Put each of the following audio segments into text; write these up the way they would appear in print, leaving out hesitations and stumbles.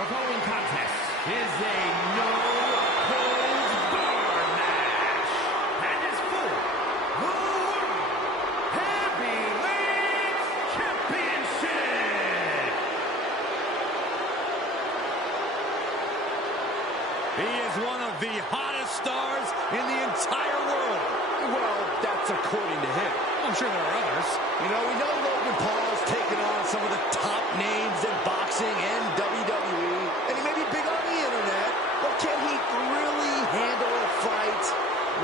The following contest is a no-holds-barred match and is for the World Heavyweight Championship. He is one of the hottest stars in the entire world. Well, that's according to him. I'm sure there are others. We know Logan Paul's taken on some of the top names in boxing and WWE, and he may be big on the internet, but can he really handle a fight?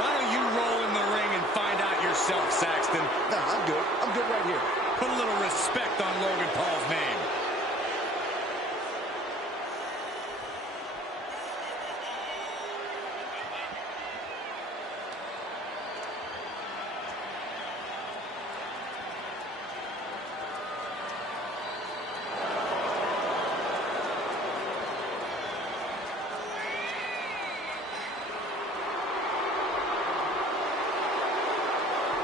Why don't you roll in the ring and find out yourself, Saxton? Nah, I'm good. I'm good right here. Put a little respect on Logan Paul's name.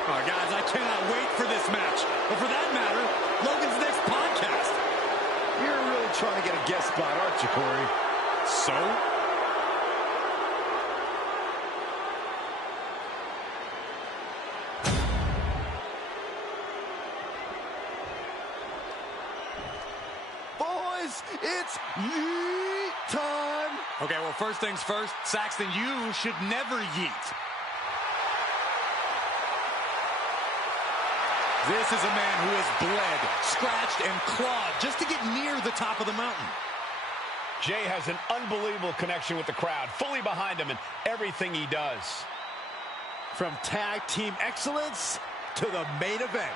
Oh, guys, I cannot wait for this match. But for that matter, Logan's next podcast. You're really trying to get a guest spot, aren't you, Corey? So? Boys, it's yeet time. Okay, well, first things first, Saxton, you should never yeet. This is a man who has bled, scratched, and clawed just to get near the top of the mountain. Jay has an unbelievable connection with the crowd, fully behind him in everything he does. From tag team excellence to the main event.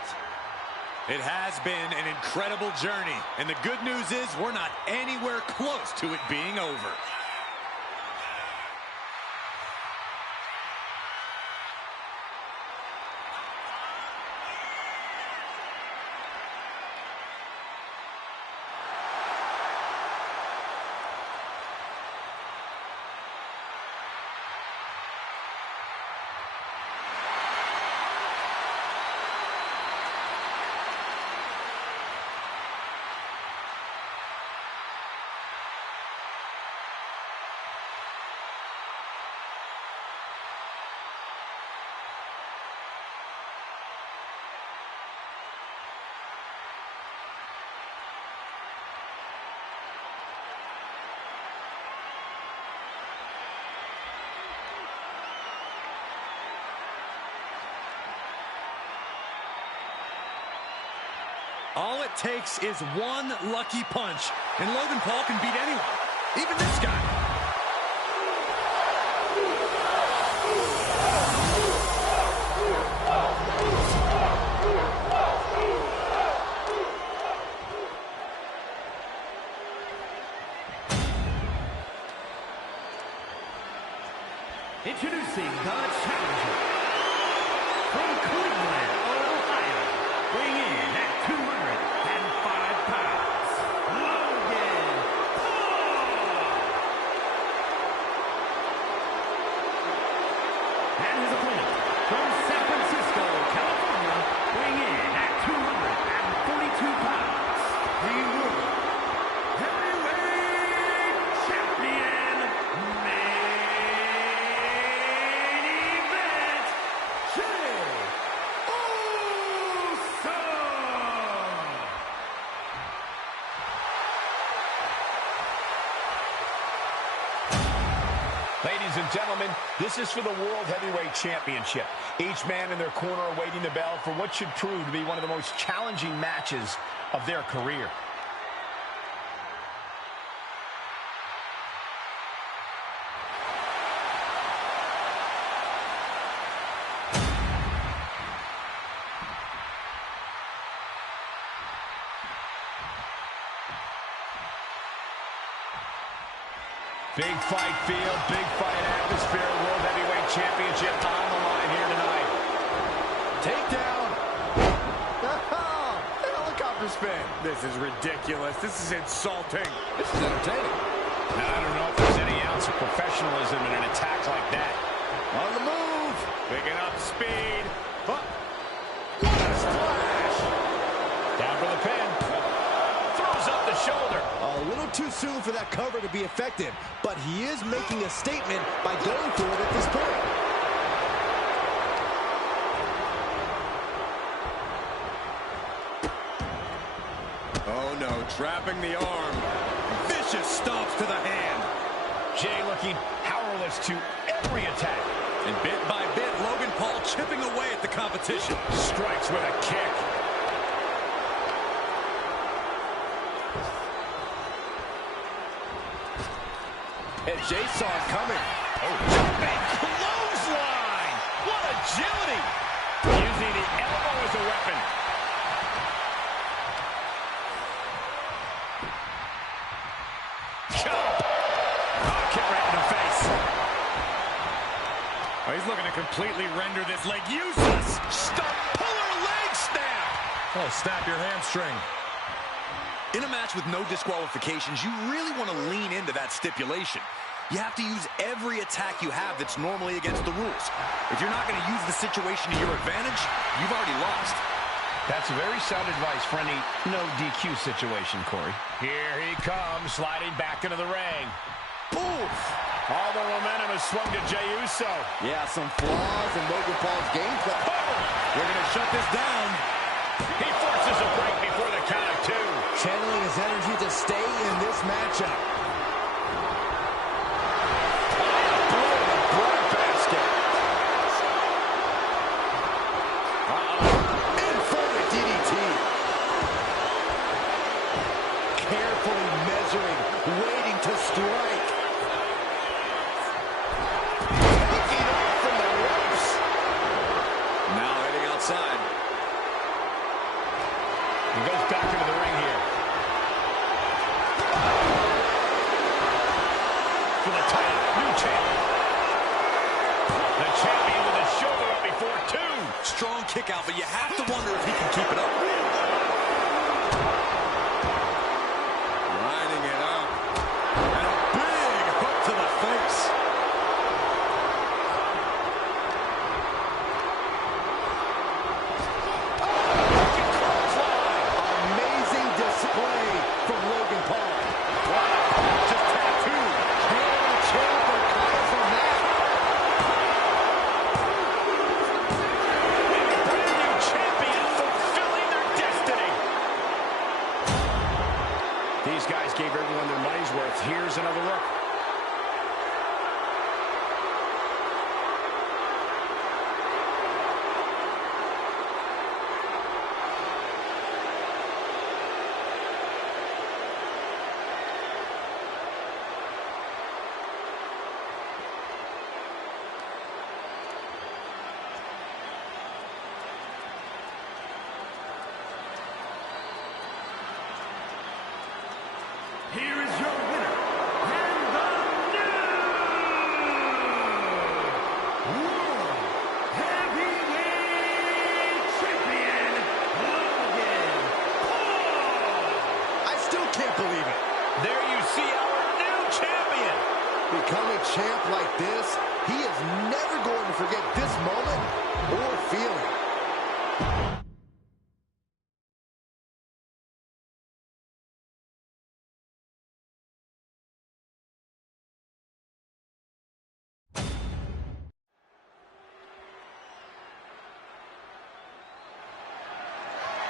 It has been an incredible journey, and the good news is we're not anywhere close to it being over. All it takes is one lucky punch, and Logan Paul can beat anyone, even this guy. Introducing the challenger from Cleveland, Ohio, weighing in at 205 pounds, Logan Paul. And his opponent from San Francisco, California, weighing in at 242 pounds, the World Heavyweight Champion, Ladies and gentlemen, this is for the World Heavyweight Championship. Each man in their corner awaiting the bell for what should prove to be one of the most challenging matches of their career. Big fight field, big fight atmosphere, World Heavyweight Championship on the line here tonight. Takedown. Helicopter spin. This is ridiculous. This is insulting. This is entertaining. Now, I don't know if there's any ounce of professionalism in an attack like that. On the move. Picking up speed. What a splash. Down for the pin. Throws up the shoulder. A little too soon for that cover to be effective, but he is making a statement by going for it at this point. Oh no, trapping the arm. Vicious stomps to the hand. Jay looking powerless to every attack. And bit by bit, Logan Paul chipping away at the competition. Strikes with a kick. And Jay saw it coming. Oh, jumping clothesline. What agility. Using the elbow as a weapon. Chop. Oh, kick right in the face. Oh, he's looking to completely render this leg useless. Stump puller leg snap. Oh, snap your hamstring. In a match with no disqualifications, you really want to lean into that stipulation. You have to use every attack you have that's normally against the rules. If you're not going to use the situation to your advantage, you've already lost. That's very sound advice for any no DQ situation, Corey. Here he comes, sliding back into the ring. Oof! All the momentum has swung to Jey Uso. Yeah, some flaws in Logan Paul's gameplay. Oh! We're going to shut this down. He forces a break before the count of 2. Channeling his energy to stay in this matchup. Waiting to strike. Taking off from the ropes. Now heading outside. He goes back into the ring here. For the title, new champion. The champion with his shoulder up before 2. Strong kick out, but you have to wonder if he can keep it up. These guys gave everyone their money's worth. Here's another look. Here is your winner, and the new World Heavyweight Champion, Logan Paul. I still can't believe it. There you see our new champion. Becoming champ like this, he is never going to forget this moment or feeling.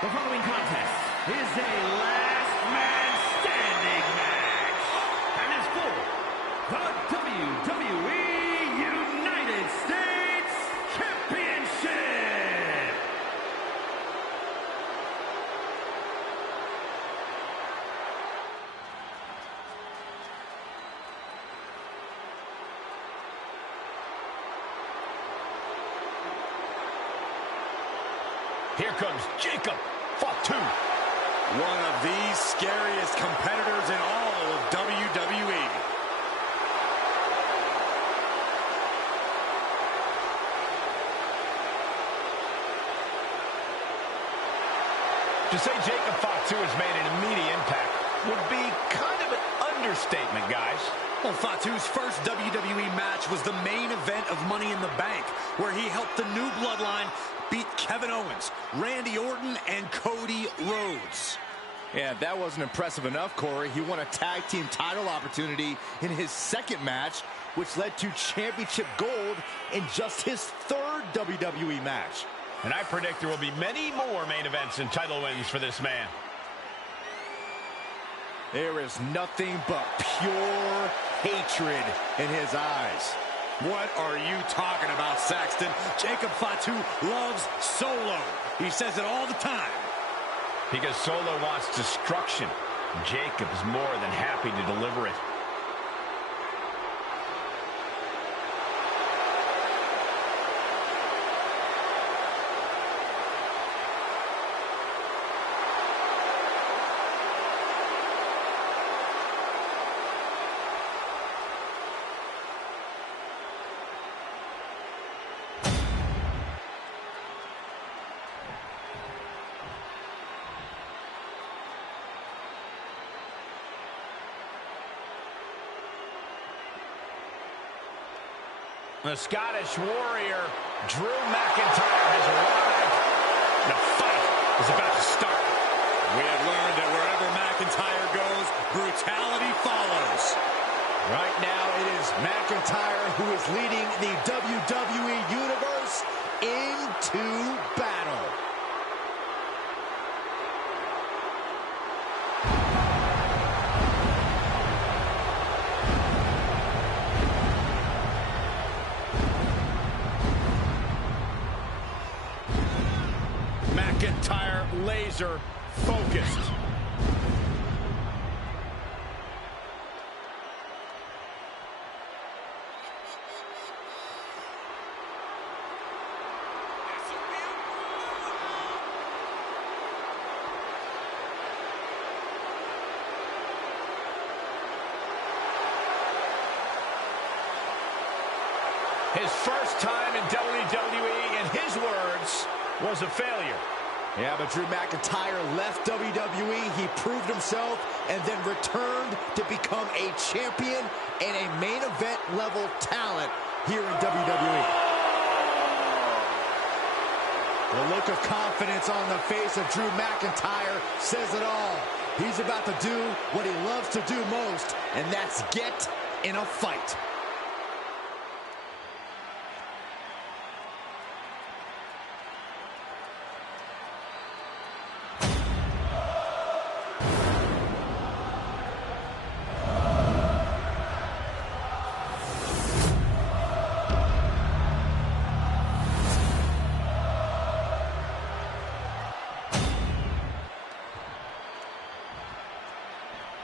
The following contest is a last man standing match and is for the WWE United States Championship. Here comes Jacob Fatu. One of the scariest competitors in all of WWE. To say Jacob Fatu has made an immediate impact would be kind of an understatement, guys. Well, Fatu's first WWE match was the main event of Money in the Bank, where he helped the new bloodline beat Kevin Owens, Randy Orton, and Cody Rhodes. Yeah, if that wasn't impressive enough, Corey, he won a tag team title opportunity in his second match, which led to championship gold in just his third WWE match. And I predict there will be many more main events and title wins for this man. There is nothing but pure hatred in his eyes. What are you talking about, Saxton? Jacob Fatu loves Solo. He says it all the time. Because Solo wants destruction. Jacob is more than happy to deliver it. The Scottish Warrior, Drew McIntyre, has arrived. The fight is about to start. We have learned that wherever McIntyre goes, brutality follows. Right now, it is McIntyre who is leading the WWE Universe into battle. McIntyre laser focused. His first time in WWE, in his words, was a failure. Yeah, but Drew McIntyre left WWE, he proved himself, and then returned to become a champion and a main event level talent here in WWE. The look of confidence on the face of Drew McIntyre says it all. He's about to do what he loves to do most, and that's get in a fight.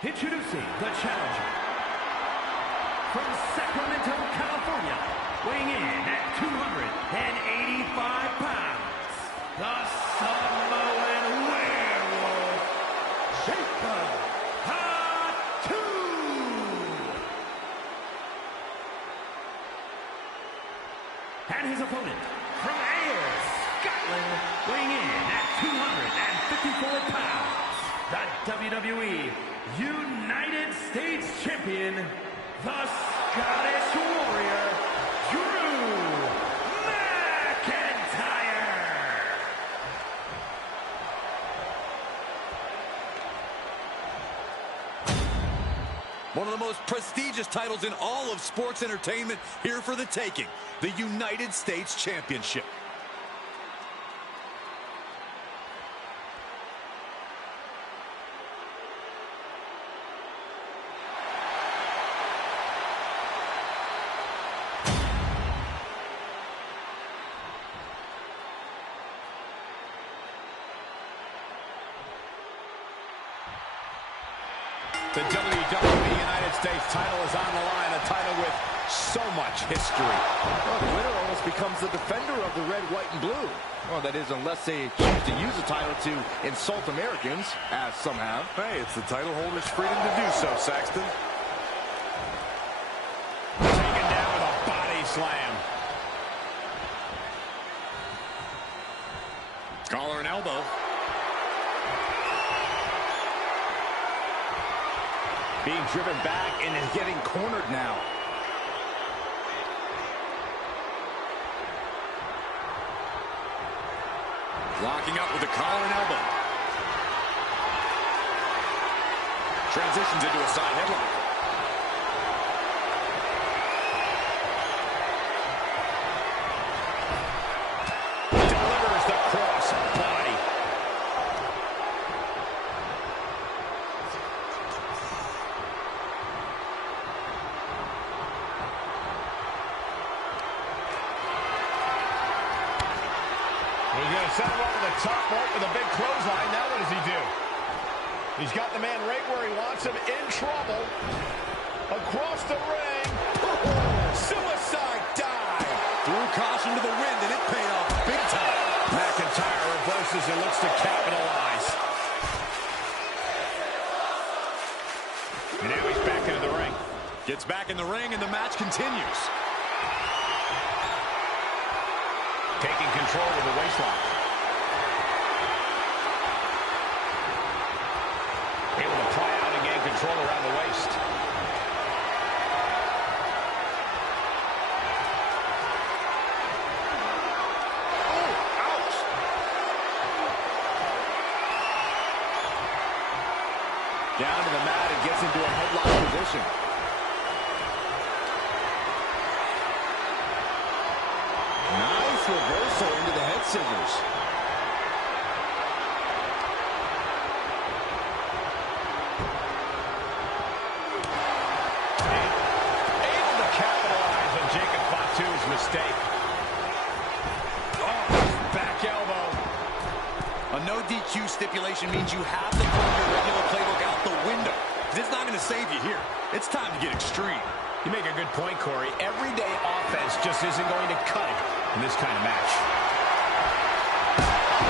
Introducing the challenger from Sacramento, California, weighing in at 285 pounds, the Samoan Werewolf, Jacob Fatu. And his opponent from Ayr, Scotland, weighing in at 254 pounds, the WWE United States Champion, the Scottish Warrior, Drew McIntyre. One of the most prestigious titles in all of sports entertainment here for the taking, the United States Championship. The WWE United States title is on the line, a title with so much history. Well, the winner almost becomes the defender of the red, white, and blue. Well, that is, unless they choose to use the title to insult Americans, as some have. Hey, it's the title holder's freedom to do so, Saxton. Taken down with a body slam. Collar and elbow. Being driven back and is getting cornered now. Locking up with the collar and elbow. Transitions into a side headlock. Delivers the cross body. He's going to send him over the top rope with a big clothesline. Now what does he do? He's got the man right where he wants him, in trouble. Across the ring. Suicide dive. Threw caution to the wind, and it paid off big time. McIntyre reverses and looks to capitalize. And now he's back into the ring. Gets back in the ring, and the match continues. Taking control of the waistline. Able to pry out and gain control around the waist. Oh, ouch! Down to the mat and gets into a headlock position. Nice reversal into the head scissors. Able to capitalize on Jacob Fatu's mistake. Oh, back elbow. A no DQ stipulation means you have to throw your regular playbook out the window. It's not going to save you here. It's time to get extreme. You make a good point, Corey. Everyday offense just isn't going to cut it in this kind of match.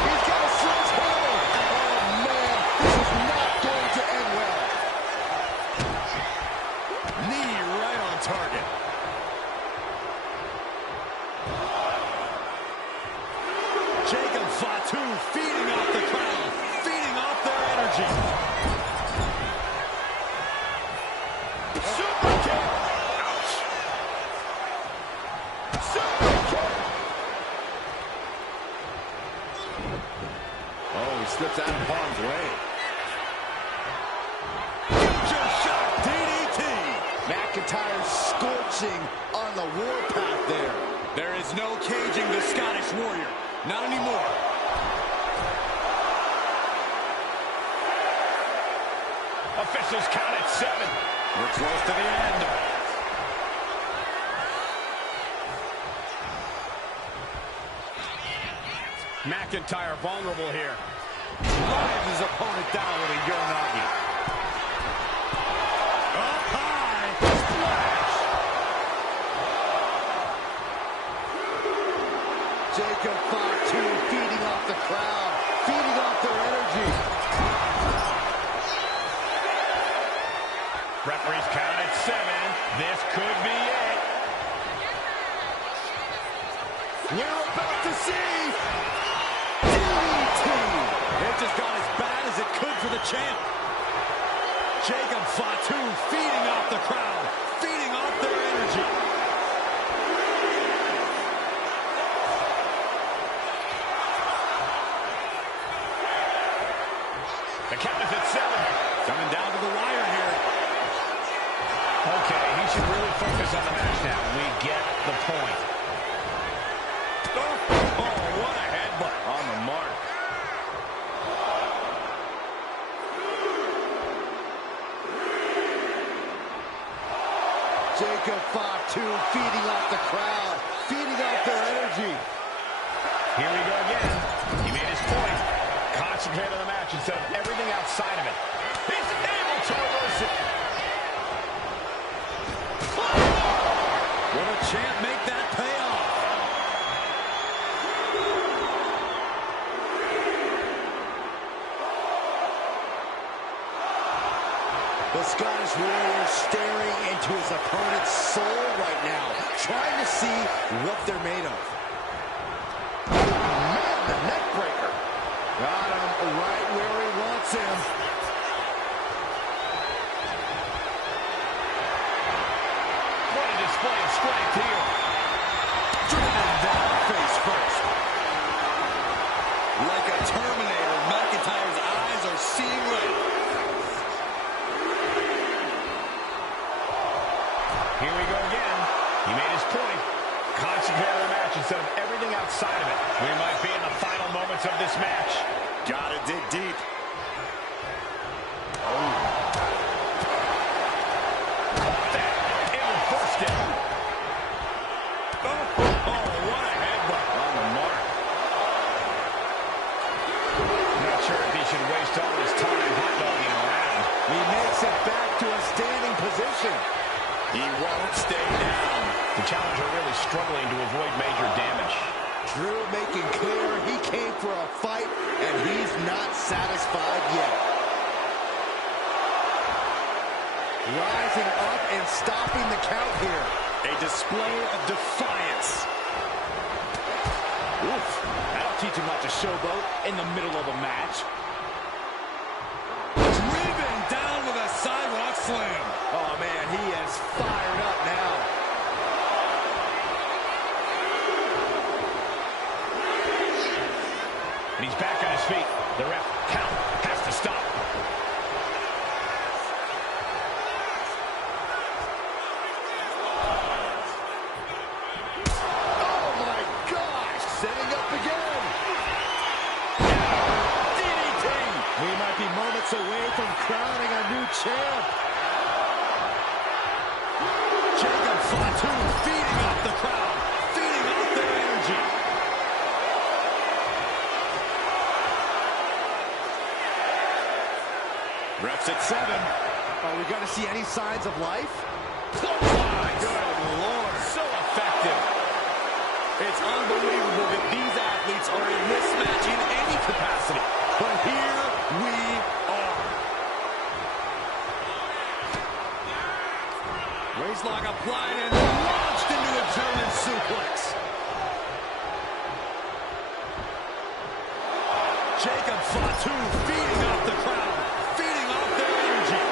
He's got a sledgehammer. Oh, man, this is not going to end well. Knee right on target. Jacob Fatu feeding off the crowd, feeding off their energy. Super kick. Ouch. Super kick. Oh, he slips out of harm's way. Future shot DDT. McIntyre scorching on the warpath there. There is no caging the Scottish Warrior. Not anymore. Officials count at 7. We're close to the end. McIntyre vulnerable here. Drives his opponent down with a Uranagi. Up high. Splash. Jacob Fatu feeding off the crowd, feeding off their energy. Referees count at 7. This could be it. We're about to see DDT. It just got as bad as it could for the champ. Jacob Fatu feeding off the crowd, feeding off their energy. The count is at 7. Coming down to the wire here. Okay, he should really focus on the match now. We get the point. Oh, what a headbutt. On the mark. Jacob Fatu feeding off the crowd, feeding off their energy. Here we go again. He made his point. Concentrate on the match instead of everything outside of it. He's able to reverse it. Will the champ make that pay off? The Scottish Warrior staring into his opponent's soul right now, trying to see what they're made of. Man, the neck breaker. Got him right where he wants him. What a display of strength here. Driven down face first. Like a Terminator, McIntyre's eyes are seeing red. match instead of everything outside of it. We might be in the final moments of this match. Gotta dig deep. Reversed it. Oh, what a headbutt. On the mark. Not sure if he should waste all his time hot-dogging around. He makes it back to a standing position. He won't stay down. The challenger really struggling to avoid major damage. Drew making clear he came for a fight, and he's not satisfied yet. Rising up and stopping the count here. A display of defiance. Oof, that'll teach him not to showboat in the middle of a match. Driven down with a sidewalk slam. Oh, man, he is fired up now. And he's back on his feet. The ref count has to stop. Oh, my gosh, setting up again. DDT. We might be moments away from crowning our new champ. Jacob Fatu feeding off the crowd, feeding off their energy. Refs at 7. Are we going to see any signs of life? Oh my good Lord. So effective. It's unbelievable that these athletes are in this match in any capacity. But here we are. Waistlock applied and launched into a German suplex. Jacob Fatu feeding off the crowd, feeding off their energy.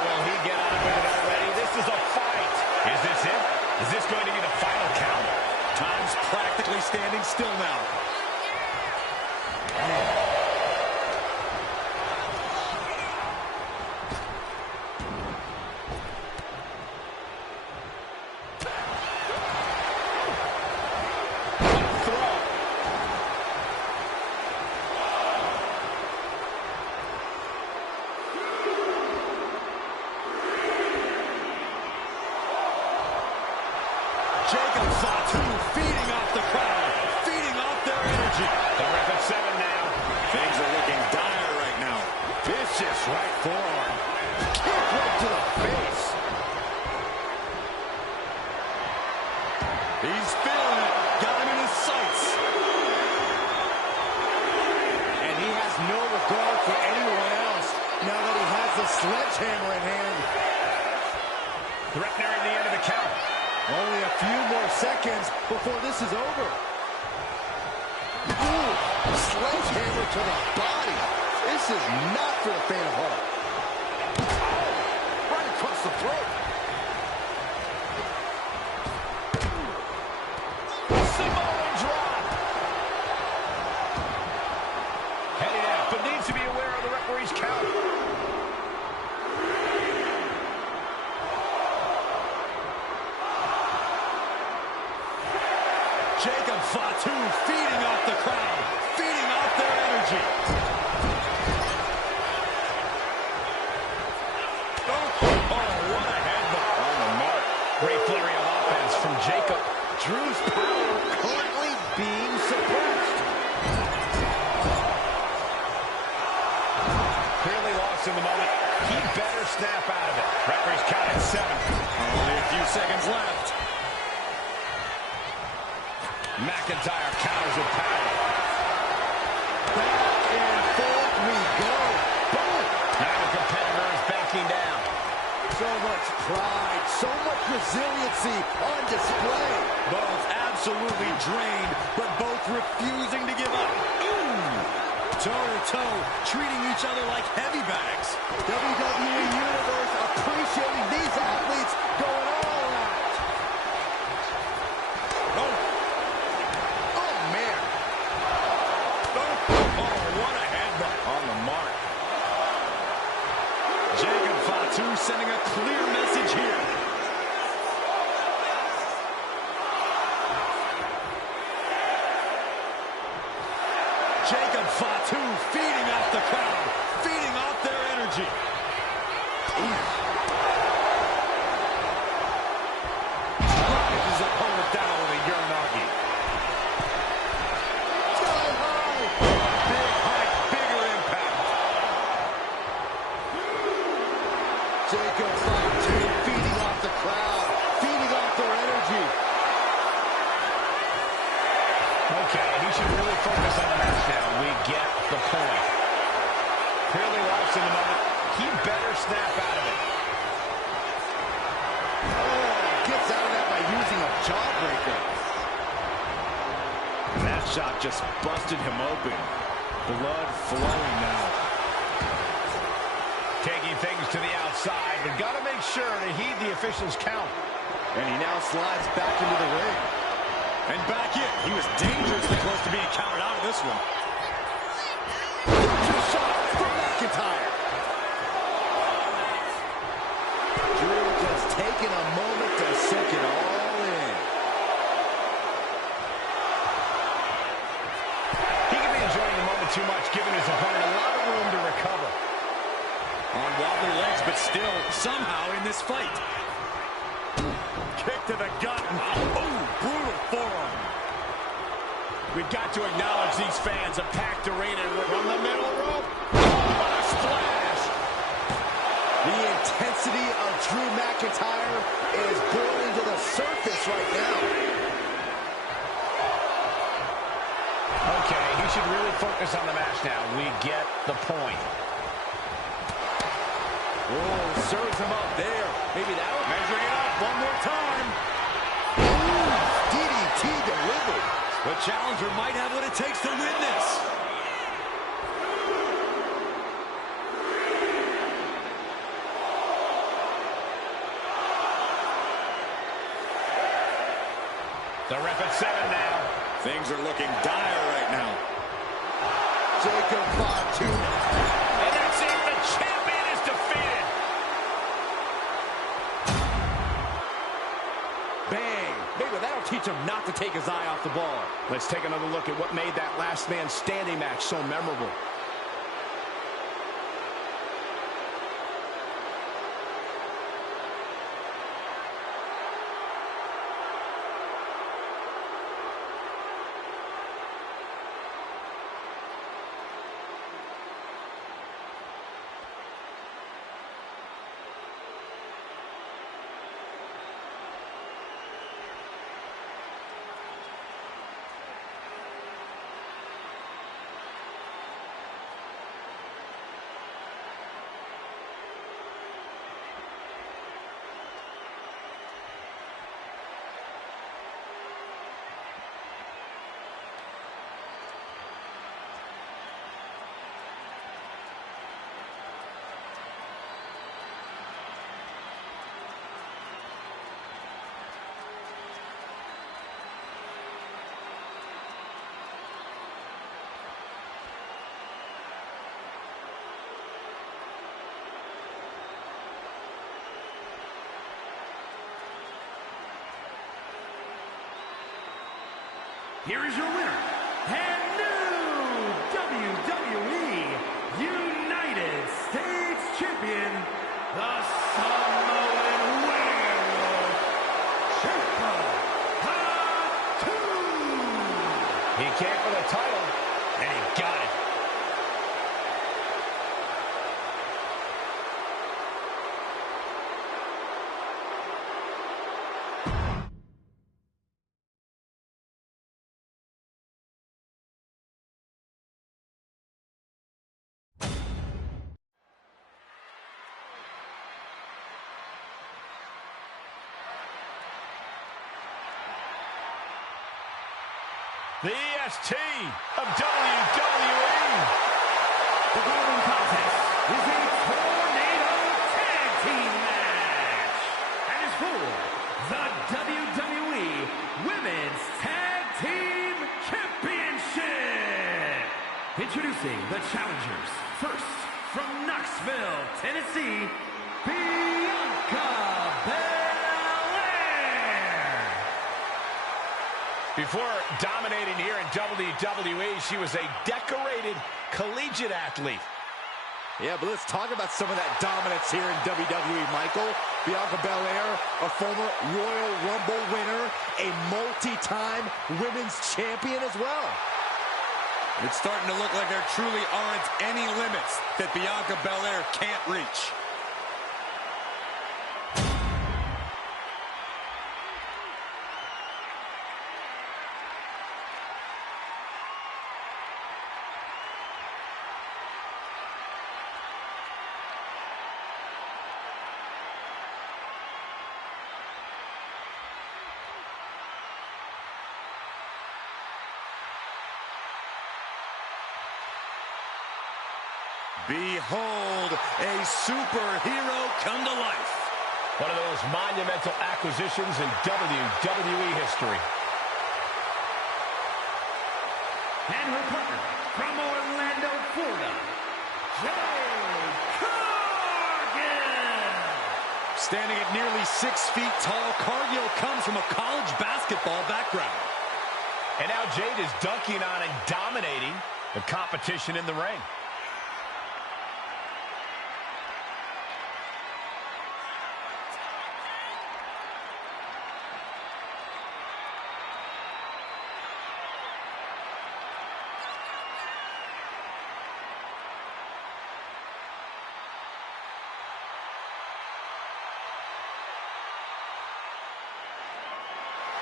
Will he get on with it already? This is a fight. Is this it? Is this going to be the final count? Time's practically standing still now. Jacob Fatu feeding off the crowd, feeding off their energy. The ref at 7 now. Things are looking dire right now. Vicious right forearm. Kick right to the face. He's feeling it. Got him in his sights. And he has no regard for anyone else now that he has the sledgehammer in hand. The ref nearing the end of the count. Only a few more seconds before this is over. Ooh, sledgehammer to the body. This is not for the faint of heart. Right across the throat. Samoan drop. Heading out, but needs to be aware of the referee's count. Jacob Fatu feeding off the crowd, feeding off their energy. Oh, what a headbutt. On the mark. Great flurry of offense from Jacob. Drew's power currently being suppressed. Clearly lost in the moment. He better snap out of it. Referee's count at 7. Only a few seconds left. McIntyre counters with power. Back and forth we go. Boom. Now the competitor is backing down. So much pride, so much resiliency on display. Both absolutely drained, but both refusing to give up. Toe-to-toe, treating each other like heavy bags. WWE Universe appreciating these athletes going all out. Oh, man. Oh, what a headbutt. On the mark. Jacob Fatu sending a clear message here. Fatu feeding off the crowd, feeding off their energy. Drives his opponent down with a Uranagi. Sky high. Big height, bigger impact. Jacob Fatu feeding off the crowd, feeding off their energy. Okay, he should really focus on the match now. We get the point. Clearly lost in the moment. He better snap out of it. Oh, gets out of that by using a jawbreaker. That shot just busted him open. Blood flowing now. Taking things to the outside, but got to make sure to heed the officials' count. And he now slides back into the ring. And back in. He was dangerously close to being counted out of this one. Good shot from McIntyre. Drew just taking a moment to soak it all in. He could be enjoying the moment too much, giving his opponent a lot of room to recover. On wobbly legs, but still somehow in this fight. Kick to the gut. Oh, brutal forearm. We've got to acknowledge these fans, a packed arena from the middle rope. Oh, a splash. The intensity of Drew McIntyre is boiling to the surface right now. Okay, he should really focus on the match now. We get the point. Oh, serves him up there. Maybe that'll Measuring it up one more time. Ooh, DDT delivered. The challenger might have what it takes to win this. The ref at 7 now. Things are looking dire right now. Jacob Fatu. And that's it. The champion is defeated. Bang. Maybe that'll teach him not to take his eye off the ball. Let's take another look at what made that last man standing match so memorable. Here is your winner, and new WWE United States Champion, the Samoan Werewolf, Jacob Fatu. He came for the title, and he got it. The EST of WWE. The following contest is a tornado tag team match and is for the WWE Women's Tag Team Championship. Introducing the challengers. First, from Knoxville, Tennessee, Bianca Belair. Before dominating here in WWE, she was a decorated collegiate athlete. Yeah, but let's talk about some of that dominance here in WWE, Michael. Bianca Belair, a former Royal Rumble winner, a multi-time women's champion as well. It's starting to look like there truly aren't any limits that Bianca Belair can't reach. Behold, a superhero come to life. One of the most monumental acquisitions in WWE history. And her partner from Orlando, Florida, Jade Cargill. Standing at nearly 6 feet tall, Cargill comes from a college basketball background. And now Jade is dunking on and dominating the competition in the ring.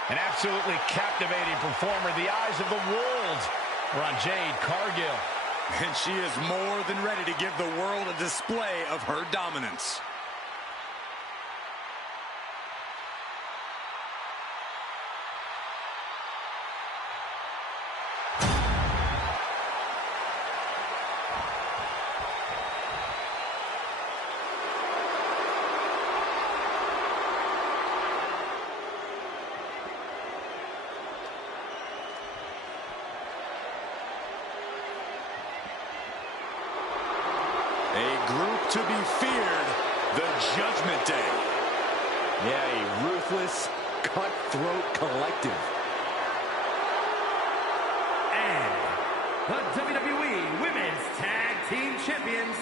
An absolutely captivating performer. The eyes of the world are on Jade Cargill. And she is more than ready to give the world a display of her dominance. A group to be feared, the Judgment Day. Yeah, a ruthless, cutthroat collective. And the WWE Women's Tag Team Champions,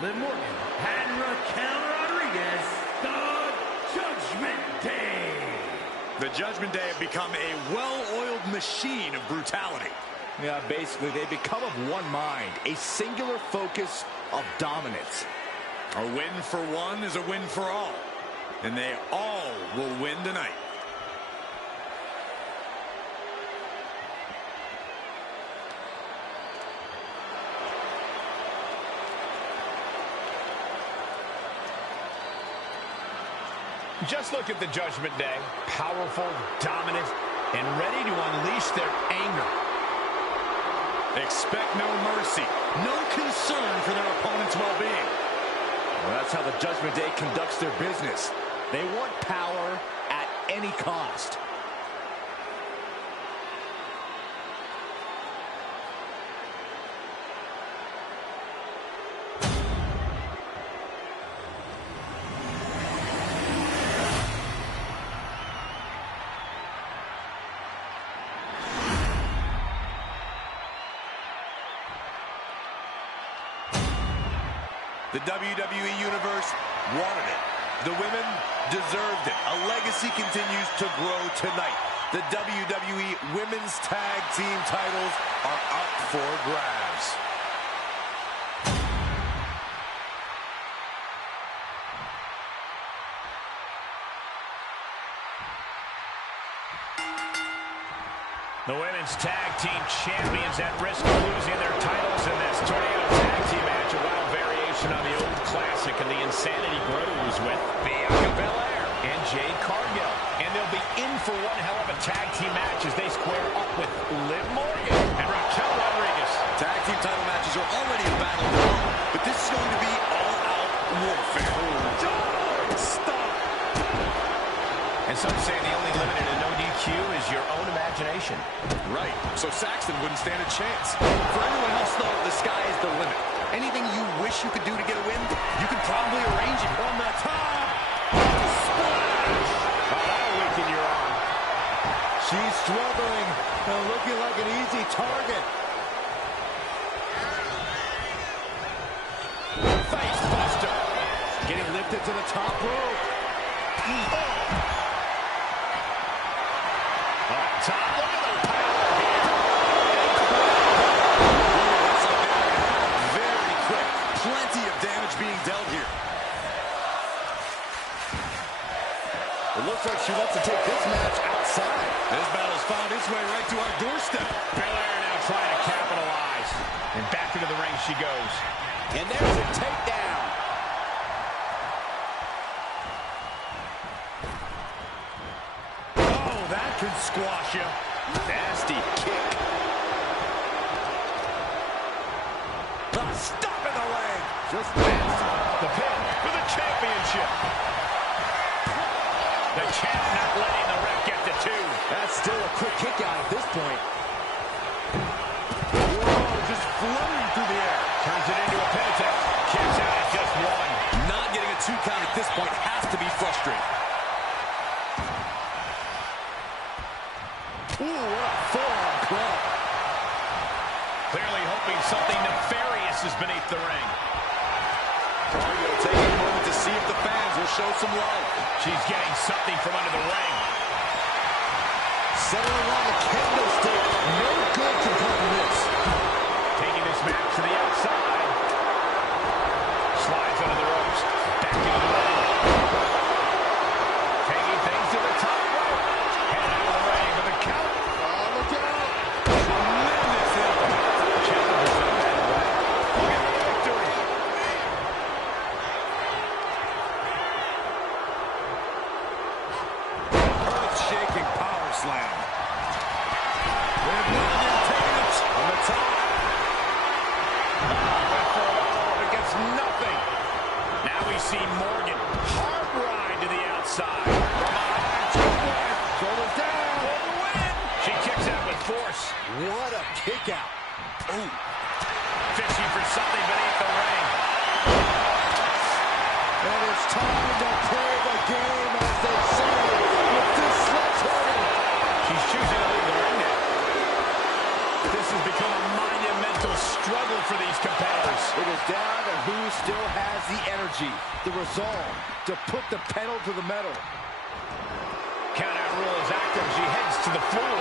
Liv Morgan and Raquel Rodriguez, the Judgment Day. The Judgment Day have become a well-oiled machine of brutality. Yeah, basically, they become of one mind, a singular focus of dominance. A win for one is a win for all, and they all will win tonight. Just look at the Judgment Day. Powerful, dominant, and ready to unleash their anger. Expect no mercy, no concern for their opponent's well-being. Well, that's how the Judgment Day conducts their business. They want power at any cost. The WWE Universe wanted it. The women deserved it. A legacy continues to grow tonight. The WWE Women's Tag Team titles are up for grabs. The Women's Tag Team Champions at risk of losing their titles in this Tornado Tag Team match. A wild variation on the old classic, and the insanity grows with Bianca Belair and Jade Cargill. And they'll be in for one hell of a tag team match as they square up with Liv Morgan and Raquel Rodriguez. Tag team title matches are already a battle of their own, but this is going to be all-out warfare. Don't stop! And some say the only limit in a no DQ is your own imagination. Right, so Saxton wouldn't stand a chance. For everyone else, though, the sky is the limit. Anything you wish you could do to get a win, you could probably arrange it. On the top, splash! Oh, that'll weaken your arm. She's struggling and looking like an easy target. Face buster. Getting lifted to the top rope. Up top, look at the power here. Very quick. Plenty of damage being dealt here. It looks like she wants to take this match outside. This battle's found its way right to our doorstep. Belair now trying to capitalize. And back into the ring she goes. And there's a takedown. Oh, that can squash you. Nasty kick. The stop in the leg. Just nasty. The pin for the championship. The champ not letting the ref get to two. That's still a quick kick out at this point. Whoa, just floating through the air. Turns it into a pin attempt. Kicks out at just one. Not getting a 2 count at this point has to be frustrating. Ooh, what a forearm club. Clearly hoping something nefarious is beneath the ring. Cardio taking a moment to see if the fans will show some love. She's getting something from under the ring. Settling on the kendo stick. No good can come from this. Taking this match to the outside. Slides under the ropes. Back into the ring. Taking things to the top rope. Headed out of the ring with a count. Oh, look out. Tremendous impact. Challenger's in that way. Looking for the victory. Earth-shaking power slam. With Morgan taking it on the top. Went for it all. It gets nothing. Now we see Morgan. Hard ride to the outside. Shoulders down. For the win. She kicks out with force. What a kick out. Ooh. Fishing for something beneath the ring. And it's time to play the game, as they say, with this sledgehammer. She's choosing to leave the ring now. This has become a monumental struggle for these competitors. It is down to who still has the energy, the resolve to put the pedal to the metal. Countout rule is active. She heads to the floor.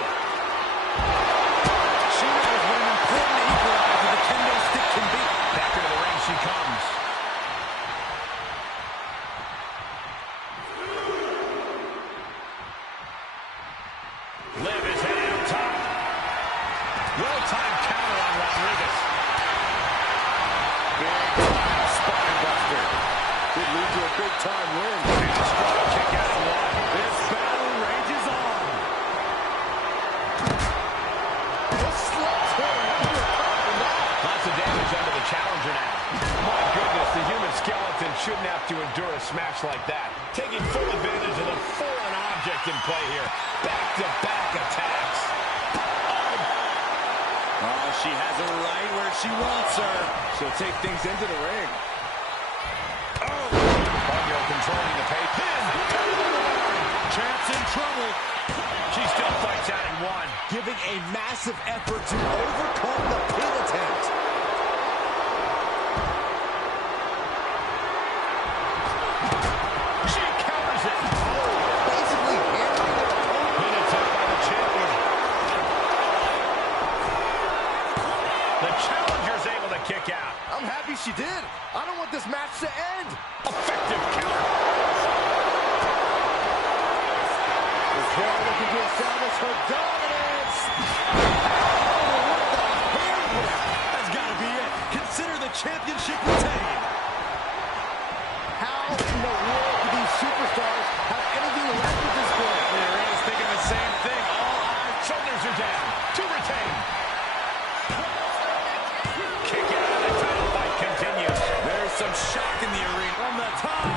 She knows what an important equalizer the kendo stick can be. Back into the ring she comes. Liv is headed out top. Well-timed counter on Rodriguez. Big-time spine buster. Could lead to a big-time win. And a strong kick out of one. This battle rages on. The sledgehammer uppercut from that. Lots of damage under the challenger now. My goodness, the human skeleton shouldn't have to endure a smash like that. Taking full advantage of the foreign object in play here. Back-to-back attacks. Oh, she has her right where she wants her. She'll take things into the ring. Cardio controlling the pace. Champ's in trouble. She still fights out in one. Giving a massive effort to overcome the pin attempt. She counters it. Basically hammering their opponent. Pin attempt by the champion. The challenger's able to kick out. I'm happy she did. I don't want this match to end. Effective counter. Raquel looking to establish her dominance. Oh, what the hand whip. That's got to be it. Consider the championship retained. How in the world do these superstars have anything left at this point? There is thinking the same thing. All eyes, shoulders are down. To retain. Kick out of the title fight continues. There's some shock in the arena. From the top.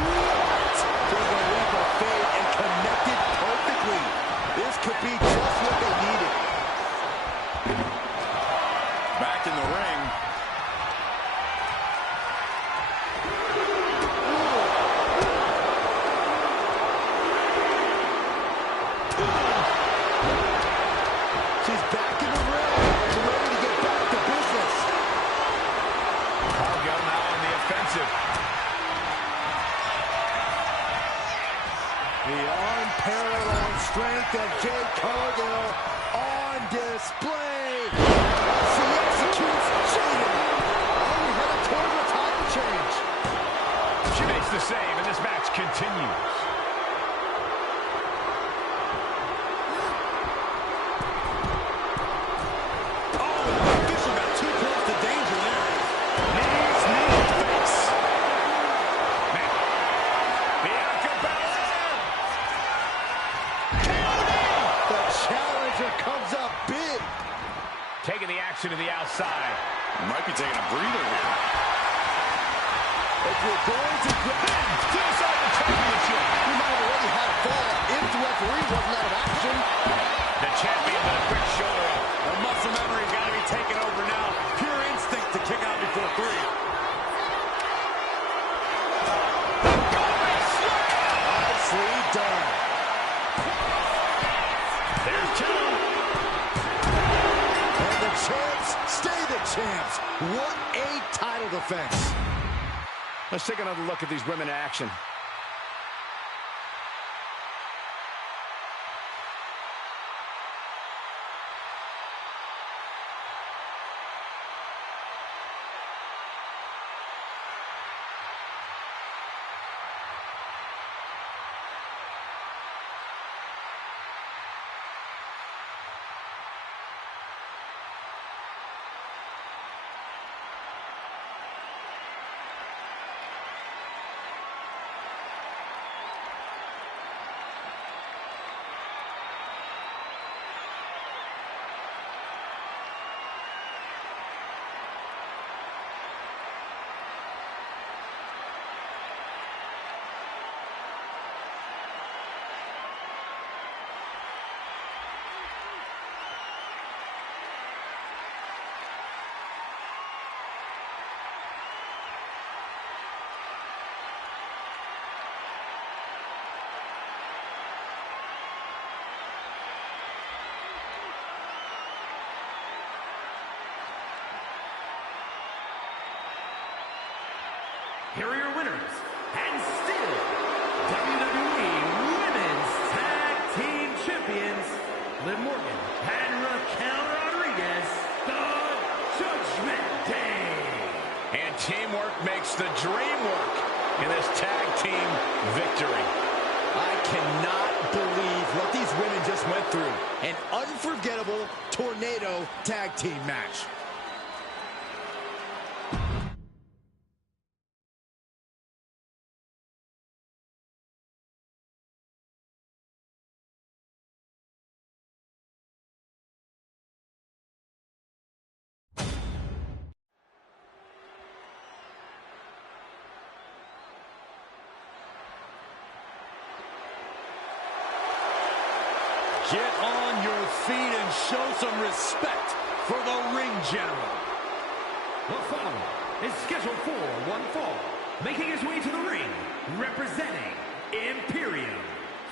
What? There's a leap of faith and connected perfectly. This could be just what they needed. Back in the ring. Unparalleled strength of Jade Cargill on display. She executes Jade. Oh, we headed toward the title change. She makes the save, and this match continues. Comes up big. Taking the action to the outside. Might be taking a breather here. If you're going to grab suicide the championship, you might have already had a fall if the referee wasn't out of action. The champion with a quick shoulder up. The muscle memory's got to be taken over now. Pure instinct to kick out before 3. Nicely done. There's 2. And the champs stay the champs. What a title defense. Let's take another look at these women in action. Here are your winners, and still WWE Women's Tag Team Champions, Liv Morgan and Raquel Rodriguez, the Judgment Day. And teamwork makes the dream work in this tag team victory. I cannot believe what these women just went through. An unforgettable tornado tag team match. Get on your feet and show some respect for the ring general. The following is scheduled for one fall, making his way to the ring, representing Imperium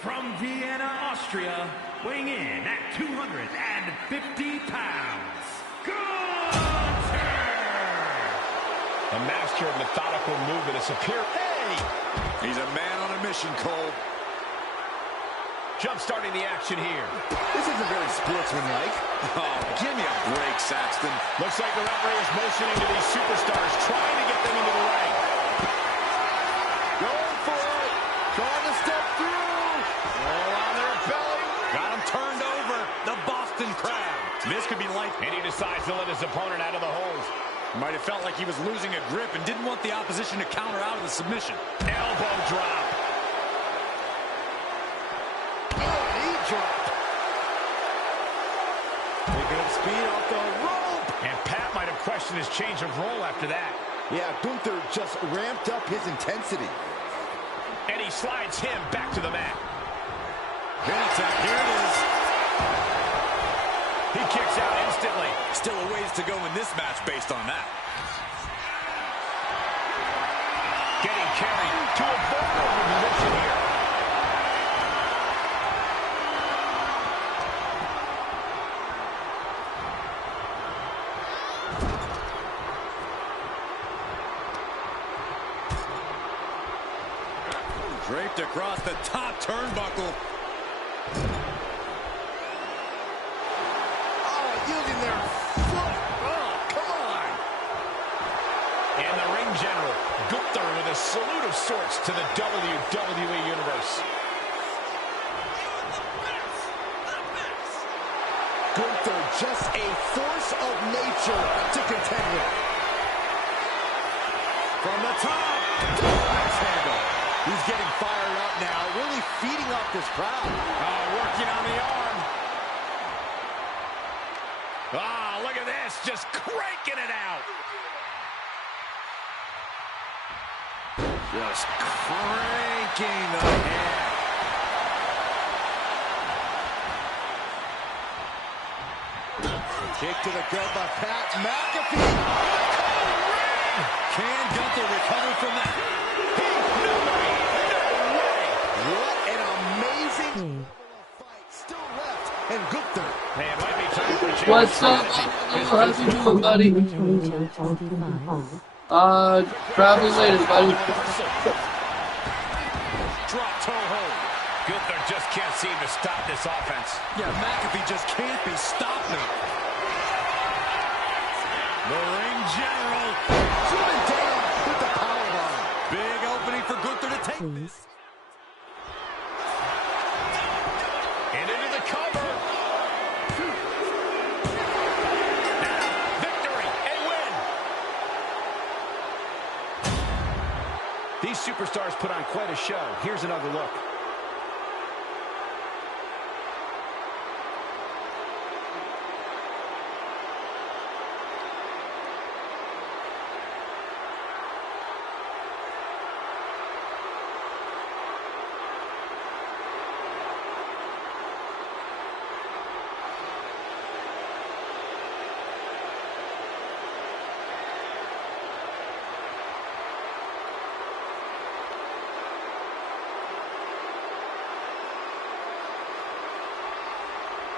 from Vienna, Austria, weighing in at 250 pounds, Gunther! A master of methodical movement, a superior. Hey! He's a man on a mission, Cole. Jump-starting the action here. This isn't very sportsmanlike. Oh, give me a break, Saxton. Looks like the referee is motioning to these superstars, trying to get them into the ring. Going for it. Trying to step through. Roll on their belly. Got him turned over. The Boston Crab. This could be life. And he decides to let his opponent out of the hold. Might have felt like he was losing a grip and didn't want the opposition to counter out of the submission. Elbow drop. Dropped. Picking up speed off the rope. And Pat might have questioned his change of role after that. Yeah, Gunther just ramped up his intensity. And he slides him back to the mat. Pin attack, here it is. He kicks out instantly. Still a ways to go in this match based on that. Getting carried to a vulnerable position here. Draped across the top turnbuckle. sorts to the WWE Universe. Gunther, just a force of nature to contend with. From the top, axe handle. He's getting fired up now, really feeding off this crowd. Working on the arm. Look at this, just cranking it out. Just cranking the head. Kick to the gut by Pat McAfee. Can Gunther recover from that? No way. What an amazing fight still left. And Gunther. Hey, it might be time for a change. What's up? How's you doing, buddy? Probably later, buddy. Drop toe hold. Gunther just can't seem to stop this offense. Yeah, McAfee just can't be stopped now. The ring general. Coming down with the powerbomb. Big opening for Gunther to take. And into the cover. Victory, a win. These superstars put on quite a show. Here's another look.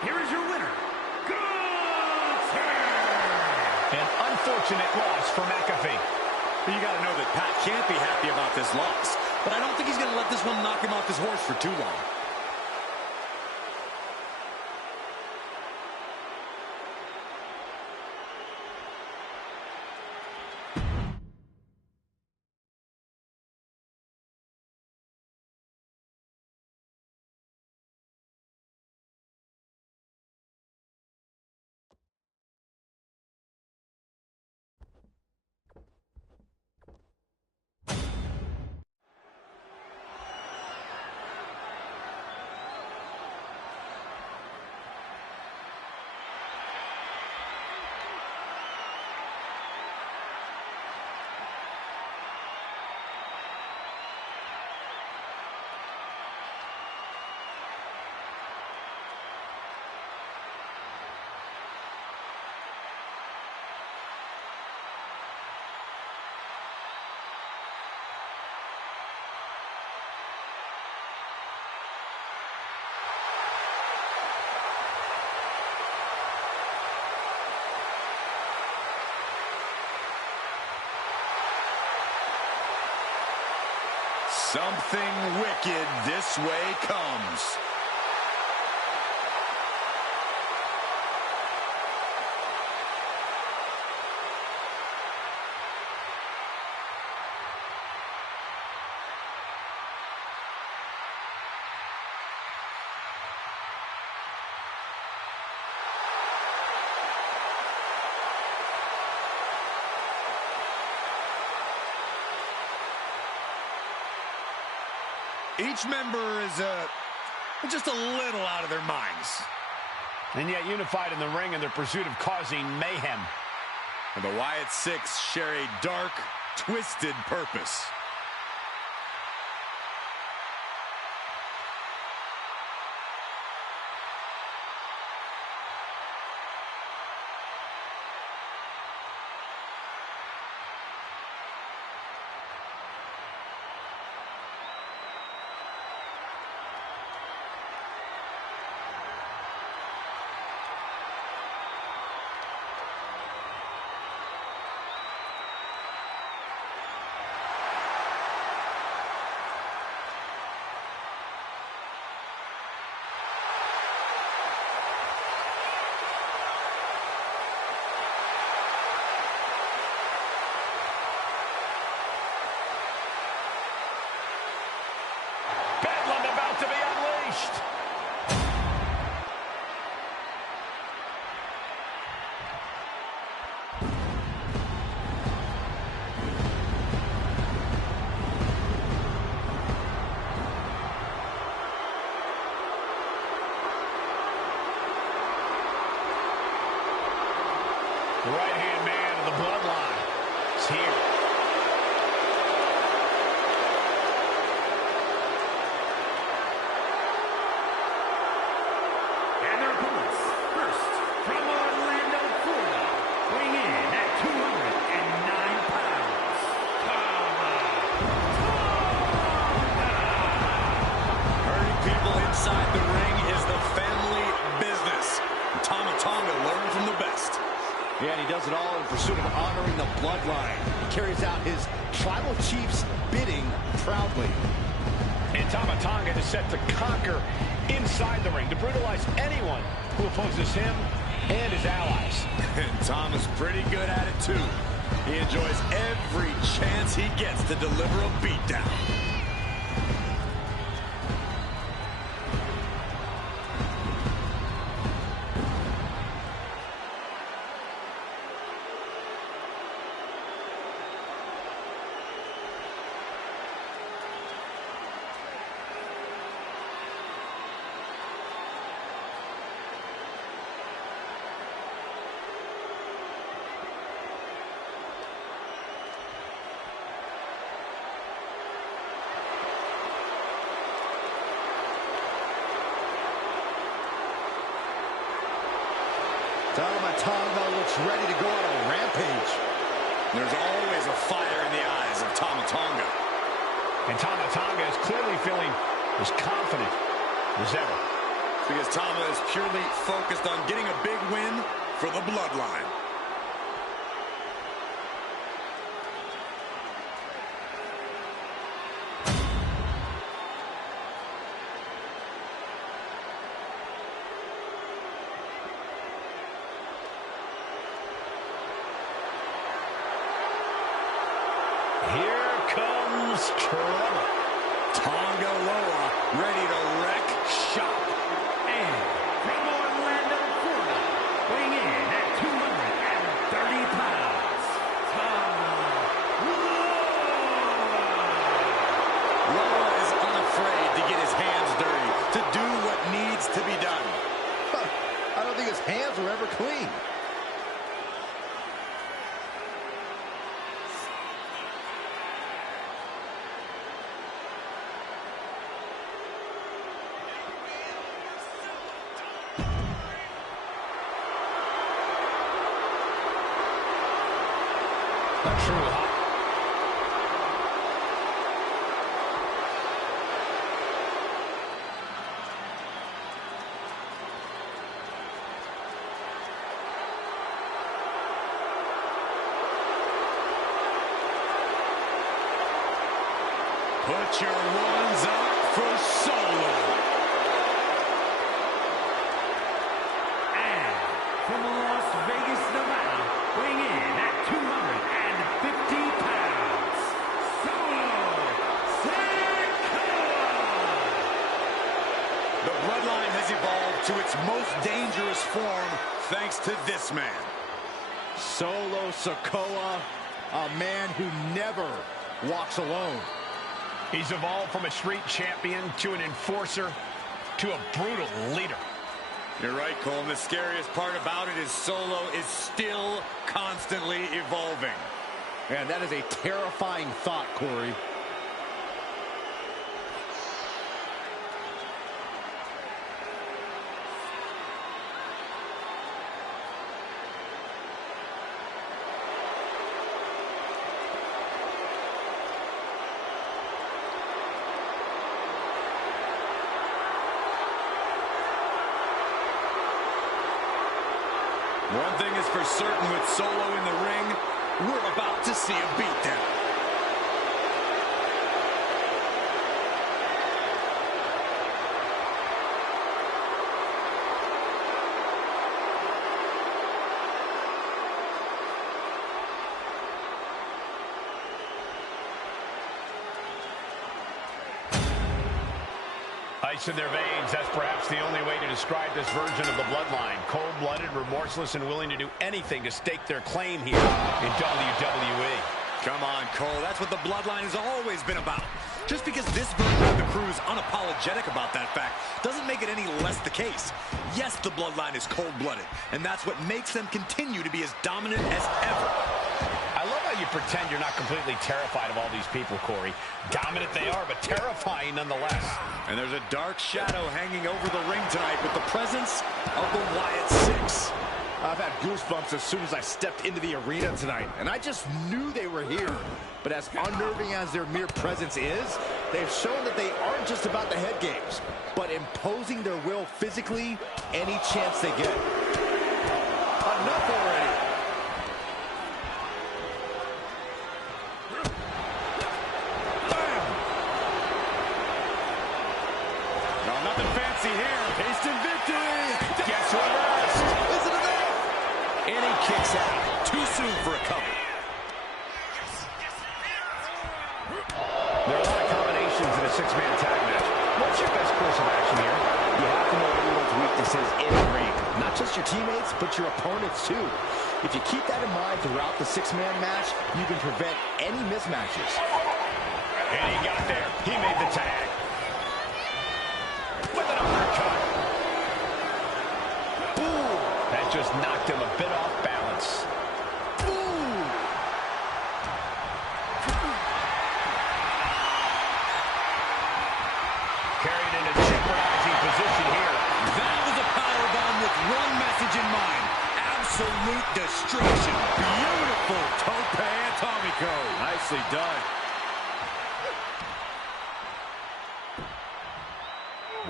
Here is your winner, Gunther! An unfortunate loss for McAfee. But you got to know that Pat can't be happy about this loss. But I don't think he's going to let this one knock him off his horse for too long. Something wicked this way comes. Each member is just a little out of their minds. And yet unified in the ring in their pursuit of causing mayhem. And the Wyatt Six share a dark, twisted purpose. The right-hand man of the bloodline is here. And their opponents, first, from Orlando, Florida, weighing in at 209 pounds, Hurting people inside the ring is the family business. Tama Tonga learned from the best. Yeah, and he does it all in pursuit of honoring the bloodline. He carries out his tribal chief's bidding proudly. And Tama Tonga is set to conquer inside the ring, to brutalize anyone who opposes him and his allies. And Tama's pretty good at it, too. He enjoys every chance he gets to deliver a beatdown. Tama Tonga looks ready to go on a rampage. There's always a fire in the eyes of Tama Tonga. And Tama Tonga is clearly feeling as confident as ever. Because Tama is purely focused on getting a big win for the bloodline. Here comes trouble. Tonga Loa ready to wreck shop. and from Orlando, Florida, weighing in at 230 pounds, Loa is unafraid to get his hands dirty, to do what needs to be done. I don't think his hands were ever clean. A true hot. Put your ones up for Solo. and from Las Vegas, Nevada, weighing in at 250 pounds, Solo Sikoa. The bloodline has evolved to its most dangerous form thanks to this man. Solo Sikoa, a man who never walks alone. He's evolved from a street champion to an enforcer to a brutal leader. You're right, Cole. And the scariest part about it is Solo is still constantly evolving. Man, that is a terrifying thought, Corey. One thing is for certain with Solo in the ring, we're about to see a beatdown. Ice in their veins, that's perhaps the only way to describe this version of the bloodline. Cold-blooded, remorseless, and willing to do anything to stake their claim here in WWE. Come on, Cole. That's what the bloodline has always been about. Just because this version of the crew is unapologetic about that fact doesn't make it any less the case. Yes, the bloodline is cold-blooded, and that's what makes them continue to be as dominant as ever. I love how you pretend you're not completely terrified of all these people, Corey. Dominant they are, but terrifying nonetheless. And there's a dark shadow hanging over the ring tonight with the presence of the Wyatt Six. I've had goosebumps as soon as I stepped into the arena tonight, and I just knew they were here. But as unnerving as their mere presence is, they've shown that they aren't just about the head games, but imposing their will physically any chance they get. Enough already. Bam! No, nothing fancy here. Instant victory. Guess what? Is it enough? And he kicks out. Too soon for a cover. There are a lot of combinations in a six-man tag match. What's your best course of action here? You have to know everyone's weaknesses in the ring. Not just your teammates, but your opponents too. If you keep that in mind throughout the six-man match, you can prevent any mismatches. And he got there. He made the tag. With an uppercut. Boom. That just knocked him a bit off balance. Carried in a jeopardizing position here. That was a powerbomb with one message in mind. Absolute destruction. Beautiful tope atomico. Nicely done.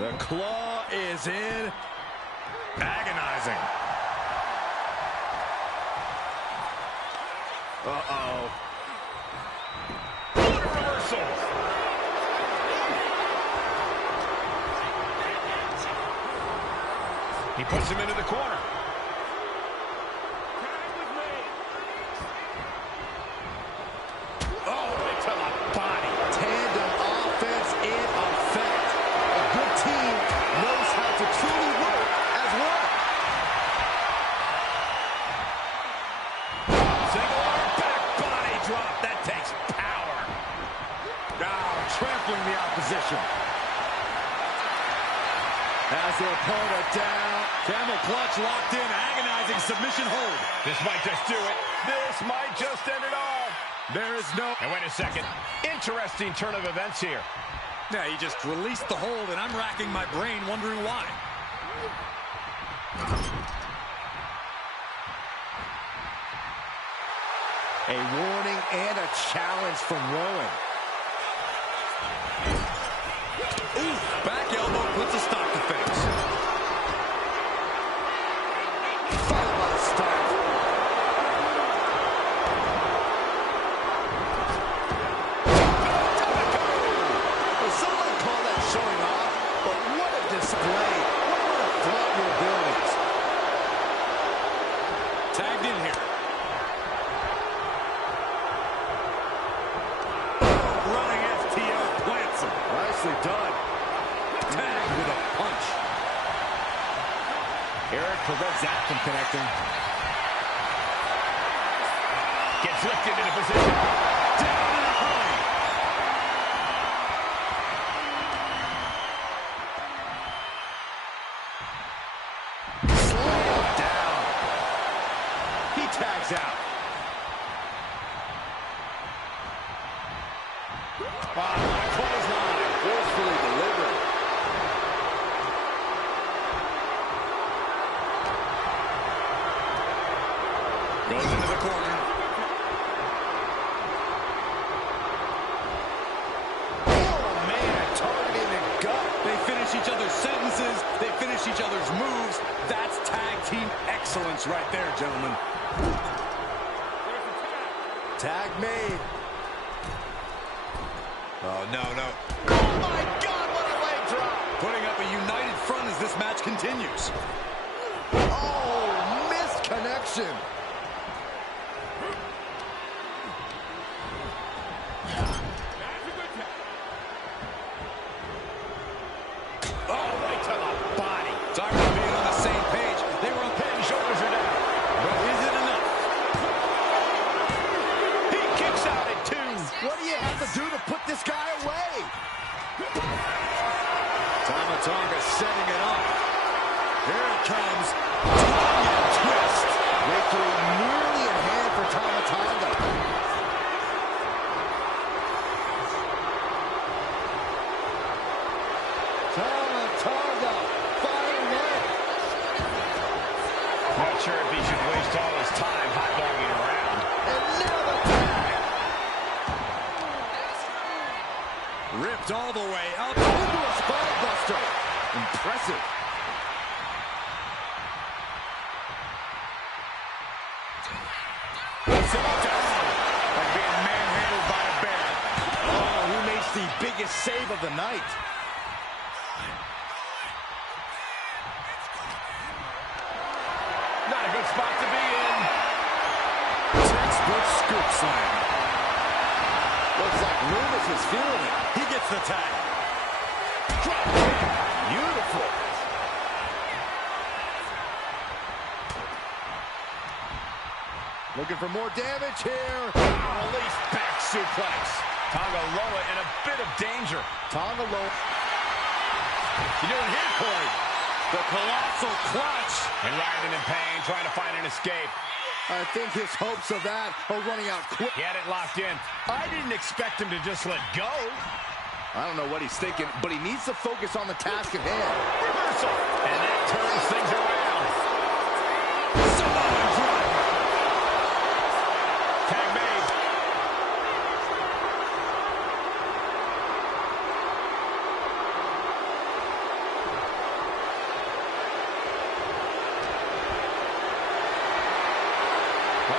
The claw is in. Agonizing. Uh-oh. What a reversal. He puts him into the corner. Oh, right to the body. Tandem offense in effect. A good team knows how to truly work as one. Single arm back body drop. That takes power. Now trampling the opposition. Has their opponent down. Camel clutch locked in. Agonizing submission hold. This might just do it. This might just end it all. There is no... And wait a second. Interesting turn of events here. Yeah, he just released the hold, and I'm racking my brain wondering why. A warning and a challenge from Rowan. Ooh, back elbow puts a stop to things. Followed by the start. Well, some might call that showing off, but what a display. What a way to flaunt your abilities. Tagged in here. Running FTO plants him. Nicely done. Tagged with a punch. Eric prevents that from connecting. Gets lifted into position. Down in a hurry. Slammed down. He tags out. Clothesline. Forcefully delivered. Goes into the corner. Oh, man. Targeting the gut. They finish each other's sentences. They finish each other's moves. That's tag team excellence right there, gentlemen. Tag made. Oh, no. Oh, my God. What a leg drop. Putting up a united front as this match continues. Oh, missed connection. Oh, right to the body. Talking about being on the same page. They were on Head and shoulders are down. but is it enough? He kicks out at two. What do you have to do to put this guy away? comes Tonga twist. Victory nearly in hand for Tama Tonga. Tama Tonga firing up. Not sure if he should waste all his time hot-dogging around. And now the tag. Ripped all the way up. Into a spine buster. Impressive. Like being manhandled by a bear. Oh, who makes the biggest save of the night? Not a good spot to be in. Textbook scoop slam. Looks like Lumis is feeling it. He gets the tag. Drop kick. Beautiful. Looking for more damage here. Release back suplex. Tonga Loa in a bit of danger. Tonga Loa. You doing here, Corey? The colossal clutch. And writhing in pain, trying to find an escape. I think his hopes of that are running out quick. He had it locked in. I didn't expect him to just let go. I don't know what he's thinking, but he needs to focus on the task at hand. Reversal. And that turns things around. Samoan driver. Tag made.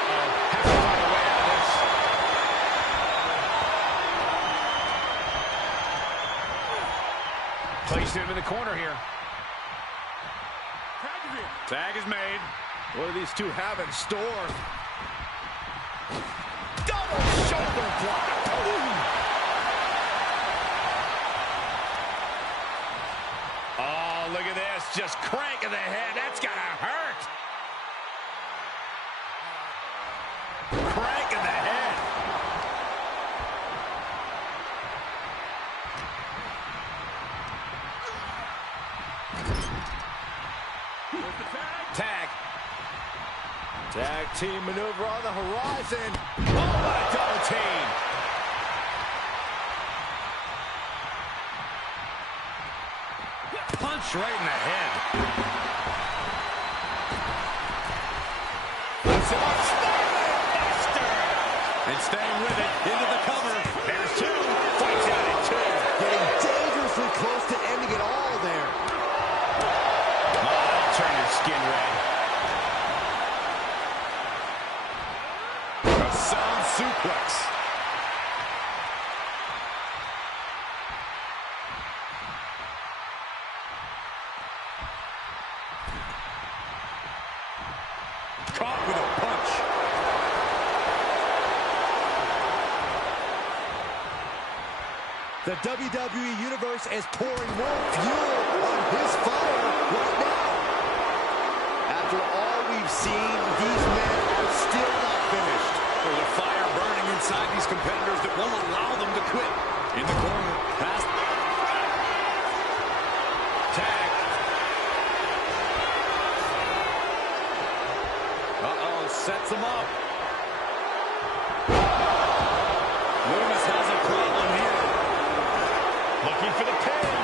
Have to find a way out of this. Placed him in the corner here. Tag is made. What do these two have in store? Double shoulder block. Oh, look at this. Just cranking the head. That's gotta hurt. Cranking the head. Tag. Tag team maneuver on the horizon. Oh, what a double team. Punch right in the head. Buster. And staying with it into the cover. There's two. Fights out at two. Getting dangerously close to ending it all there. Oh, that'll turn your skin red. A sound suplex. Caught with a punch. The WWE Universe is pouring more fuel on his fire right now. After all we've seen, these men are still not finished. There's a fire burning inside these competitors that won't allow them to quit. In the corner, past. Tag. Uh-oh, sets him up. Lumis has a problem here. Looking for the pin.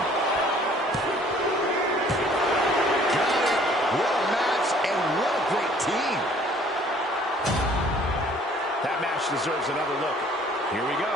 Got it. What a match and what a great team. That match deserves another look. Here we go.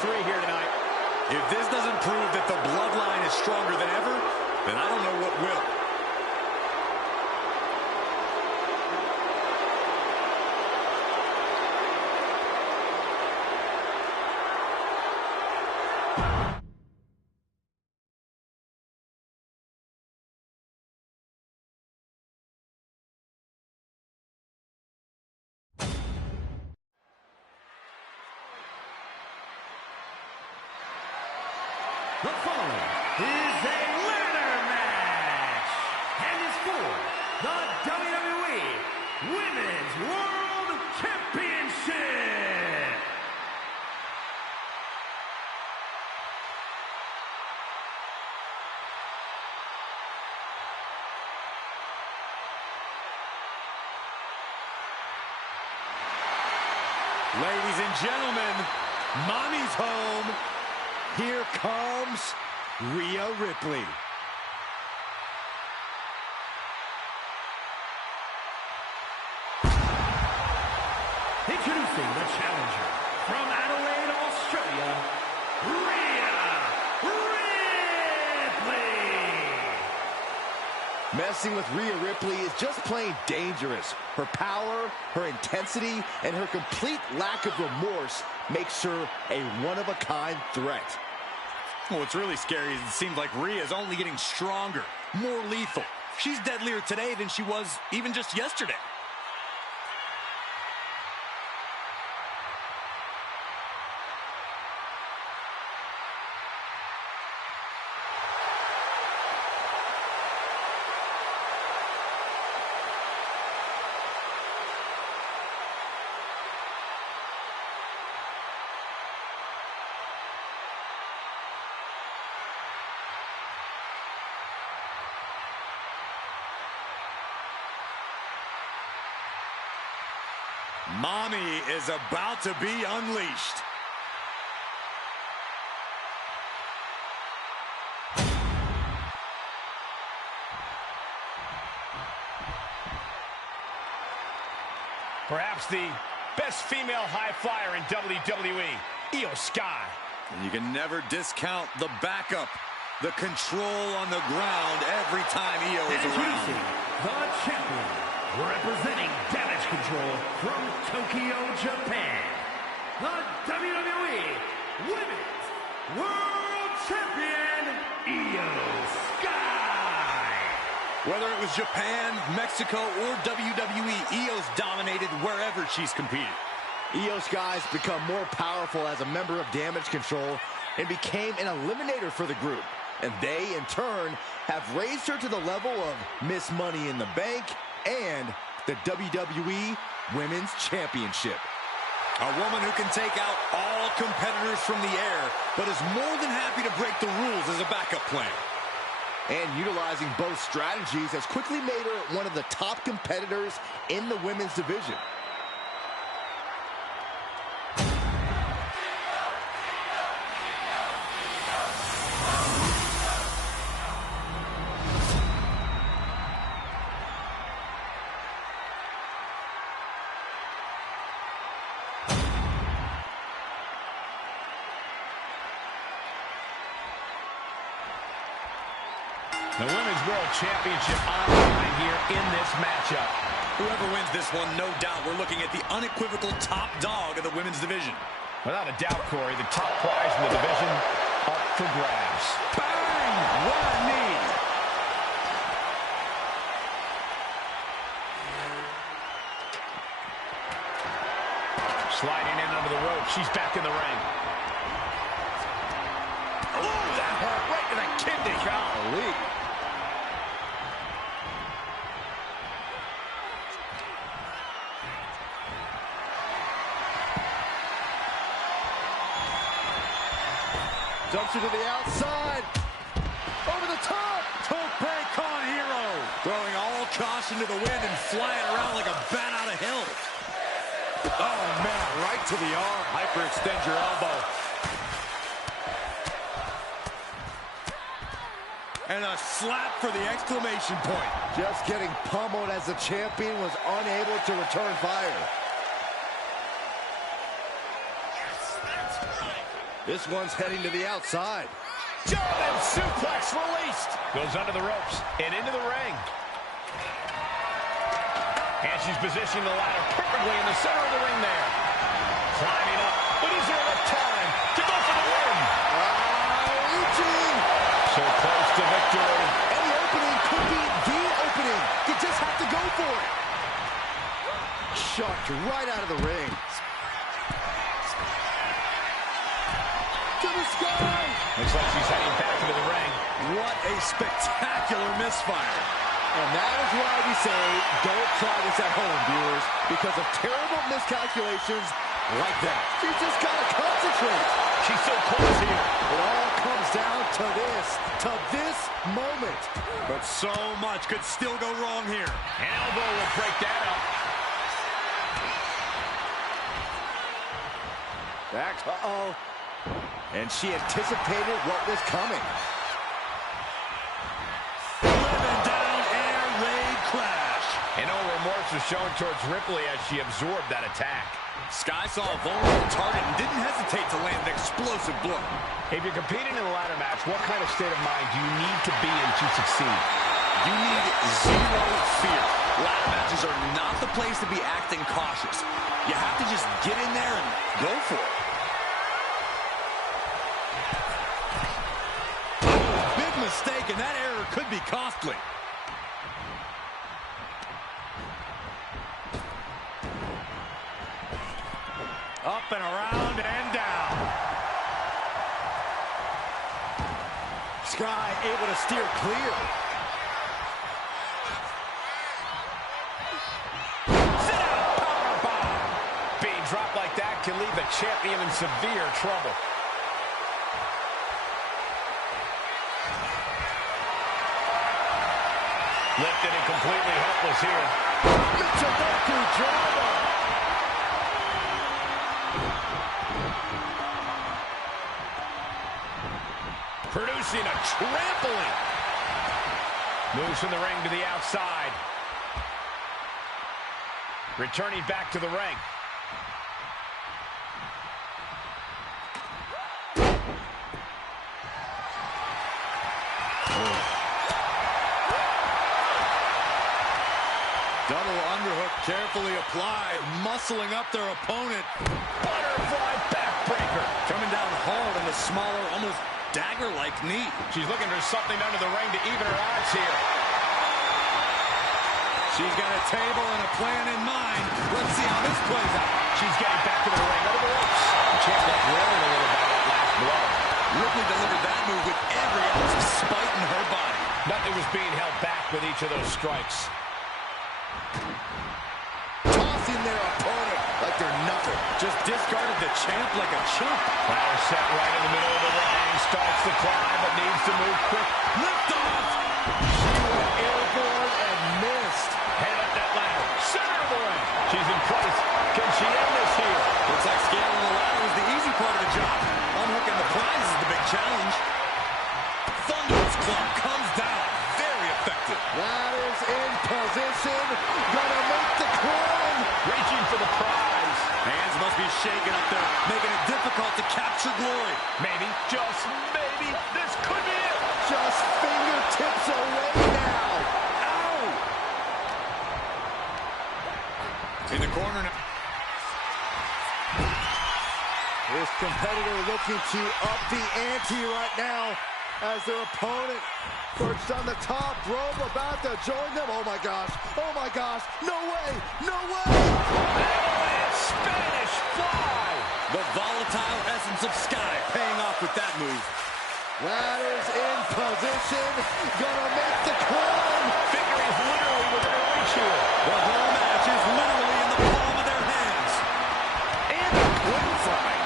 three here tonight. If this doesn't prove that the bloodline is stronger than ever, then I don't know what will. The following is a ladder match and is for the WWE Women's World Championship. Ladies and gentlemen, Mommy's home. Here comes Rhea Ripley. Introducing the challenger from Adelaide, Australia, Rhea Ripley. Messing with Rhea Ripley is just plain dangerous. Her power, her intensity, and her complete lack of remorse makes her a one-of-a-kind threat. What's really scary is it seems like Rhea is only getting stronger, more lethal. She's deadlier today than she was even just yesterday. Mommy is about to be unleashed. Perhaps the best female high flyer in WWE, Io Sky. And you can never discount the backup, the control on the ground every time Io is Introducing around. the champion, representing Damage Control from Tokyo, Japan, the WWE Women's World Champion, Io Sky. Whether it was Japan, Mexico, or WWE, Io's dominated wherever she's competed. Io Sky's become more powerful as a member of Damage Control and became an eliminator for the group. And they, in turn, have raised her to the level of Miss Money in the Bank and the WWE Women's Championship. A woman who can take out all competitors from the air, but is more than happy to break the rules as a backup plan. And utilizing both strategies has quickly made her one of the top competitors in the women's division. The Women's World Championship on the line here in this matchup. Whoever wins this one, no doubt, we're looking at the unequivocal top dog of the women's division. Without a doubt, Corey, the top prize in the division up for grabs. Bang! What a knee! Sliding in under the rope. She's back in the ring. Oh, that hurt right to the kidney. Golly. Dumps her to the outside. Over the top. Tope con hero. Throwing all caution to the wind and flying around like a bat out of hell. Oh, man, right to the arm. Hyperextend your elbow. And a slap for the exclamation point. Just getting pummeled as the champion was unable to return fire. This one's heading to the outside. German suplex released. Goes under the ropes and into the ring. And she's positioning the ladder perfectly in the center of the ring there. Climbing up, but is there enough time to go for the win? Reaching. So close to victory. And the opening could be the opening. You just have to go for it. Shucked right out of the ring. To the sky. Looks like she's heading back into the ring. What a spectacular misfire. And that is why we say don't try this at home, viewers, because of terrible miscalculations like that. You just got to concentrate. She's so close here. It all comes down to this moment. But so much could still go wrong here. An elbow will break that up. Back. Uh-oh. And she anticipated what was coming. Living down air raid crash. And no remorse was shown towards Ripley as she absorbed that attack. Sky saw a vulnerable target and didn't hesitate to land an explosive blow. If you're competing in a ladder match, what kind of state of mind do you need to be in to succeed? You need zero fear. Ladder matches are not the place to be acting cautious. You have to just get in there and go for it. Big mistake, and that error could be costly. Up and around and down. Sky able to steer clear. Sit out, powerbomb. Being dropped like that can leave a champion in severe trouble. Lifted and completely helpless here. Michinoku drama. Producing a trampling. Moves from the ring to the outside. Returning back to the ring. Double underhook carefully applied, muscling up their opponent. Butterfly backbreaker. Coming down hard on the smaller, almost dagger-like knee. She's looking for something under the ring to even her odds here. She's got a table and a plan in mind. Let's see how this plays out. She's getting back to the ring, under the ropes. The champ looked reeling a little by that last blow. Ripley delivered that move with every ounce of spite in her body. Nothing was being held back with each of those strikes. Tossing their opponent like they're nothing. Just discarded the champ like a chump. Ladder set right in the middle of the ring. Starts to climb, but needs to move quick. Lift off! She went airborne and missed. Head up that ladder. Center of the ring. She's in place. Can she end this here? Looks like scaling the ladder was the easy part of the job. Unhooking the prize is the big challenge. Thunderous club comes down. Very effective. Ladders in position. Gonna make the climb. Reaching for the prize. Hands must be shaking up there, making it difficult to capture glory. Maybe, just maybe, this could be it. Just fingertips away now. Ow! In the corner now. This competitor looking to up the ante right now as their opponent perched on the top rope about to join them. Oh my gosh, oh my gosh, no way, no way! Spanish fly. The volatile essence of Sky paying off with that move. Ladders in position, gonna make the climb. Fingers literally within her reach here. The whole match is literally in the palm of their hands. And the clothesline.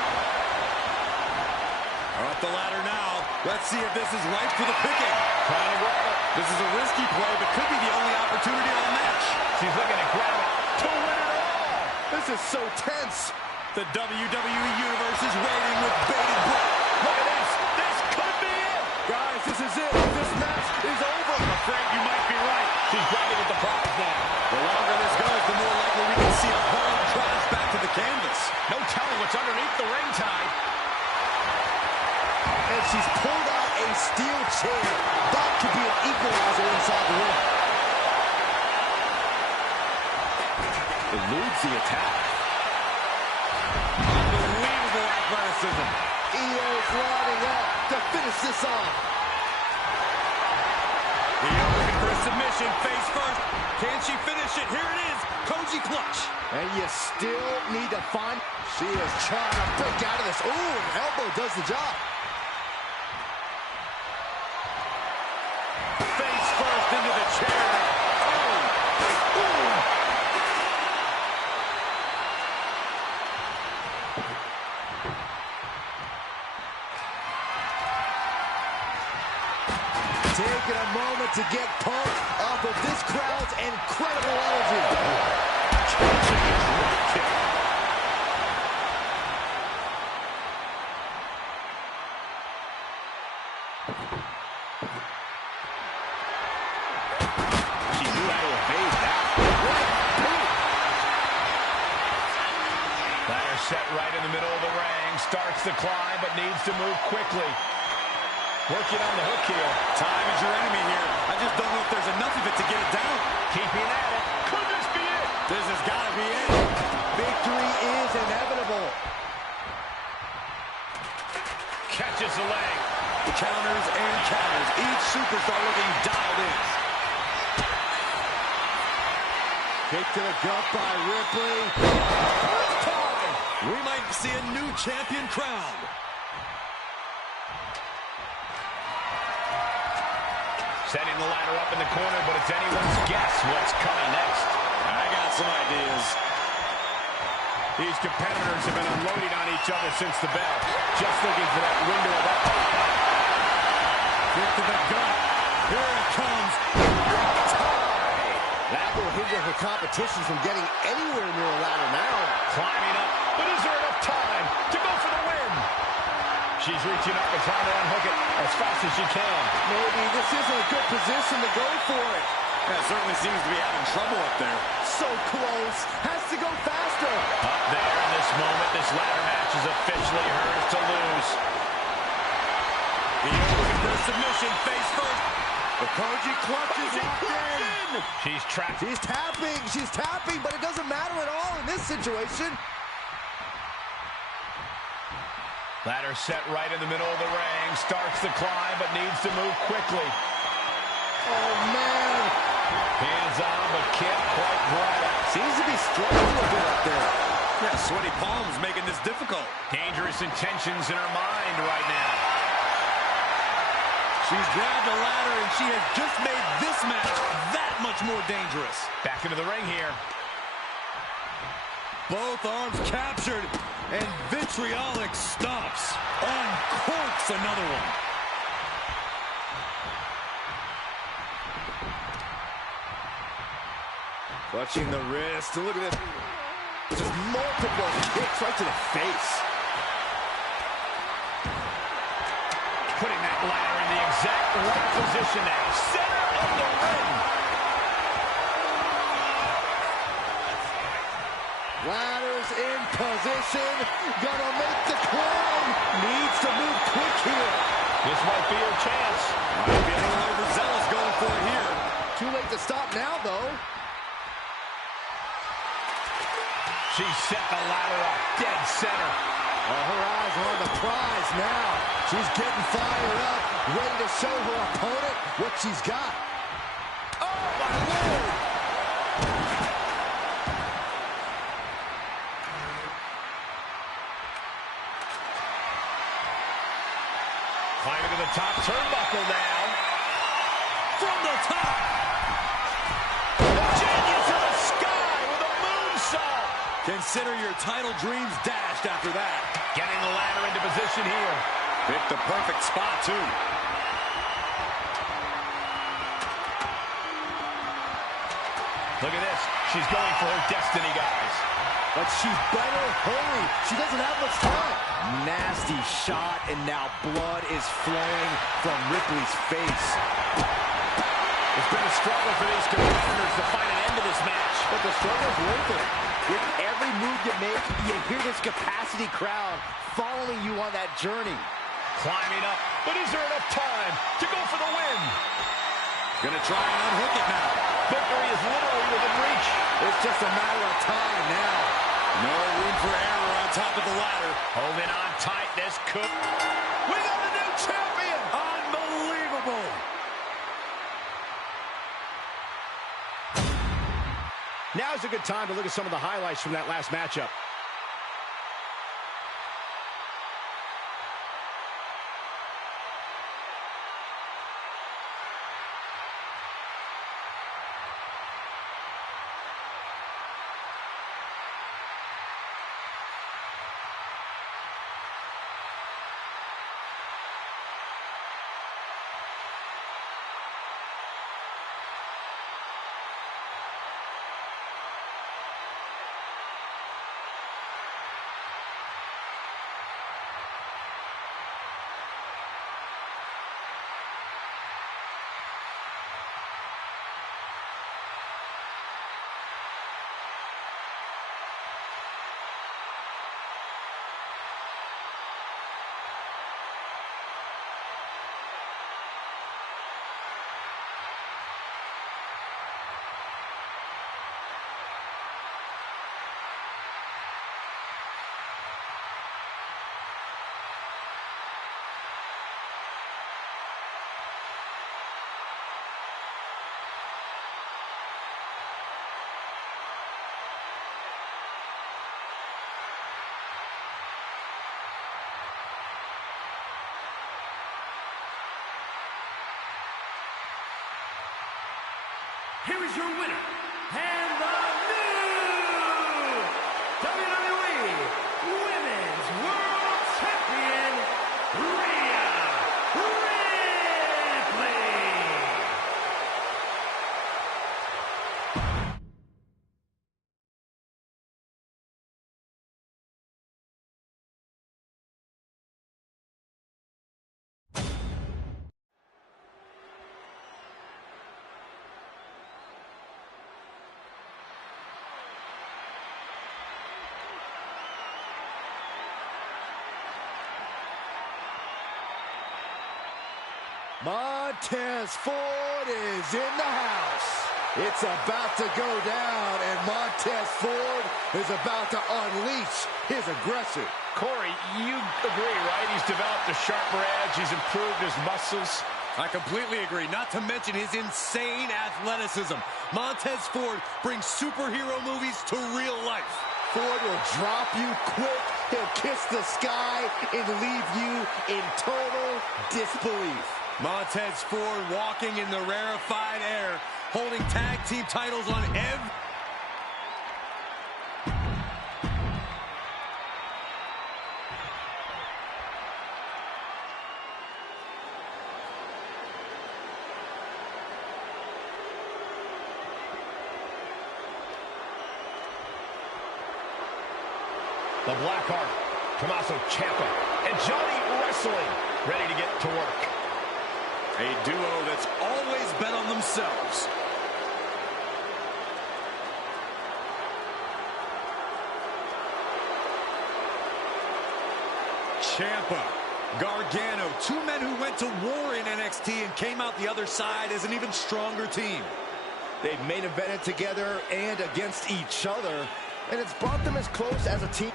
Up the ladder now. Let's see if this is ripe for the picking. Trying to grab it. This is a risky play, but could be the only opportunity of the match. She's looking to grab it to win it all. This is so tense. The WWE Universe is waiting with bated breath. Look at this. This could be it. Guys, this is it. This match is over. I'm afraid you might be right. She's grabbing at the prize now. The longer this goes, the more likely we can see a hard crash back to the canvas. No telling what's underneath the ring tide. steel chair. That could be an equalizer inside the ring. Eludes the attack. Unbelievable athleticism. Io's lining up to finish this off. Io looking for a submission, face first. Can she finish it? Here it is, Koji clutch. And you still need to find... She is trying to break out of this. Ooh, an elbow does the job. Face first into the chair. Oh. Ooh. Taking a moment to get pumped off of this crowd's incredible energy. She knew how to evade that. Ladder set right in the middle of the ring. Starts the climb, but needs to move quickly. Working on the hook here. Time is your enemy here. I just don't know if there's enough of it to get it down. Keeping at it. Could this be it? This has got to be it. Victory is inevitable. Catches the leg. Counters and counters. Each superstar looking dialed in. Kick to the gut by Ripley. We might see a new champion crowned. Setting the ladder up in the corner, but it's anyone's guess what's coming next. I got some ideas. These competitors have been unloading on each other since the bell. Just looking for that window of opportunity. Kick to the gut. Here it comes. That will hinder her competition from getting anywhere near a ladder now. Climbing up, but is there enough time to go for the win? She's reaching up and trying to unhook it as fast as she can. Maybe this isn't a good position to go for it. Yeah, certainly seems to be having trouble up there. So close. Has to go faster. Up there in this moment, this ladder match is officially hers to lose. Io looking for a submission, face first. The Koji clutch is locked in. She's trapped. She's tapping, but it doesn't matter at all in this situation. Ladder set right in the middle of the ring. Starts the climb, but needs to move quickly. Oh, man. Hands on, but can't quite grab it. Seems to be struggling a bit up there. Yeah, sweaty palms making this difficult. Dangerous intentions in her mind right now. She's grabbed a ladder, and she has just made this match that much more dangerous. Back into the ring here. Both arms captured, and Vitriolic stops. Uncorks another one. Clutching the wrist. Look at this. Just multiple kicks right to the face. Putting that ladder in the exact right position now. Center of the ring. Ladder's in position. Gonna make the climb. Needs to move quick here. This might be her chance. Might be a little overzealous going for it here. Too late to stop now, though. She set the ladder up dead center. Her eyes are on the prize now. She's getting fired up, ready to show her opponent what she's got. Oh, my Lord! Climbing to the top turnbuckle now. From the top. Virginia to the sky with a moonsault. Consider your title dreams dashed after that. Getting the ladder into position here. Picked the perfect spot, too. Look at this. She's going for her destiny, guys. But she better hurry. She doesn't have much time. Nasty shot, and now blood is flowing from Ripley's face. It's been a struggle for these competitors to find an end to this match. But the struggle's worth it. With every move you make, you hear this capacity crowd following you on that journey. Climbing up, but is there enough time to go for the win? Gonna try and unhook it now. Victory is literally within reach. It's just a matter of time now. No room for error on top of the ladder. Holding on tight, this could... We got a new champion! Unbelievable! Now's a good time to look at some of the highlights from that last matchup. Here is your winner, and the new WWE Women's World Champion, Rhea Ripley. Montez Ford is in the house. It's about to go down, and Montez Ford is about to unleash his aggression. Corey, you agree, right? He's developed a sharper edge. He's improved his muscles. I completely agree, not to mention his insane athleticism. Montez Ford brings superhero movies to real life. Ford will drop you quick. He'll kiss the sky and leave you in total disbelief. Montez Ford walking in the rarefied air, holding tag team titles on every... The Blackheart, Tommaso Ciampa, and Johnny Wrestling ready to get to work. A duo that's always bet on themselves. Ciampa, Gargano, two men who went to war in NXT and came out the other side as an even stronger team. They've main evented together and against each other, and it's brought them as close as a team.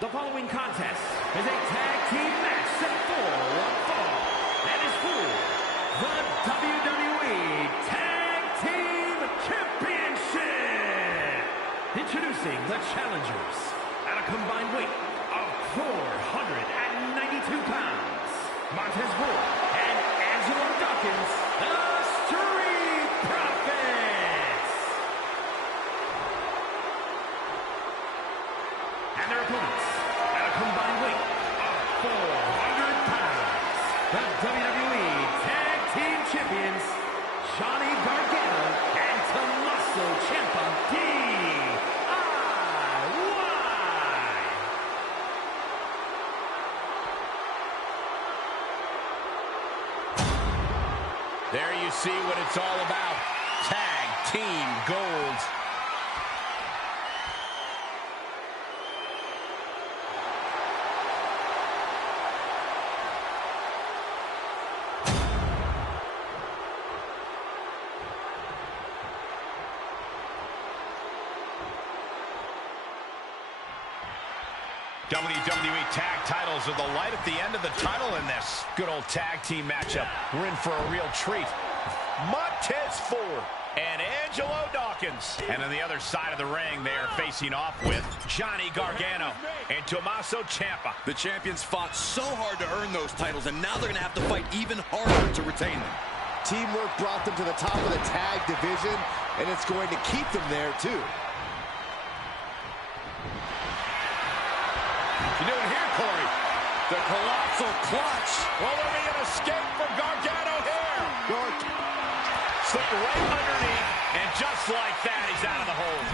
The following contest is a tag team match set for one fall and is for the WWE Tag Team Championship. Introducing the challengers at a combined weight of 492 pounds, Montez Ford and Angelo Dawkins, the Street Profits. And their opponents at a combined weight of 400 pounds, the WWE Tag Team Champions, Johnny Gargano and Tommaso Ciampa, DIY. There you see what it's all about. Tag Team Gold. WWE tag titles are the light at the end of the tunnel in this good old tag team matchup. We're in for a real treat. Montez Ford and Angelo Dawkins. And on the other side of the ring, they are facing off with Johnny Gargano and Tommaso Ciampa. The champions fought so hard to earn those titles, and now they're going to have to fight even harder to retain them. Teamwork brought them to the top of the tag division, and it's going to keep them there, too. You doing here, Corey? The colossal clutch. Will there be an escape from Gargano here? Slipped right underneath, and just like that, he's out of the hold.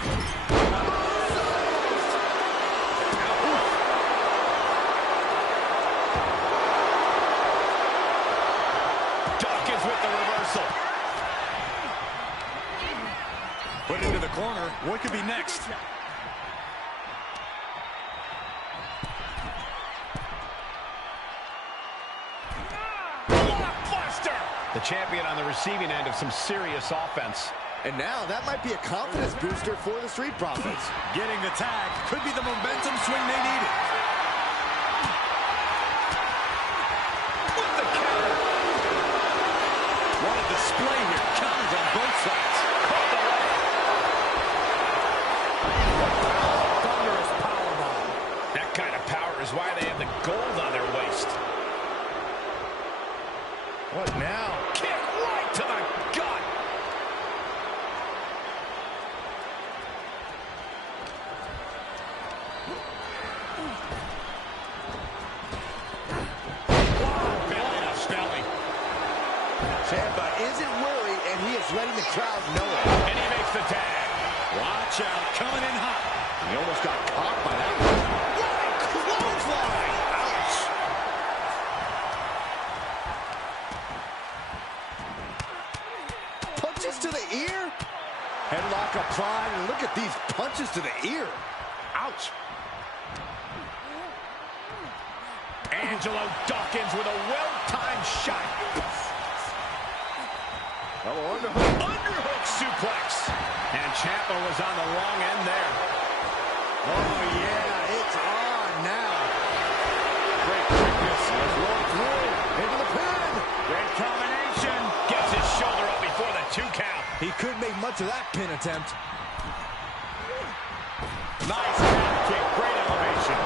Dawkins with the reversal. Put into the corner. What could be next? The champion on the receiving end of some serious offense. And now that might be a confidence booster for the Street Profits. Getting the tag could be the momentum swing they needed. With the counter. What a display here. Counters on both sides. Thunderous powerbomb. That kind of power is why they have the gold on their waist. What now? Kick right to the gut. Belly to belly. Ciampa isn't worried, and he is letting the crowd know it. And he makes the tag. Watch out. Coming in hot. He almost got caught by that one. Clothesline. Ouch. Punches to the ear. Headlock applied, and look at these punches to the ear. Ouch. Angelo Dawkins with a well-timed shot. Underhook suplex. And Ciampa was on the wrong end there. Oh, yeah, it's on now. Great quickness. Let's roll through. Into the pin. Great combination. Gets his shoulder up before the 2 count. He couldn't make much of that pin attempt. Nice calf kick. Great elevation.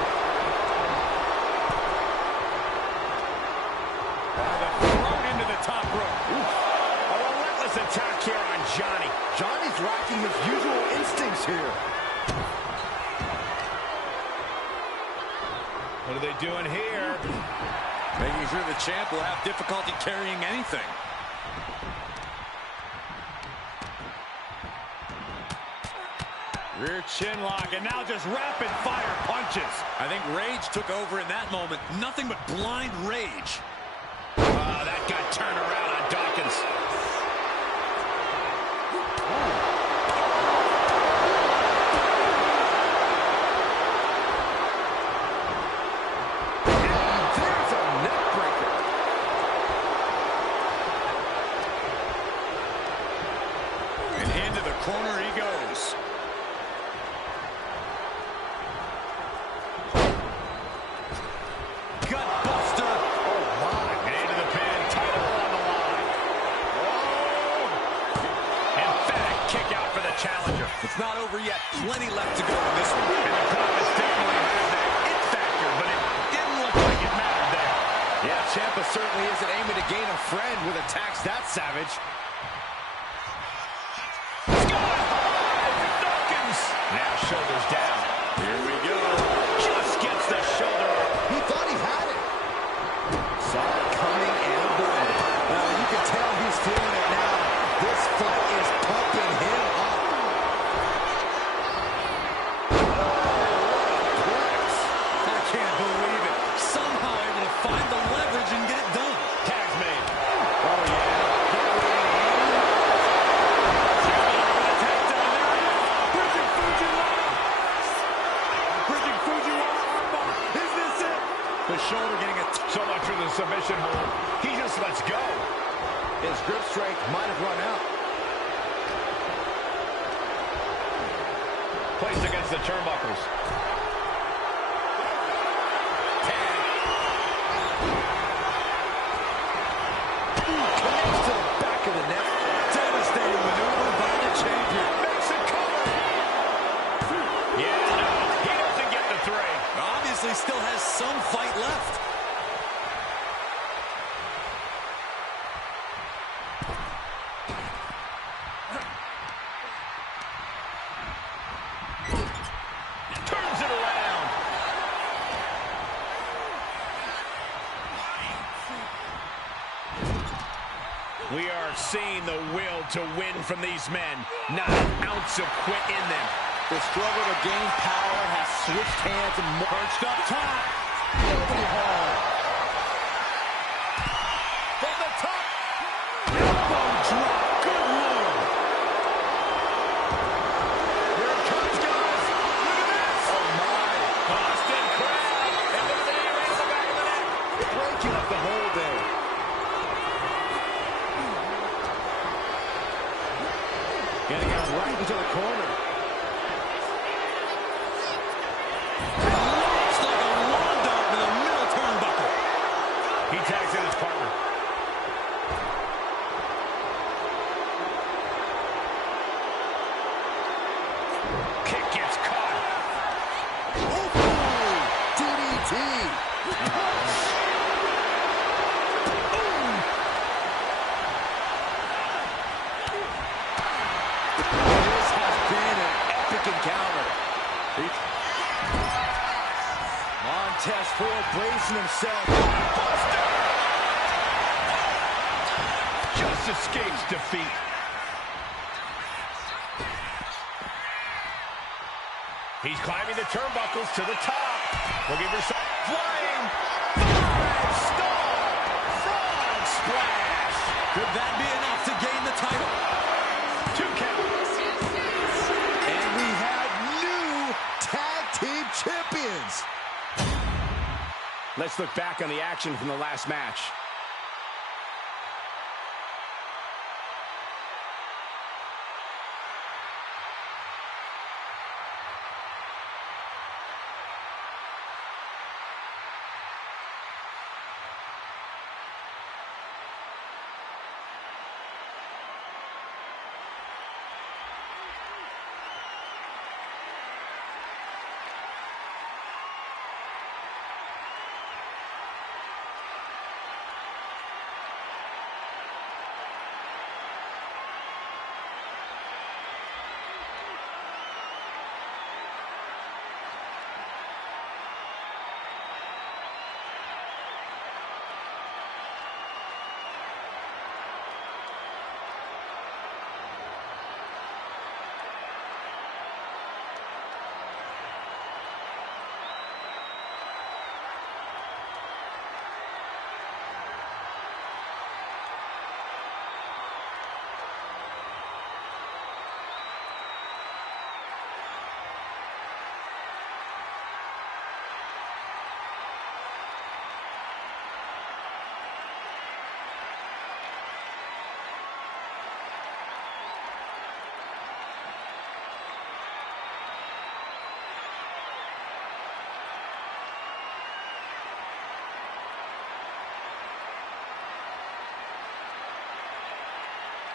The thrown into the top rope. A relentless attack here on Johnny. Johnny's lacking his usual instincts here. What are they doing here? Making sure the champ will have difficulty carrying anything. Rear chin lock, and now just rapid fire punches. I think rage took over in that moment. Nothing but blind rage. That got turned around on Dawkins. There's a neck breaker. And into the corner he goes. Gutbuster. Oh, my. And into the pin. Title on the line. Oh. Emphatic kick out for the challenger. It's not over yet. Plenty left to go in this one. And the Profits definitely had that it factor, but it didn't look like it mattered there. Yeah, Ciampa certainly isn't aiming to gain a friend with attacks that savage. Sky high. Dawkins. Now shoulders down. Here we go. Just gets the shoulder up. He thought he had it. Saw it coming and avoided. Now you can tell he's feeling it now. This fight is pumping him up. I can't believe it. Somehow able to find the leverage and get it done. Tag's made. Oh, yeah. Can't wait Let's go. His grip strength might have run out. Placed against the turnbuckles. Connects to the back of the neck. Devastating maneuver by the champion. Makes it cover. Yeah, no, he doesn't get the 3. Obviously still has some fight left. Turns it around. We are seeing the will to win from these men. Not an ounce of quit in them. The struggle to gain power has switched hands and perched up top. Nobody home. From the top. Elbow drop. Good Lord. Here it comes, guys. Look at this. Oh, my. Boston crab. And look at the knee right in the back of the neck. Breaking up the hold there. Getting out right into the corner. Looks like a lawn dart to the middle turnbuckle. He tags in his partner. Kick gets caught. DDT. This has been an epic encounter. Montez Ford bracing himself. Just escapes defeat. He's climbing the turnbuckles to the top. Looking for some flying 5-star frog splash. Could that be enough to gain the title? 2 count. And we have new tag team champions. Let's look back on the action from the last match.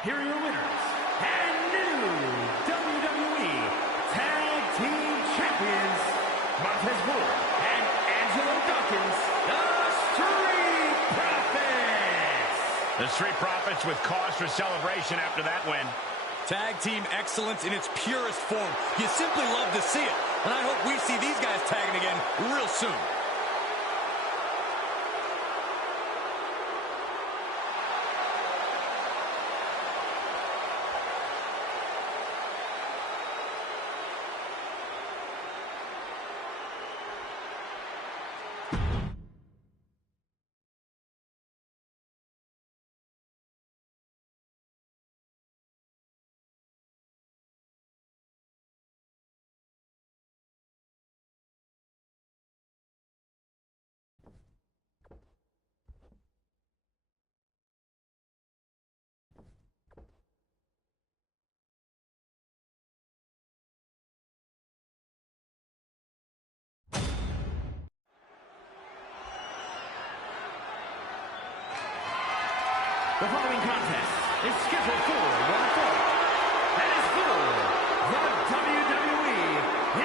Here are your winners and new WWE Tag Team Champions, Montez Ford and Angelo Dawkins, the Street Profits. The Street Profits with cause for celebration after that win. Tag team excellence in its purest form. You simply love to see it. And I hope we see these guys tagging again real soon. The following contest is scheduled for one fall. And is for the WWE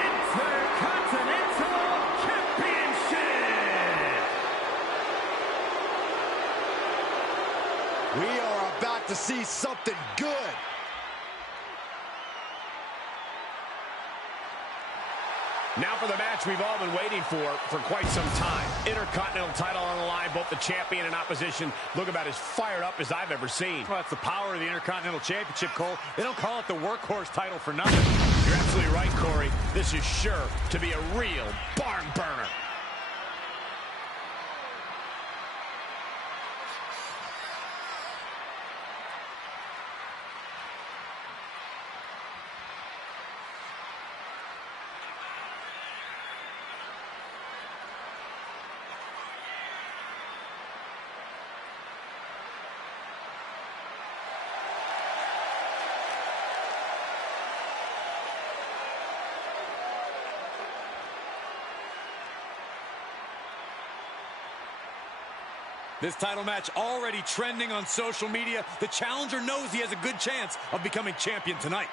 Intercontinental Championship. We are about to see something good. Now for the match we've all been waiting for quite some time. Intercontinental title on the line, both the champion and opposition look about as fired up as I've ever seen. Well, that's the power of the Intercontinental Championship, Cole. They don't call it the workhorse title for nothing. You're absolutely right, Corey. This is sure to be a real barn burner. This title match already trending on social media. The challenger knows he has a good chance of becoming champion tonight.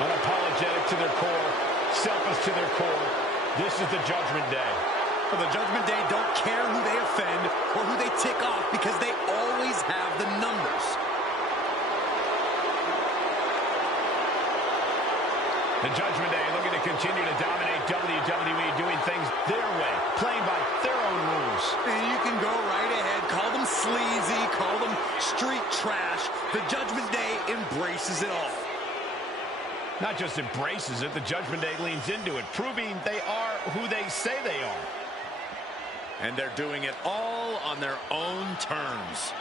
Unapologetic to their core, selfless to their core. This is the Judgment Day. Well, the Judgment Day don't care who they offend or who they tick off because they always have the numbers. The Judgment Day looking to continue to dominate WWE, doing things their way, playing by their own rules. And you can go right ahead, call them sleazy, call them street trash. The Judgment Day embraces it all. Not just embraces it, the Judgment Day leans into it, proving they are who they say they are. And they're doing it all on their own terms.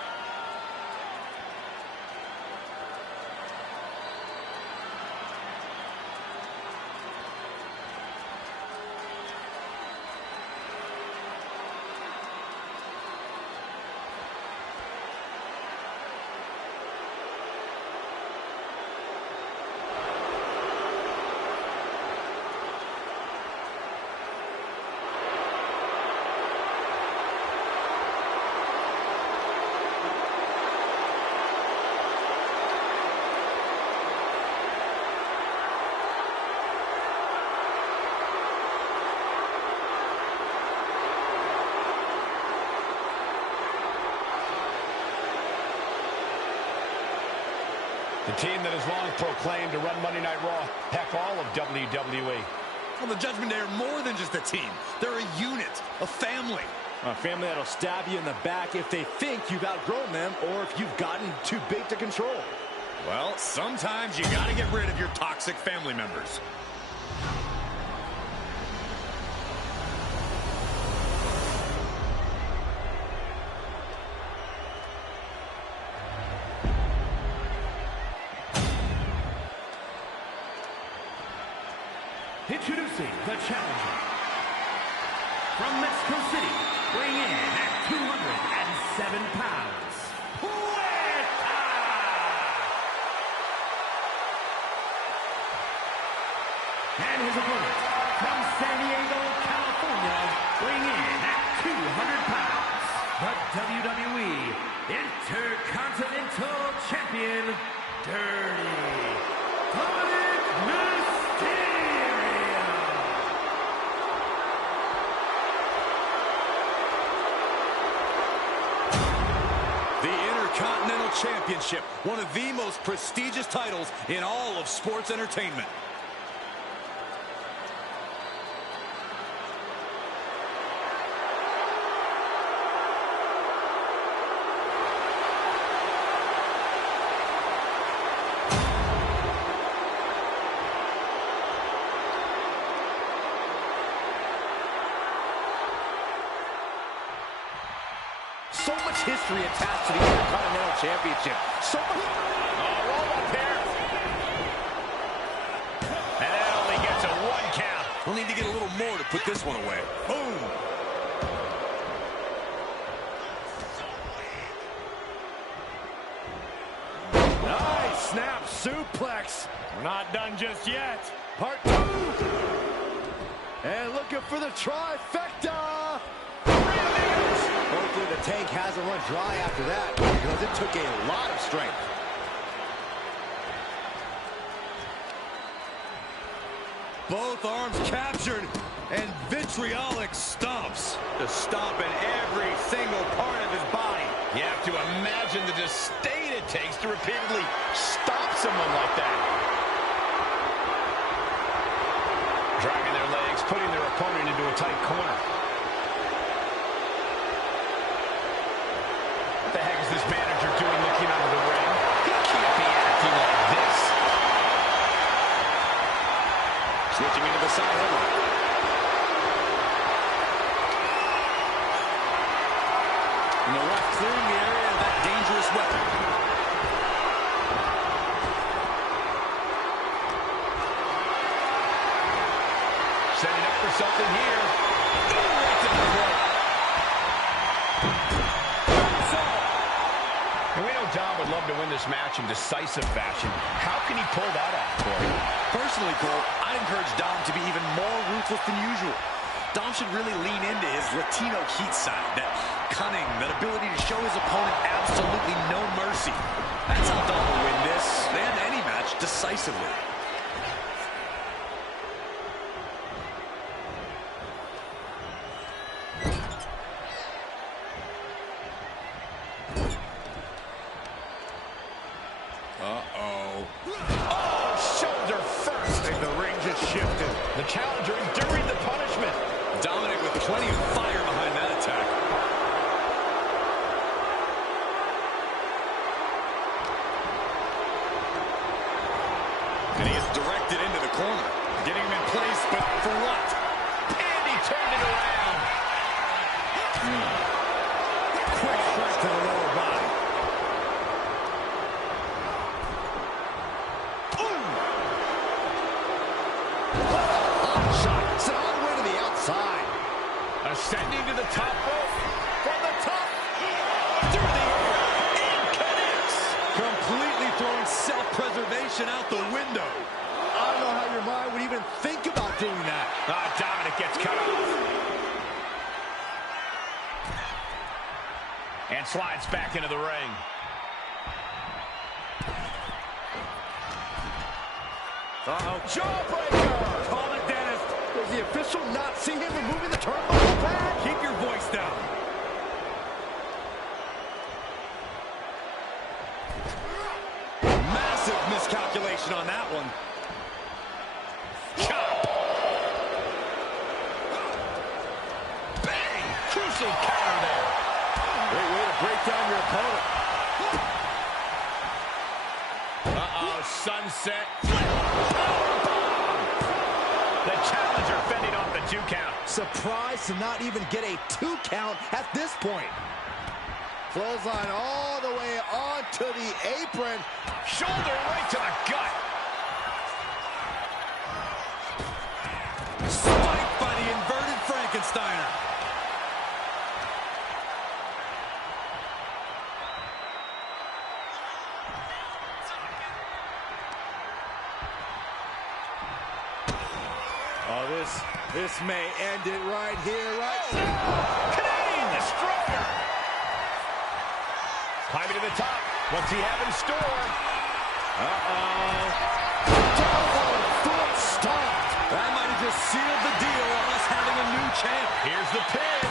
The team that has long proclaimed to run Monday Night Raw, heck, all of WWE. Well, the Judgment Day are more than just a team. They're a unit, a family. A family that'll stab you in the back if they think you've outgrown them or if you've gotten too big to control. Well, sometimes you gotta get rid of your toxic family members. Introducing the challenger from Mexico City, weighing in at 207 pounds, Puerta! And his opponent from San Diego, California, weighing in at 200 pounds, the WWE Intercontinental Champion, Dirty Dominic Mysterio. Intercontinental Championship, one of the most prestigious titles in all of sports entertainment. history attached to the Intercontinental Championship. So much... roll up here. And that only gets a 1 count. We'll need to get a little more to put this one away. Boom. Nice snap suplex. We're not done just yet. Part 2. And looking for the trifecta. Hopefully the tank hasn't run dry after that, because it took a lot of strength. Both arms captured, and vitriolic stomps. To stomp in every single part of his body. You have to imagine the disdain it takes to repeatedly stomp someone like that. Dragging their legs, putting their opponent into a tight corner. What the heck is this manager doing looking out of the ring? He can't be acting like this. Switching into the side headlock. And the ref clearing the area of that dangerous weapon. Setting up for something here. Right to the throat. And we know Dom would love to win this match in decisive fashion. How can he pull that off, Corey? Personally, Cole, I'd encourage Dom to be even more ruthless than usual. Dom should really lean into his Latino heat side, that cunning, that ability to show his opponent absolutely no mercy. That's how Dom will win this and any match decisively. Shoulder first. And the ring just shifted. The challenger enduring the punishment. Dominic with plenty of fire behind that attack. And he is directed into the corner. Getting him in place, but for what? And he turned it around. Quick strike to the lower body. Ascending to the top rope. From the top. Through the air. And connects. Completely throwing self-preservation out the window. I don't know how your mind would even think about doing that. Dominic gets cut off. And slides back into the ring. Jawbreaker! Call it, Dennis. Does the official not see him removing the turnbuckle pad? Keep your voice down. Massive miscalculation on that one. Chop! Bang! Crucial counter there. Great way to break down your opponent. Sunset. Powerbomb! The challenger fending off the 2 count. Surprised to not even get a 2 count at this point. Clothesline all the way onto the apron. Shoulder right to the gut. Spiked by the inverted Frankensteiner. Oh, this may end it right here, right? Canadian Destroyer. Climbing to the top. What's he have in store? Double foot stomp. That might have just sealed the deal on us having a new champ. Here's the pin.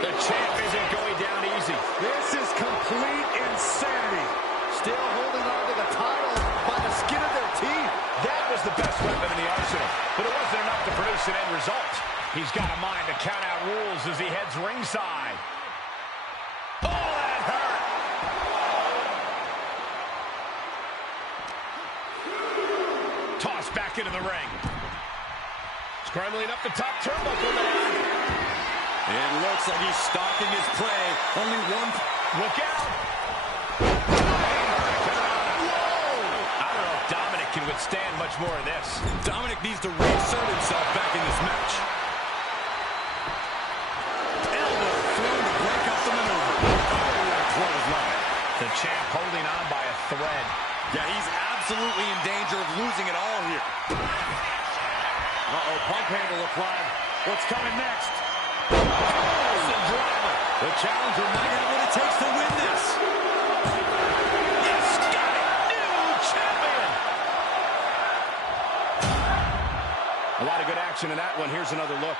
The champ isn't going down easy. This is complete insanity. Still holding on to the title by the skin of their teeth. That was the best weapon in the arsenal, but it wasn't enough to produce an end result. He's got a mind to count out rules as he heads ringside. Oh, that hurt! Tossed back into the ring. Scrambling up the top turnbuckle now. It looks like he's stalking his prey. Only one. Look out. I don't know if Dominic can withstand much more of this. Dominic needs to reassert himself back in this match. Elbow thrown to break up the maneuver. The champ holding on by a thread. Yeah, he's absolutely in danger of losing it all here. Uh-oh, pump handle applied. What's coming next? The challenger might have what it takes to win this. Yes, got it. New champion. A lot of good action in that one. Here's another look.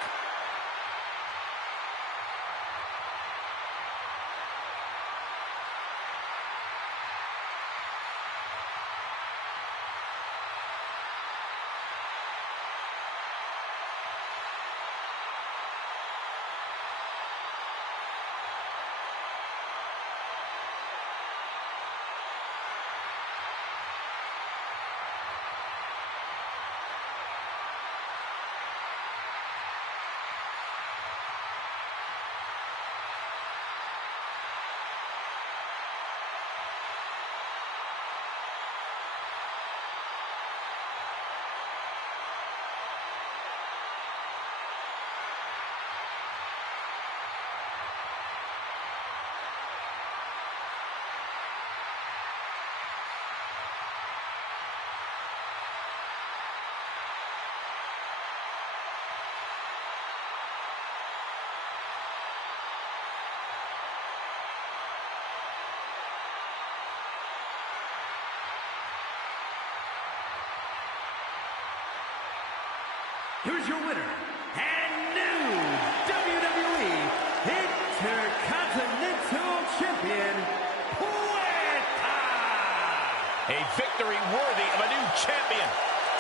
Here's your winner, and new WWE Intercontinental Champion, Puerta! A victory worthy of a new champion.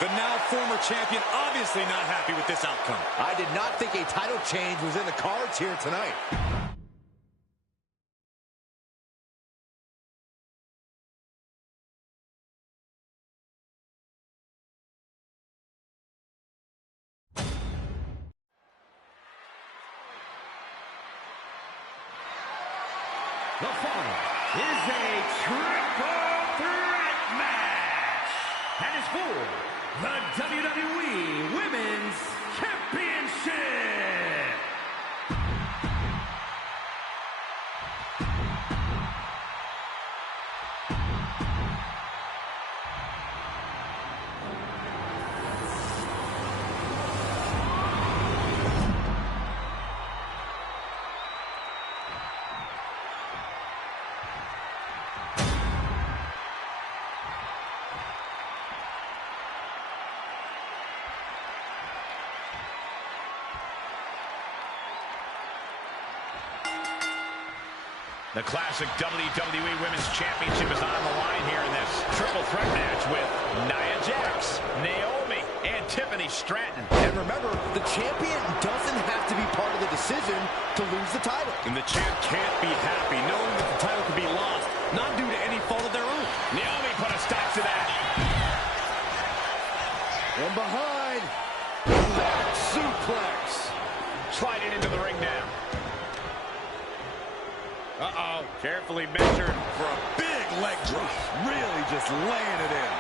The now former champion obviously not happy with this outcome. I did not think a title change was in the cards here tonight. The following is a triple threat match and is for the WWE Women's Championship. The classic WWE Women's Championship is on the line here in this triple threat match with Nia Jax, Naomi, and Tiffany Stratton. And remember, the champion doesn't have to be part of the decision to lose the title. And the champ can't be happy knowing that the title could be lost, not due to any fault of their own. Naomi put a stop to that. And behind, back suplex. Sliding into the ring now. Uh-oh, carefully measured for a big leg drop. Really just laying it in.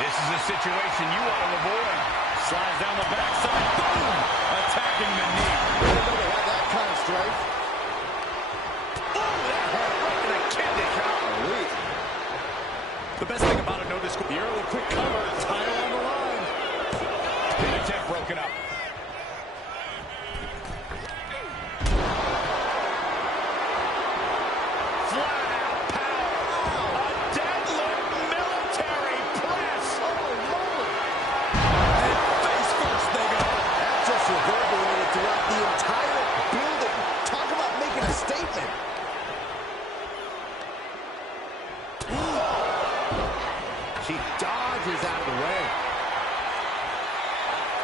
This is a situation you want to avoid. Slides down the backside. Boom! Attacking the knee. Didn't know they had that kind of strength. Oh, that hurt right to the kidney. Golly. The best thing about it, no disc. The early quick cover. Title on the line. Pin attempt broken up. She dodges out of the way.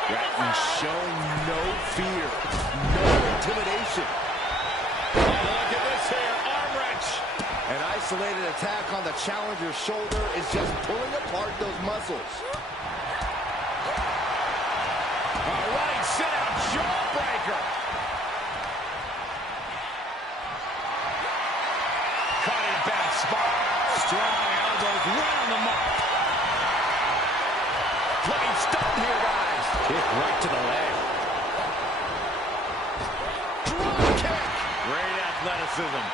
Stratton showing no fear, no intimidation. Oh, look at this here, arm wrench. An isolated attack on the challenger's shoulder is just pulling apart those muscles. A right Jawbreaker. Caught in a bad spot. Strong elbows right on the mark. Looking stunned here, guys. Kick right to the leg. Drop kick. Great athleticism.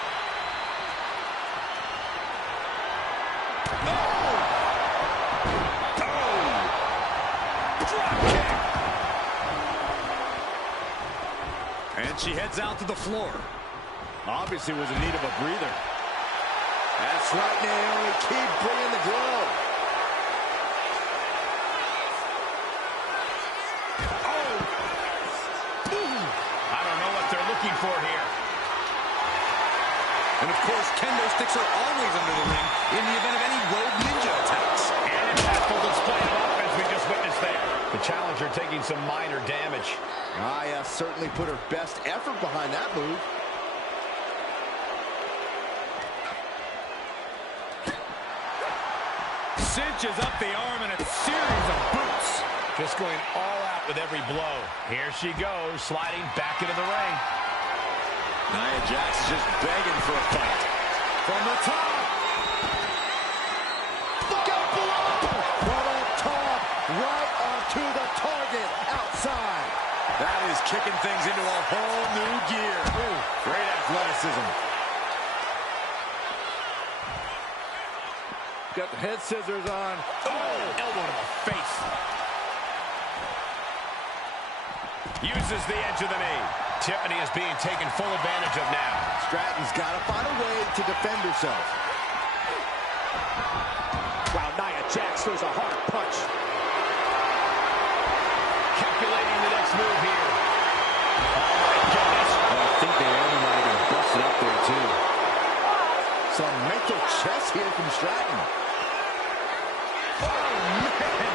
And she heads out to the floor. Obviously was in need of a breather. That's right, Naomi. Keep bringing the glow. I don't know what they're looking for here. And of course, kendo sticks are always under the ring in the event of any rogue ninja attacks. And impactful display of offense we just witnessed there. The challenger taking some minor damage. Nia certainly put her best effort behind that move. Cinches up the arm in a series of boots. Just going all out with every blow. Here she goes, sliding back into the ring. Nia Jax is just begging for a fight. From the top. Look out below! From up top, right onto the target outside. That is kicking things into a whole new gear. Ooh, great athleticism. Got the head scissors on. Oh, elbow to the face. Uses the edge of the knee. Tiffany is being taken full advantage of now. Stratton's got to find a way to defend herself. Wow, Nia Jax throws a hard punch. Calculating the next move here. Oh, my goodness. Oh, I think Naomi might have been busted up there, too. Some mental chess here from Stratton. Oh, man.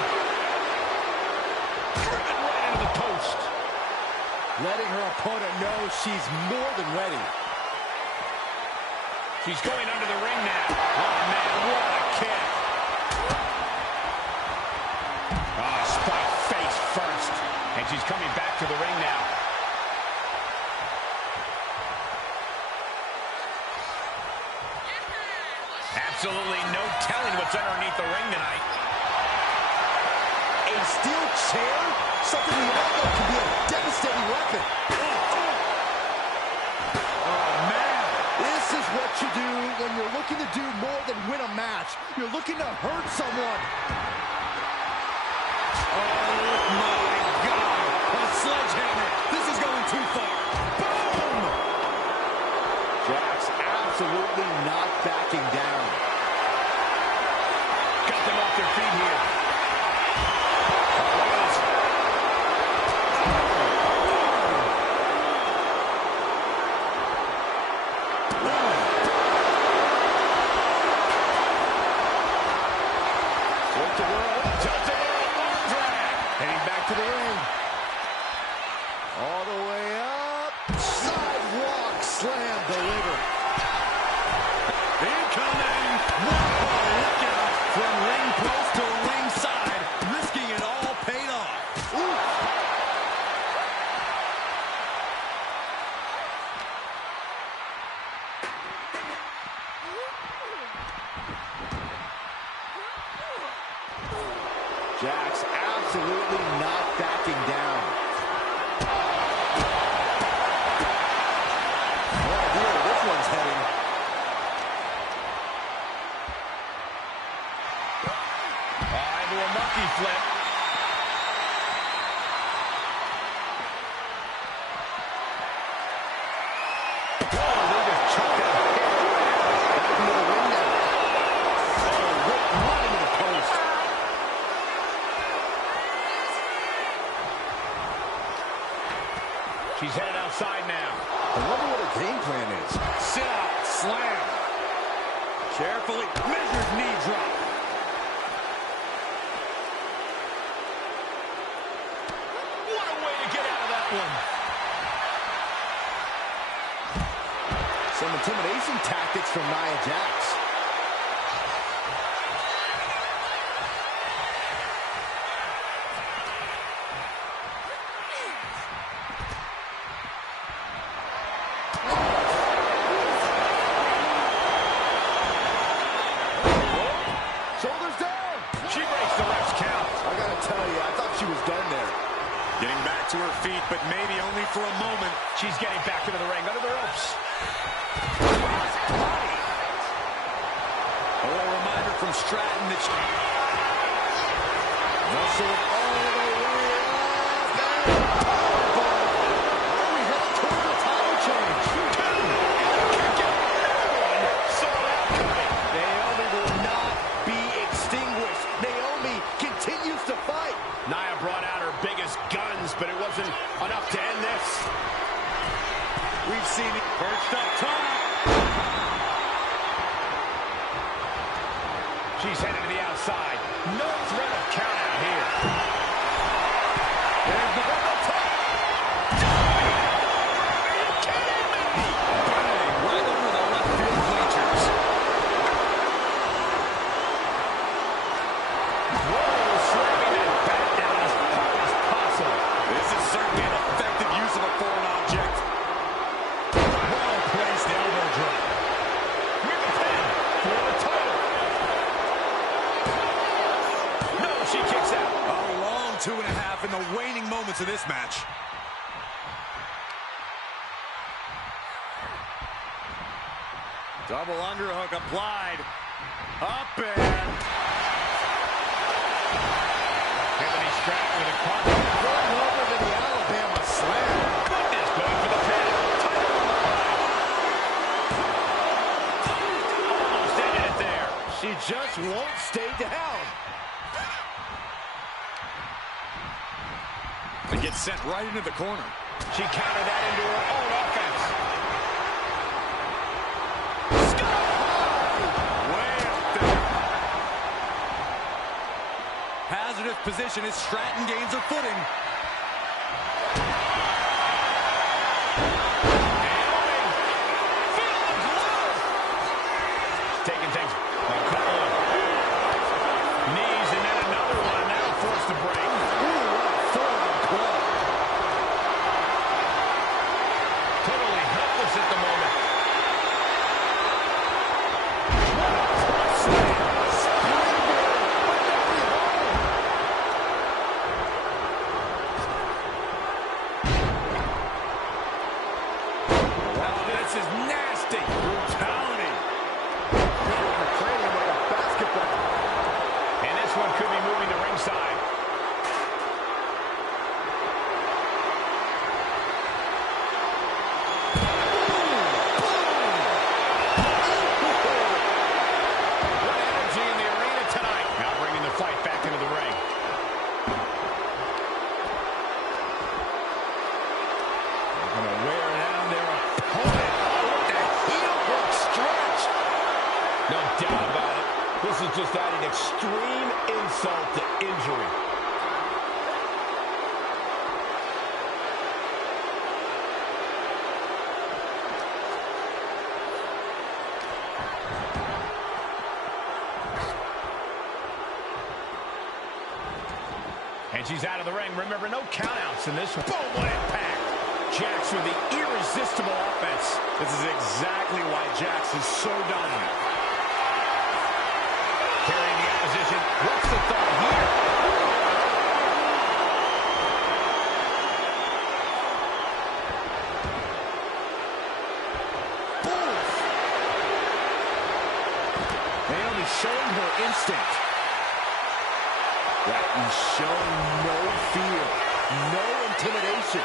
Driven right into the post. Letting her opponent know she's more than ready. She's going under the ring now. Oh, man, what a kick. Oh, spike face first. And she's coming back to the ring now. Absolutely no telling what's underneath the ring tonight. A steel chair? Something we all know can be a devastating weapon. Oh, man. This is what you do when you're looking to do more than win a match. You're looking to hurt someone. Oh, my God. A sledgehammer. This is going too far. Boom! Jax absolutely not backing down. Got them off their feet here. Heading back to the ring. All the way up. Sidewalk slam delivered. Incoming. Whoa, look out. From ring post to ringside. Risking it all paid off. Ooh. Jax absolutely not backing down. No idea where this one's heading. Into a monkey flip. Oh, they just chucked it. Back into the ring now. Oh, whipped right into the post. She's headed outside now. I wonder what her game plan is. Sit out. Slam. Carefully. Measured knee drop. What a way to get out of that one. Some intimidation tactics from Nia Jax. Getting back to her feet, but maybe only for a moment. She's getting back into the ring, under the ropes. A little reminder from Stratton that she... Muscle all the way up and powerbomb. We head toward the title change. Naomi will not be extinguished. Naomi continues to fight. Nia brought out her biggest guns, but it wasn't enough to end this. We've seen it perched up top. She's headed to the outside. No threat of count out here. There's the top. Are you kidding me? Bang, right over the left field bleachers. Whoa, slamming that bat down as hard as possible. This is certainly an effective use of a foreign object. Well-placed elbow drop. With the pin for the title. No, she kicks out. A long 2.5 in the waning moments of this match. Double underhook applied. Up and... Tiffany Stratton with a carpet. Going over to the Alabama slam. Goodness, going for the pin. Title on the line. Almost ended it there. She just won't stay down. And gets sent right into the corner. She countered that into her own offense. Way up there. Hazardous position as Stratton gains her footing. Naomi, feel the glove. Taking things a couple of knees and then another one. Now forced to break. Totally helpless at the moment. Wow, this is nasty. Brutality. Training like a basketball. And this one could be moving to ringside. What energy in the arena tonight. Now bringing the fight back into the ring. Gonna wear down their opponent. Oh, what the heel hook stretch. No doubt about it. This is just adding extreme insult to injury. And she's out of the ring. Remember, no countouts in this one. Boom, what impact. Jax with the irresistible offense. This is exactly why Jax is so dominant. Carrying the opposition. What's the thought here? Boom! Naomi showing her instinct. Stratton showing no fear, no intimidation.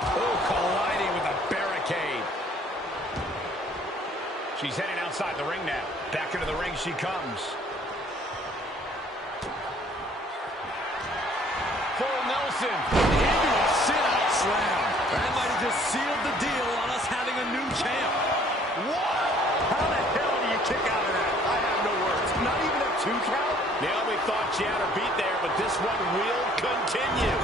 Oh, colliding with a barricade. She's heading outside the ring now. Back into the ring she comes. Full Nelson. Into a sit-out slam. That might have just sealed the deal on us having a new champ. What? How the hell do you kick out of that? I have no words. Not even a 2 count? Naomi thought she had her beat there, but this one will continue.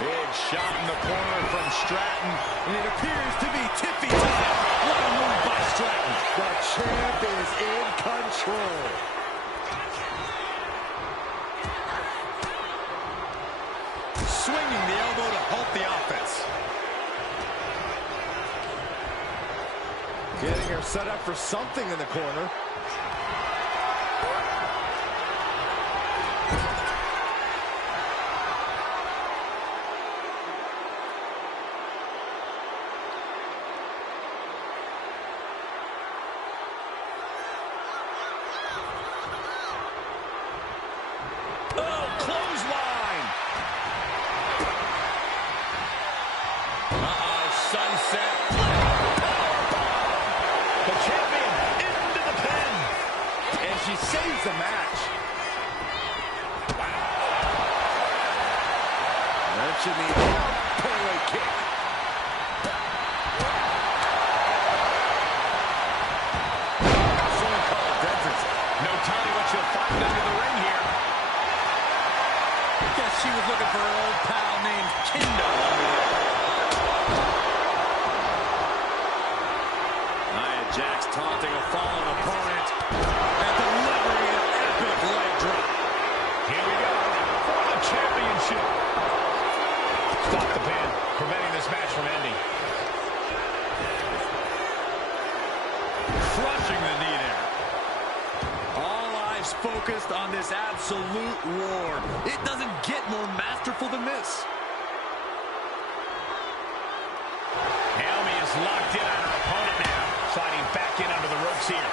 Big shot in the corner from Stratton, and it appears to be tippy time. What a move by Stratton. The champ is in control. Swinging the elbow to halt the offense. Getting her set up for something in the corner. She saves the match. Wow. That should mean pullaway kick. Someone call it vengeance. No telling what she'll find under the ring here. Guess she was looking for her old pal named Kendo under there. Nia Jax taunting a fallen opponent. Stop the pin, preventing this match from ending. Crushing the knee there. All eyes focused on this absolute war. It doesn't get more masterful than this. Naomi is locked in on her opponent now. Sliding back in under the ropes here.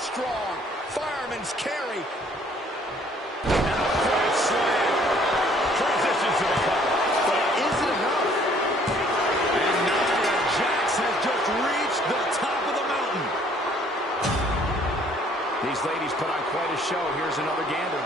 Strong. Fireman's carry. And a front slam. Transitions to the cover. But is it enough? And Nia Jax has just reached the top of the mountain. These ladies put on quite a show. Here's another gander.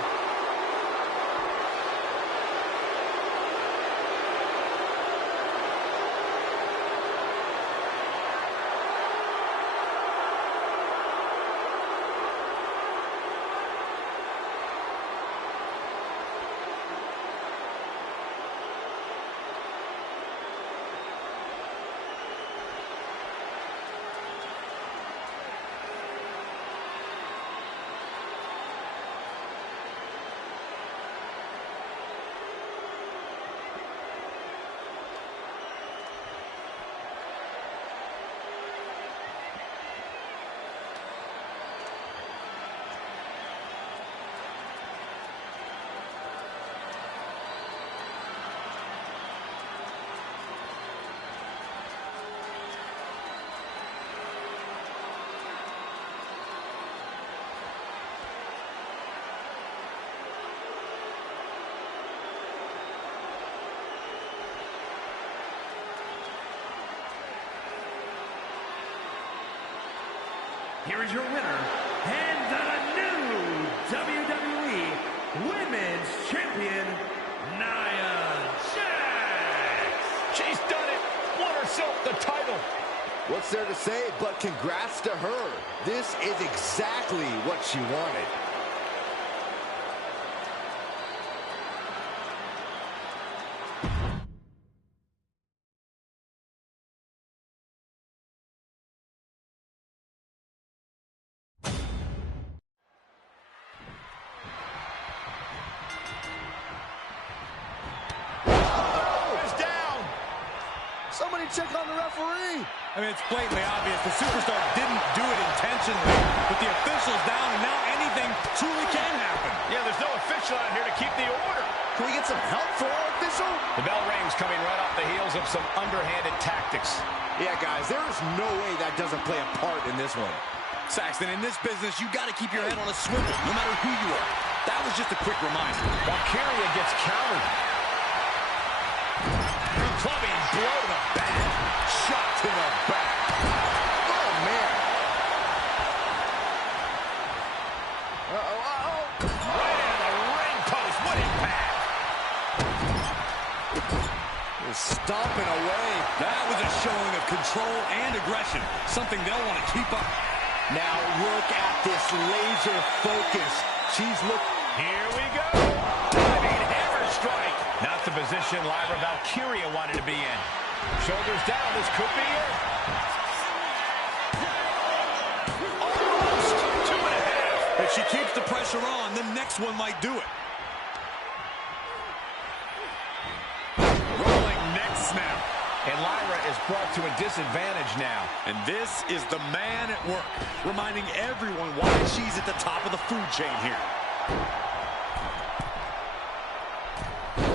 Here is your winner, and the new WWE Women's Champion, Nia Jax. She's done it. Won herself the title. What's there to say but congrats to her. This is exactly what she wanted. Somebody check on the referee. I mean, it's blatantly obvious the superstar didn't do it intentionally. With the officials down, and now anything truly can happen. Yeah, there's no official out here to keep the order. Can we get some help for our official? The bell rings, coming right off the heels of some underhanded tactics. Yeah, guys, there is no way that doesn't play a part in this one. Saxton, in this business, you got to keep your head on a swivel, no matter who you are. That was just a quick reminder. Valkyria gets countered. Clubbing blow to the back. Shot to the back. Oh, man. Right into the ring post. What impact. They're stomping away. That was a showing of control and aggression. Something they'll want to keep up. Now look at this laser focus. She's looking. Here we go. Diving hammer strike. Not the position Lyra Valkyria wanted to be in. Shoulders down. This could be it. Almost 2.5. It If she keeps the pressure on, the next one might do it. Rolling neck snap. And Lyra is brought to a disadvantage now. And this is the man at work, reminding everyone why she's at the top of the food chain here.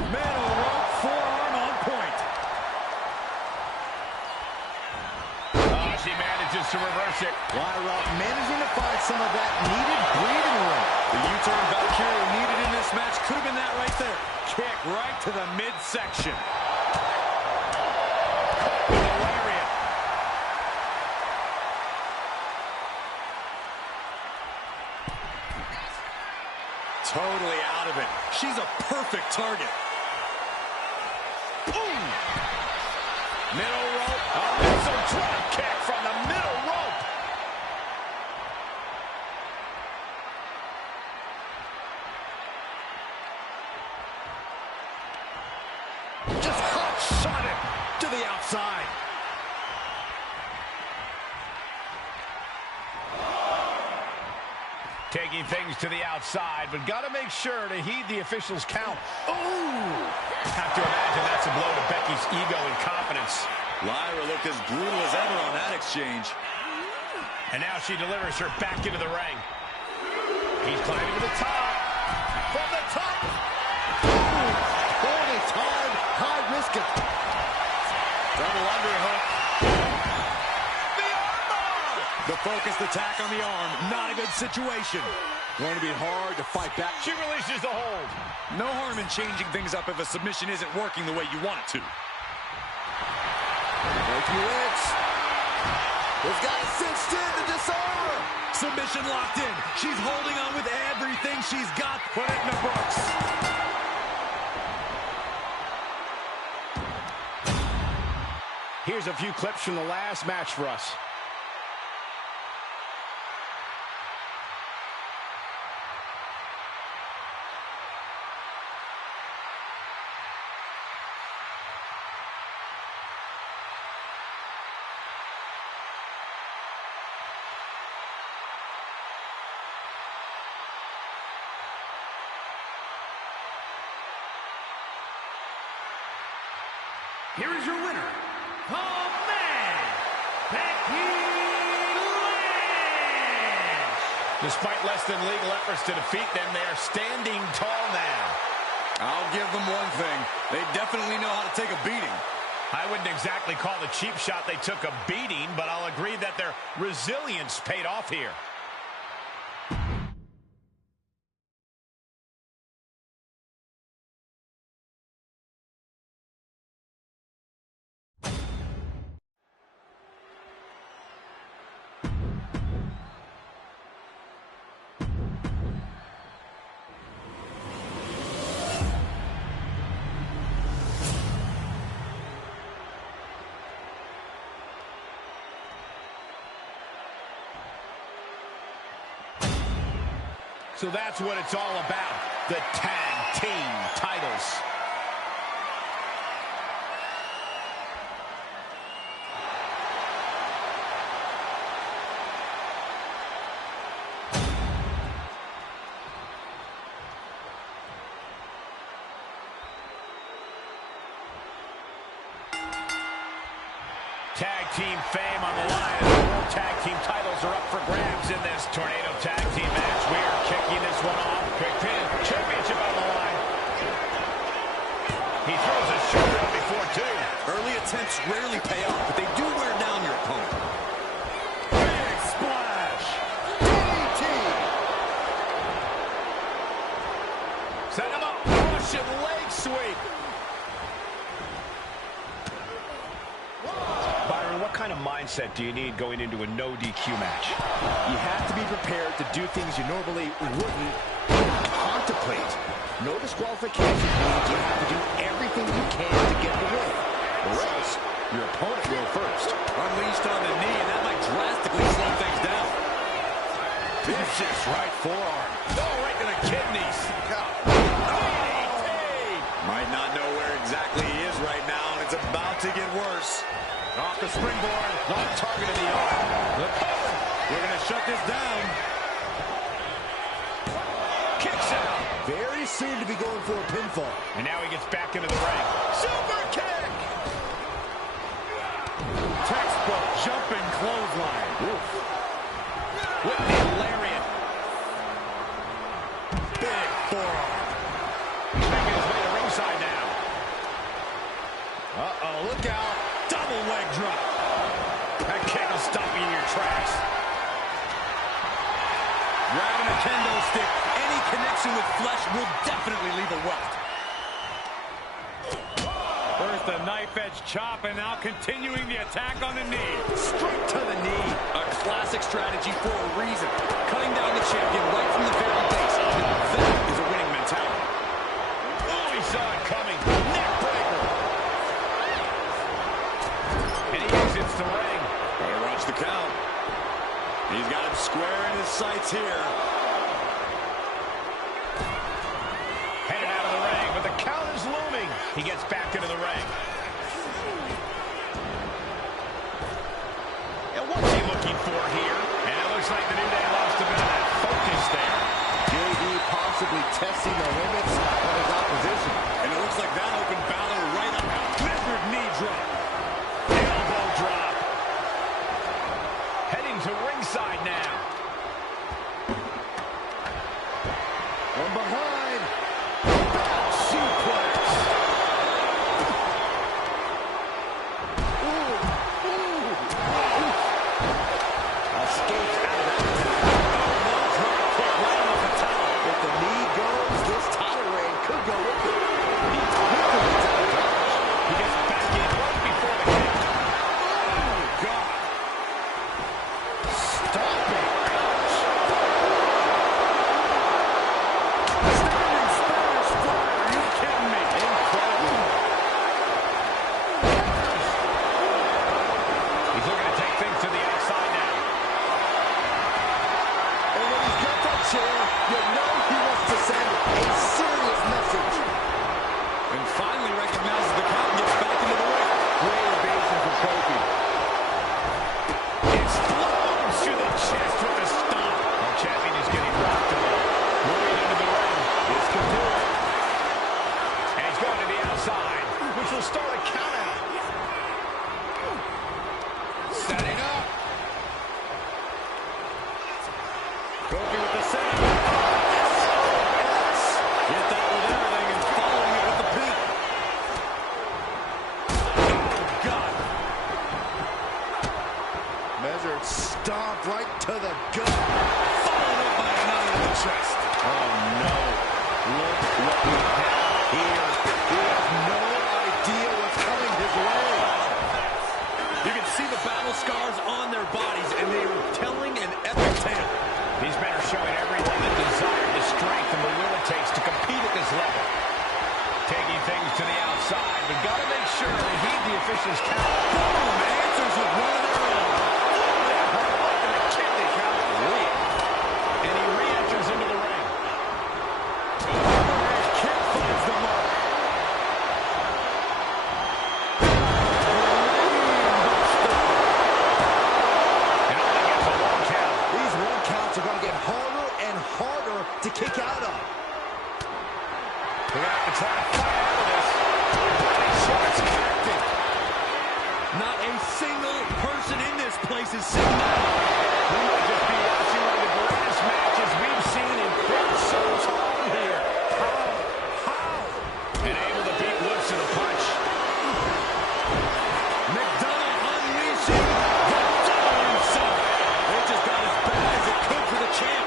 Man on the rope, forearm on point. Oh, she manages to reverse it. Lyra managing to find some of that needed breathing room. The U-turn Valkyria needed in this match could have been that right there. Kick right to the midsection. Totally out of it. She's a perfect target. Boom! Middle rope. A missile drop kick from the middle rope. Just hot shot it to the outside. Taking things to the outside, but got to make sure to heed the officials' count. Ooh! Have to imagine that's a blow to Becky's ego and confidence. Lyra looked as brutal as ever on that exchange. And now she delivers her back into the ring. He's climbing to the top. From the top! Holding time, high risk of Double underhook. The focused attack on the arm, not a good situation. going to be hard to fight back. She releases the hold. No harm in changing things up if a submission isn't working the way you want it to. Thank you, Rich. This guy's cinched in to disarm. Submission locked in. She's holding on with everything she's got. Put it in the books. Here's a few clips from the last match for us. Here is your winner, the man, Becky Lynch. Despite less than legal efforts to defeat them, they are standing tall now. I'll give them one thing. They definitely know how to take a beating. I wouldn't exactly call the cheap shot they took a beating, but I'll agree that their resilience paid off here. So that's what it's all about, the tag team titles. Tag team fame on the line as the World Tag Team titles are up for grabs in this Tornado Tag Team match. We are kicking this one off. Quick pin, championship on the line. He throws a shoulder up before two. Early attempts rarely pay off, but they do wear down your opponent. Big splash. DDT. Set him up. Russian leg sweep. What kind of mindset do you need going into a no DQ match? You have to be prepared to do things you normally wouldn't contemplate. No disqualification means you have to do everything you can to get the win, or else your opponent will first. Unleashed on the knee, and that might drastically slow things down. Vicious right forearm. Oh, right to the kidneys. Might not know where exactly he is right now, and it's about to get worse. Off the springboard, not targeting the arm. We're going to shut this down. soon to be going for a pinfall. And now he gets back into the ring. Super kick! Textbook jumping clothesline. Oof. With the lariat. Big forearm. He's making his way to ringside now. Uh-oh, look out. Double leg drop. That kick will stop you in your tracks. Grabbing a kendo stick. Any connection with flesh will definitely leave a welt. First the knife edge chop, and now continuing the attack on the knee. Straight to the knee. A classic strategy for a reason. Cutting down the champion right from the very base. That is a winning mentality. Oh, he saw it coming. Neck breaker. And he exits the ring. Better watch the count. He's got him square in his sights here. Headed out of the ring, but the count is looming. He gets back into the ring. And what's he looking for here? And it looks like the New Day lost a bit of that focus there. JD possibly testing the limits of his opposition. And it looks like that opened Balor right up. Measured knee drop. Elbow drop. Heading to ringside now. From behind. Back suplex. Escapes out of that. Drop kick right on the patella. If the knee goes, this title reign could go with it. He quickly gets out of dodge. He gets back in right before the kick. Oh, God. Stomping. Standing Spanish fly. Are you kidding me? Incredible. He's looking to take things to the outside now. And when he's got that chair, you know he wants to send a serious message. And finally recognizes the count and gets back into the ring. Great evasion for Kofi. Explodes to the chest with a stomp. Our champion is getting rocked a little. Moving into the ring. This could do it. And he's going to the outside, which will start a count out. Setting up. Kofi with the save. Get that with everything and following it with the pin. Oh, God. Measured stomp right to the gut. Followed up by another in the chest. Oh, no. Look what we have here. He has no idea what's coming his way. You can see the battle scars on their bodies, and they are telling an epic tale. These men are showing everyone the desire, the strength, and the will it takes to compete at this level. Taking things to the outside, but got to make sure they heed the officials' count. Boom! Answers with one of their own. And the kidney count. And he re-enters into the ring. Kick finds the mark. And only gets a one count. These one counts are going to get harder and harder to kick out of. They're going to have to try to fight out of this. Body shots connected. Not a single person in this place is sitting down. We might just be watching one of the greatest matches we've seen in quite some time here. How? And able to beat Woods to the punch. McDonough unleashing the devil himself. It just got as bad as it could for the champ.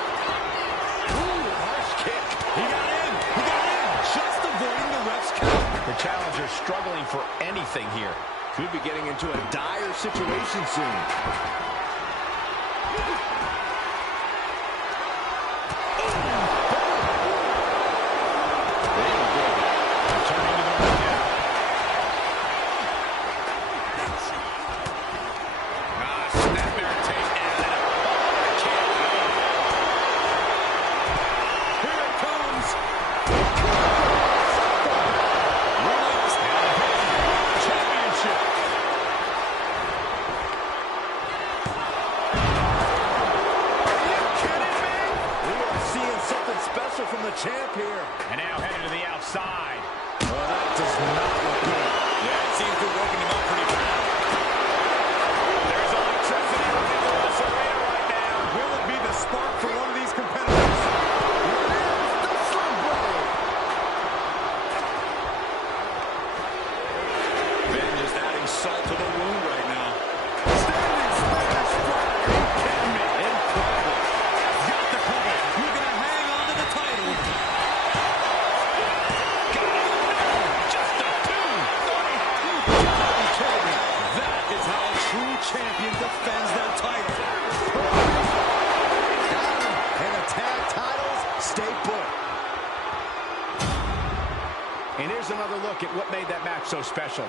Ooh, harsh kick. He got in. He got in. Just avoiding the ref's count. The challenger struggling for anything here. Could be getting into a dire situation soon. Returning to the ring now. Snapmare tape and then a kick. Here it comes. Championship. Are you kidding me? We are seeing something special from the champ here. And now outside. Well, that does not look good. Yeah, it seems to have woken him up pretty bad. There's electricity running through this arena right now. Will it be the spark for one of these competitors? The Slum Blade. Ben just adding salt to the wound right now. Standing Spanish Fly. Are you kidding me? Incredible. Got the cover. Looking to hang on to the title. Just a two. You gotta be kidding me. That is how a true champion defends their title. Got him. And the tag titles stay put. And here's another look at what made that match so special.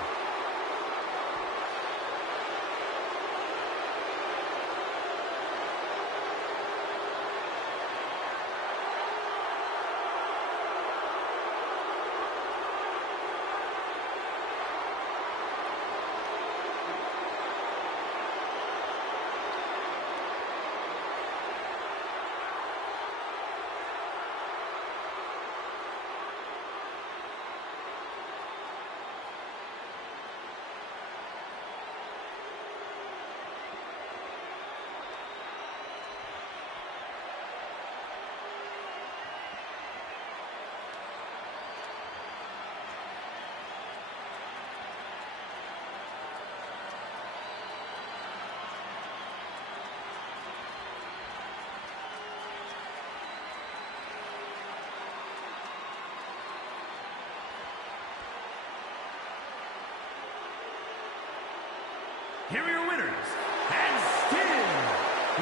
Here are your winners, and still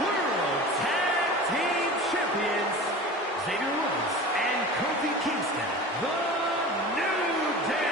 World Tag Team Champions, Xavier Woods and Kofi Kingston, The New Day.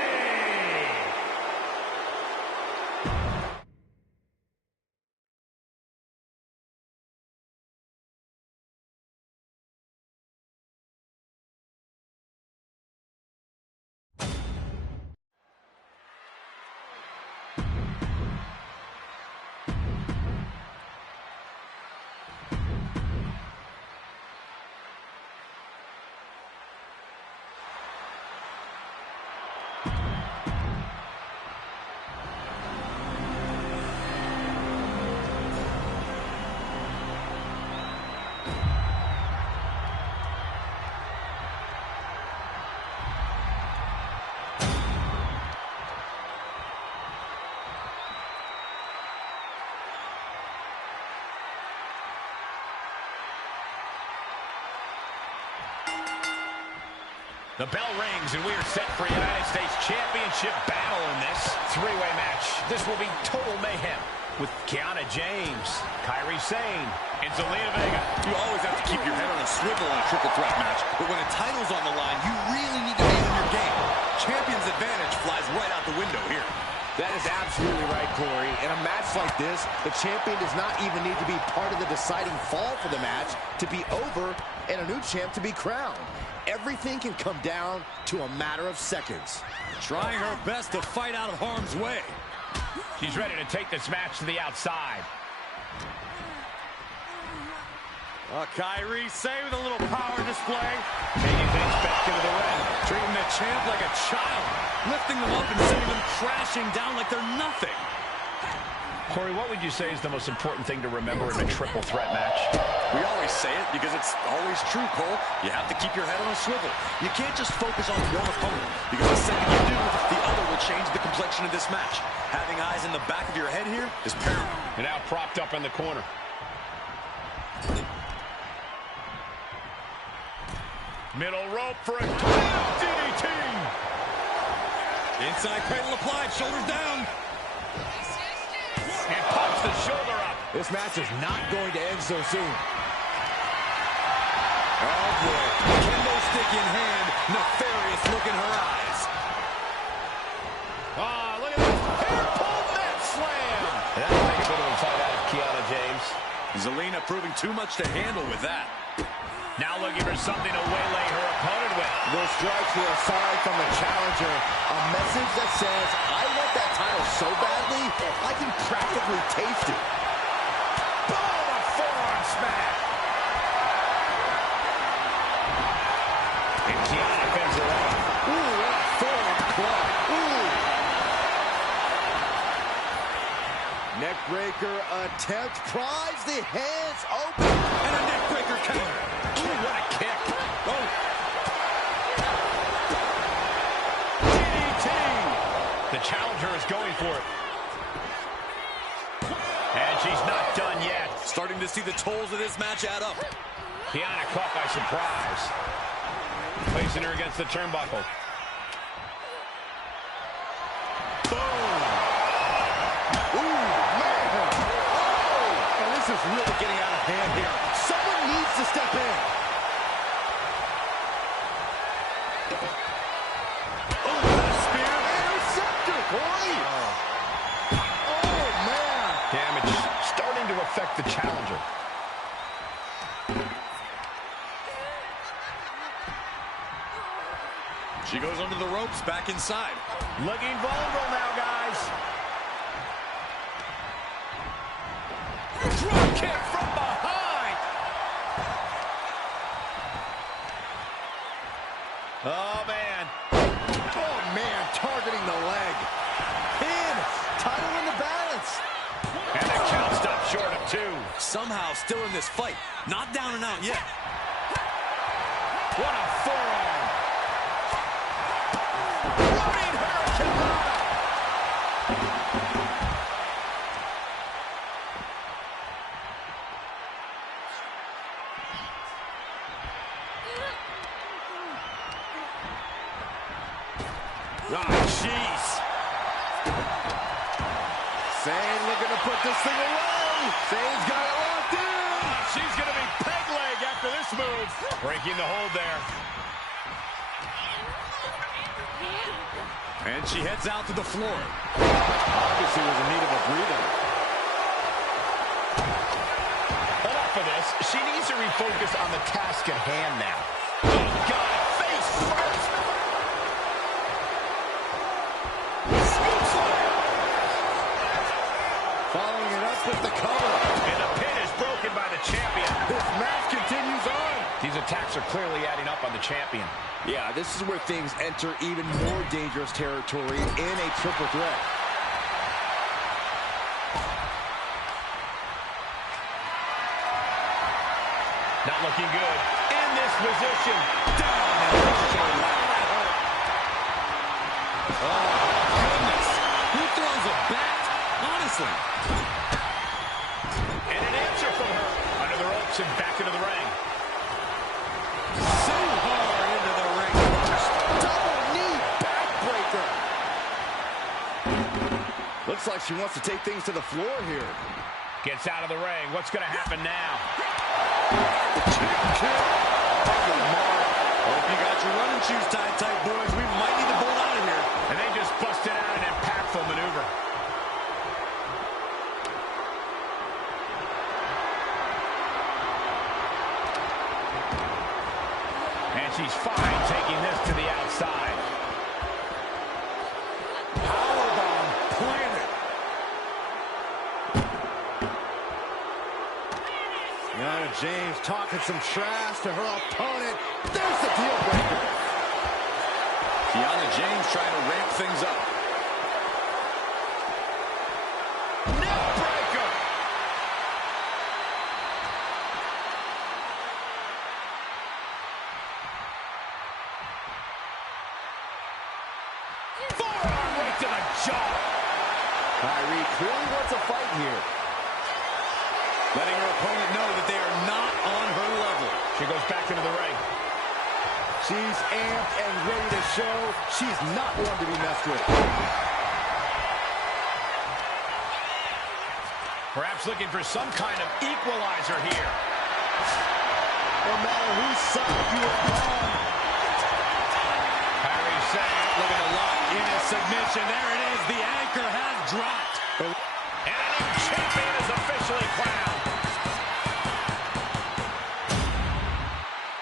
The bell rings, and we are set for a United States Championship battle in this three-way match. This will be total mayhem with Kiana James, Kairi Sane, and Zelina Vega. You always have to keep your head on a swivel in a triple threat match, but when a title's on the line, you really need to be on your game. Champion's advantage flies right out the window here. That is absolutely right, Corey. In a match like this, the champion does not even need to be part of the deciding fall for the match to be over and a new champ to be crowned. Everything can come down to a matter of seconds. Trying her best to fight out of harm's way. She's ready to take this match to the outside. Kairi Sane with a little power display. Taking things back into the ring. Treating the champ like a child. Lifting them up and sending them crashing down like they're nothing. Corey, what would you say is the most important thing to remember in a triple threat match? We always say it because it's always true, Cole. You have to keep your head on a swivel. You can't just focus on one opponent, because the second you do, the other will change the complexion of this match. Having eyes in the back of your head here is paramount. And now propped up in the corner. Middle rope for a DDT. Inside cradle applied, shoulders down. And pops the shoulder up. This match is not going to end so soon. Oh, boy. Kendo stick in hand. Nefarious look in her eyes. Ah, look at this. Hair pull net slam. And that'll take a bit of a fight out of Kiana James. Zelina proving too much to handle with that. Now looking for something to waylay her opponent with. Those strikes were a sign from the challenger. A message that says, I want that title so badly, I can practically taste it. Boom, a forearm smash. And Kiana fends her off. Ooh, neckbreaker attempt. Prize the hands open. And a neckbreaker counter. Ooh, what a kick. Oh. DDT. The challenger is going for it. And she's not done yet. Starting to see the tolls of this match add up. Kiana caught by surprise. Placing her against the turnbuckle. Boom. Ooh, man. Oh, and this is really getting out of hand here. Someone needs to step in. Oh, the spear interceptor, boy. Oh, man. Damage starting to affect the challenger. She goes under the ropes, back inside. Looking vulnerable now, guys. Drop kick from behind. Oh, man. Oh, man, targeting the leg. Pin, title in the balance. And the count stopped short of 2. Somehow still in this fight. Not down and out yet. What a forearm. Running hurricane. Oh, jeez. Zayn looking to put this thing away. Zayn's got it locked in. She's going to be peg leg after this move. Breaking the hold there. And she heads out to the floor. Obviously was in need of a breather. Enough of this. She needs to refocus on the task at hand now. Oh, God. Face first. Following it up with the cover. And the pin is broken by the champion. This match continues on. These attacks are clearly adding up on the champion. Yeah, this is where things enter even more dangerous territory in a triple threat. Not looking good. In this position. Down and Oh, goodness. Who throws a bat? Honestly. And an answer from her. Under the ropes and back into the ring. So hard into the ring. Double knee backbreaker. Looks like she wants to take things to the floor here. Gets out of the ring. What's going to happen now? Hope you got your running shoes tied tight, boys. We might need to bolt out of here. And they just busted out an impactful maneuver. And she's fine taking this to the outside. Powerbomb planted. Kiana James talking some trash to her opponent. There's the deal breaker. Kiana James trying to ramp things up. Neckbreaker! Forearm right to the jaw. Kyrie clearly wants a fight here. Letting her opponent know that they are not on her level. She goes back into the ring. She's amped and ready to show she's not one to be messed with. Perhaps looking for some kind of equalizer here. No matter whose side you are on. Kyrie saying, Looking to lock in a submission. There it is. The anchor has dropped. and a new champion is officially crowned.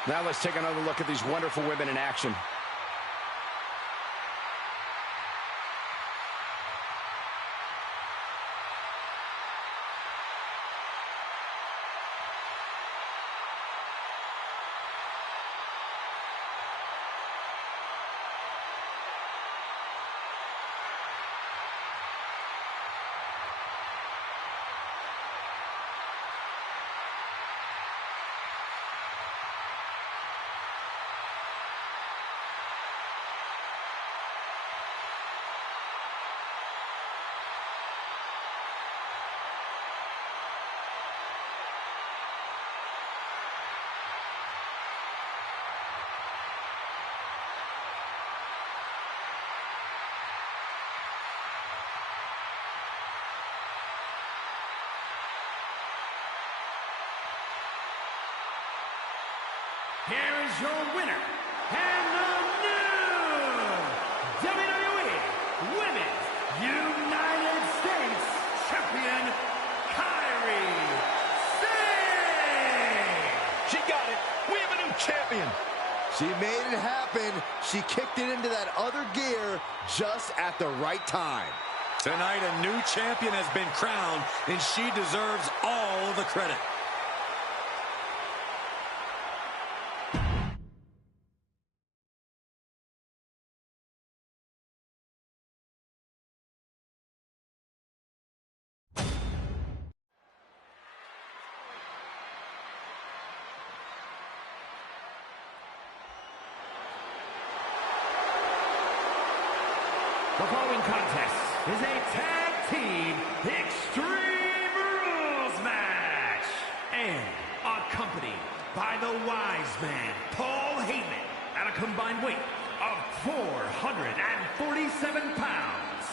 Now let's take another look at these wonderful women in action. here is your winner, and the new WWE Women's United States Champion, Kyrie Sane! She got it. We have a new champion. She made it happen. She kicked it into that other gear just at the right time. Tonight, a new champion has been crowned, and she deserves all of the credit. The following contest is a tag team Extreme Rules match, and accompanied by the wise man Paul Heyman at a combined weight of 447 pounds,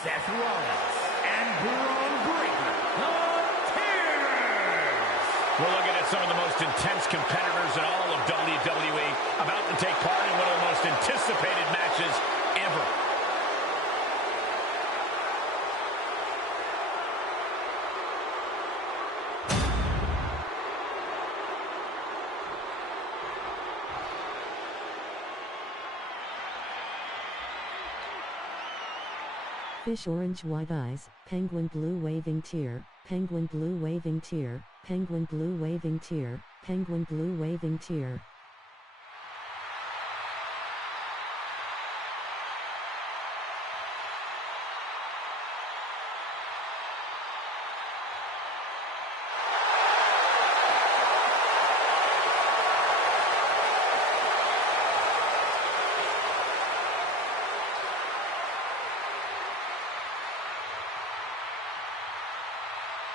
Seth Rollins and Braun Breaker of Tears. We're looking at some of the most intense competitors in all of WWE, about to take part in one of the most anticipated matches ever. Fish orange white eyes, penguin blue waving tear, penguin blue waving tear, penguin blue waving tear, penguin blue waving tear.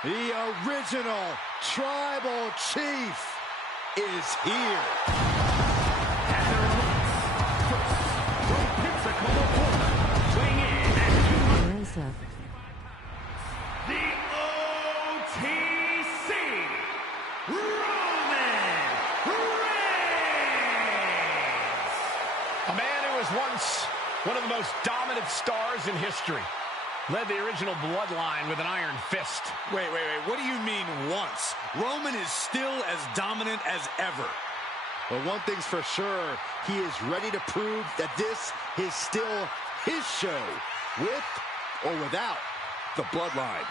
The original Tribal Chief is here. At their opponents, first, from Pensacola, Florida, weighing in at 265 pounds, the OTC, Roman Reigns! A man who was once one of the most dominant stars in history. Led the original bloodline with an iron fist. Wait. What do you mean once? Roman is still as dominant as ever. But one thing's for sure, he is ready to prove that this is still his show, with or without the bloodline.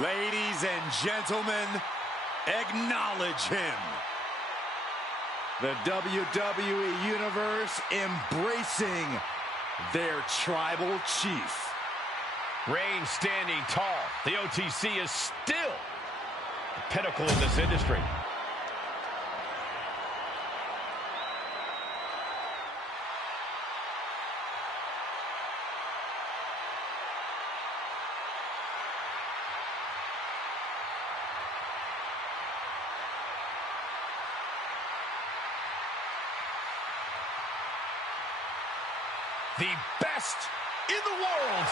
Ladies and gentlemen, acknowledge him. The WWE Universe embracing their Tribal Chief. Reigns standing tall. The OTC is still the pinnacle of this industry. The best in the world.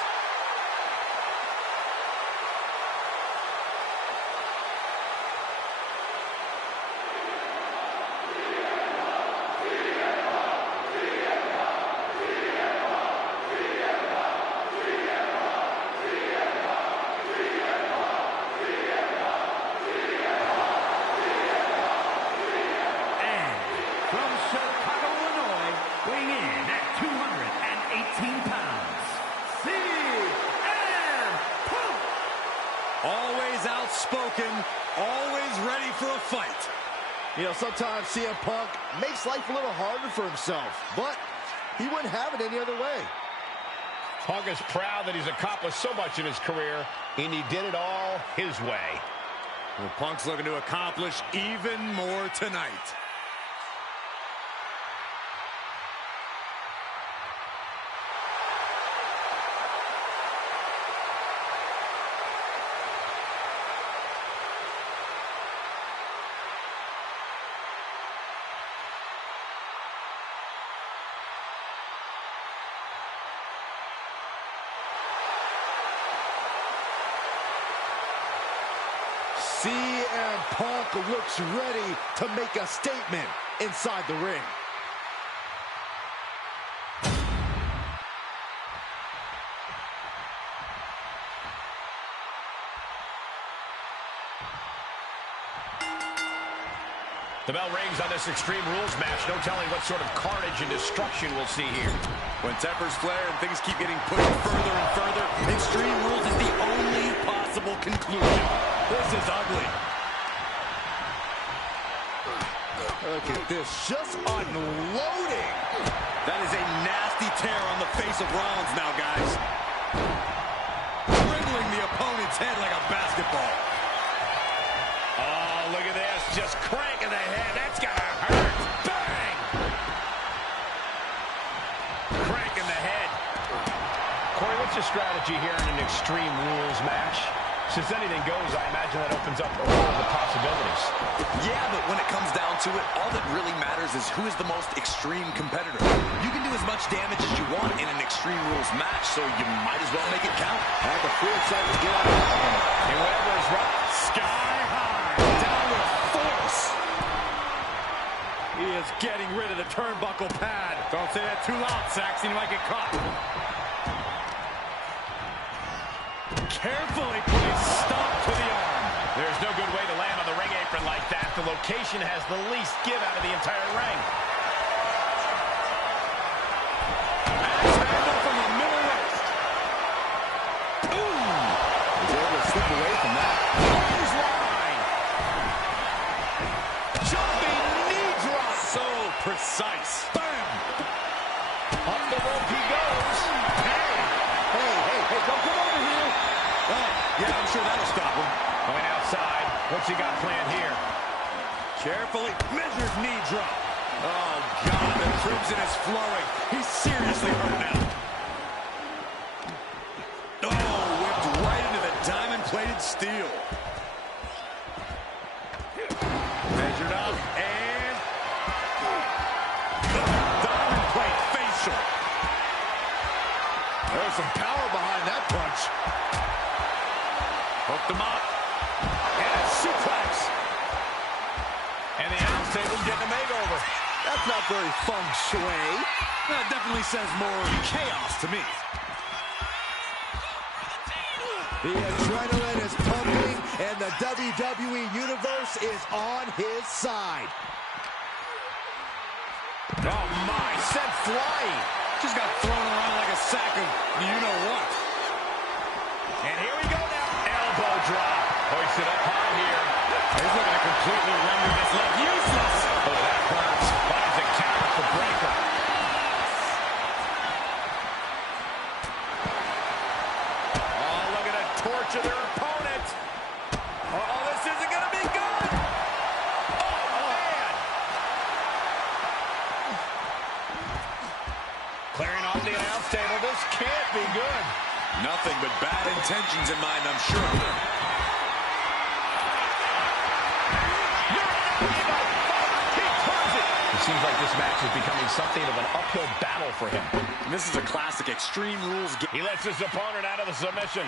fight. You know, sometimes CM Punk makes life a little harder for himself, but he wouldn't have it any other way. Punk is proud that he's accomplished so much in his career, and he did it all his way. Well, Punk's looking to accomplish even more tonight. CM Punk looks ready to make a statement inside the ring. The bell rings on this Extreme Rules match. No telling what sort of carnage and destruction we'll see here. When tempers flare and things keep getting pushed further and further, Extreme Rules is the only possible conclusion. This is ugly. Look at this, just unloading. That is a nasty tear on the face of Rollins now, guys. Dribbling the opponent's head like a basketball. Oh, look at this. Just cranking the head. That's gotta hurt. Bang! Cranking the head. Corey, what's your strategy here in an Extreme Rules match? Since anything goes, I imagine that opens up a world of possibilities. Yeah, but when it comes down to it, all that really matters is who is the most extreme competitor. You can do as much damage as you want in an Extreme Rules match, so you might as well make it count. And the free side to get out of that one. And whatever is right, sky high, down with force. He is getting rid of the turnbuckle pad. Don't say that too loud, Saxon. You might get caught. Carefully putting stop to the arm. There's no good way to land on the ring apron like that. The location has the least give out of the entire ring. Axe handle from the middle waist. Ooh! He's able to slip away from that. Clothesline. Jumping knee drop. So precise. Bam! Up the rope he goes. Hey, don't come over here. Oh, yeah, I'm sure that'll stop him. Going outside. What's he got planned here? Carefully measured knee drop. Oh, God, the crimson is flowing. He's seriously hurt now. Oh, whipped right into the diamond-plated steel. Measured up, and diamond plate facial. There's some power behind that punch. Hooked him up. And a suplex. And the announce table's getting a makeover. That's not very feng shui. That definitely says more chaos to me. The adrenaline is pumping, and the WWE Universe is on his side. Oh, my. Sent flying. Just got thrown around like a sack of you-know-what. And here we go now. Elbow drop. Hoisted up high here. He's looking to completely render this leg useless. Oh, that hurts. Finds a counter for Breaker. Oh, look at that torture their opponent. Oh, this isn't going to be good. Oh, man. Clearing off the announce table. This can't be good. Nothing but bad intentions in mind, I'm sure. It seems like this match is becoming something of an uphill battle for him. And this is a classic Extreme Rules game. He lets his opponent out of the submission.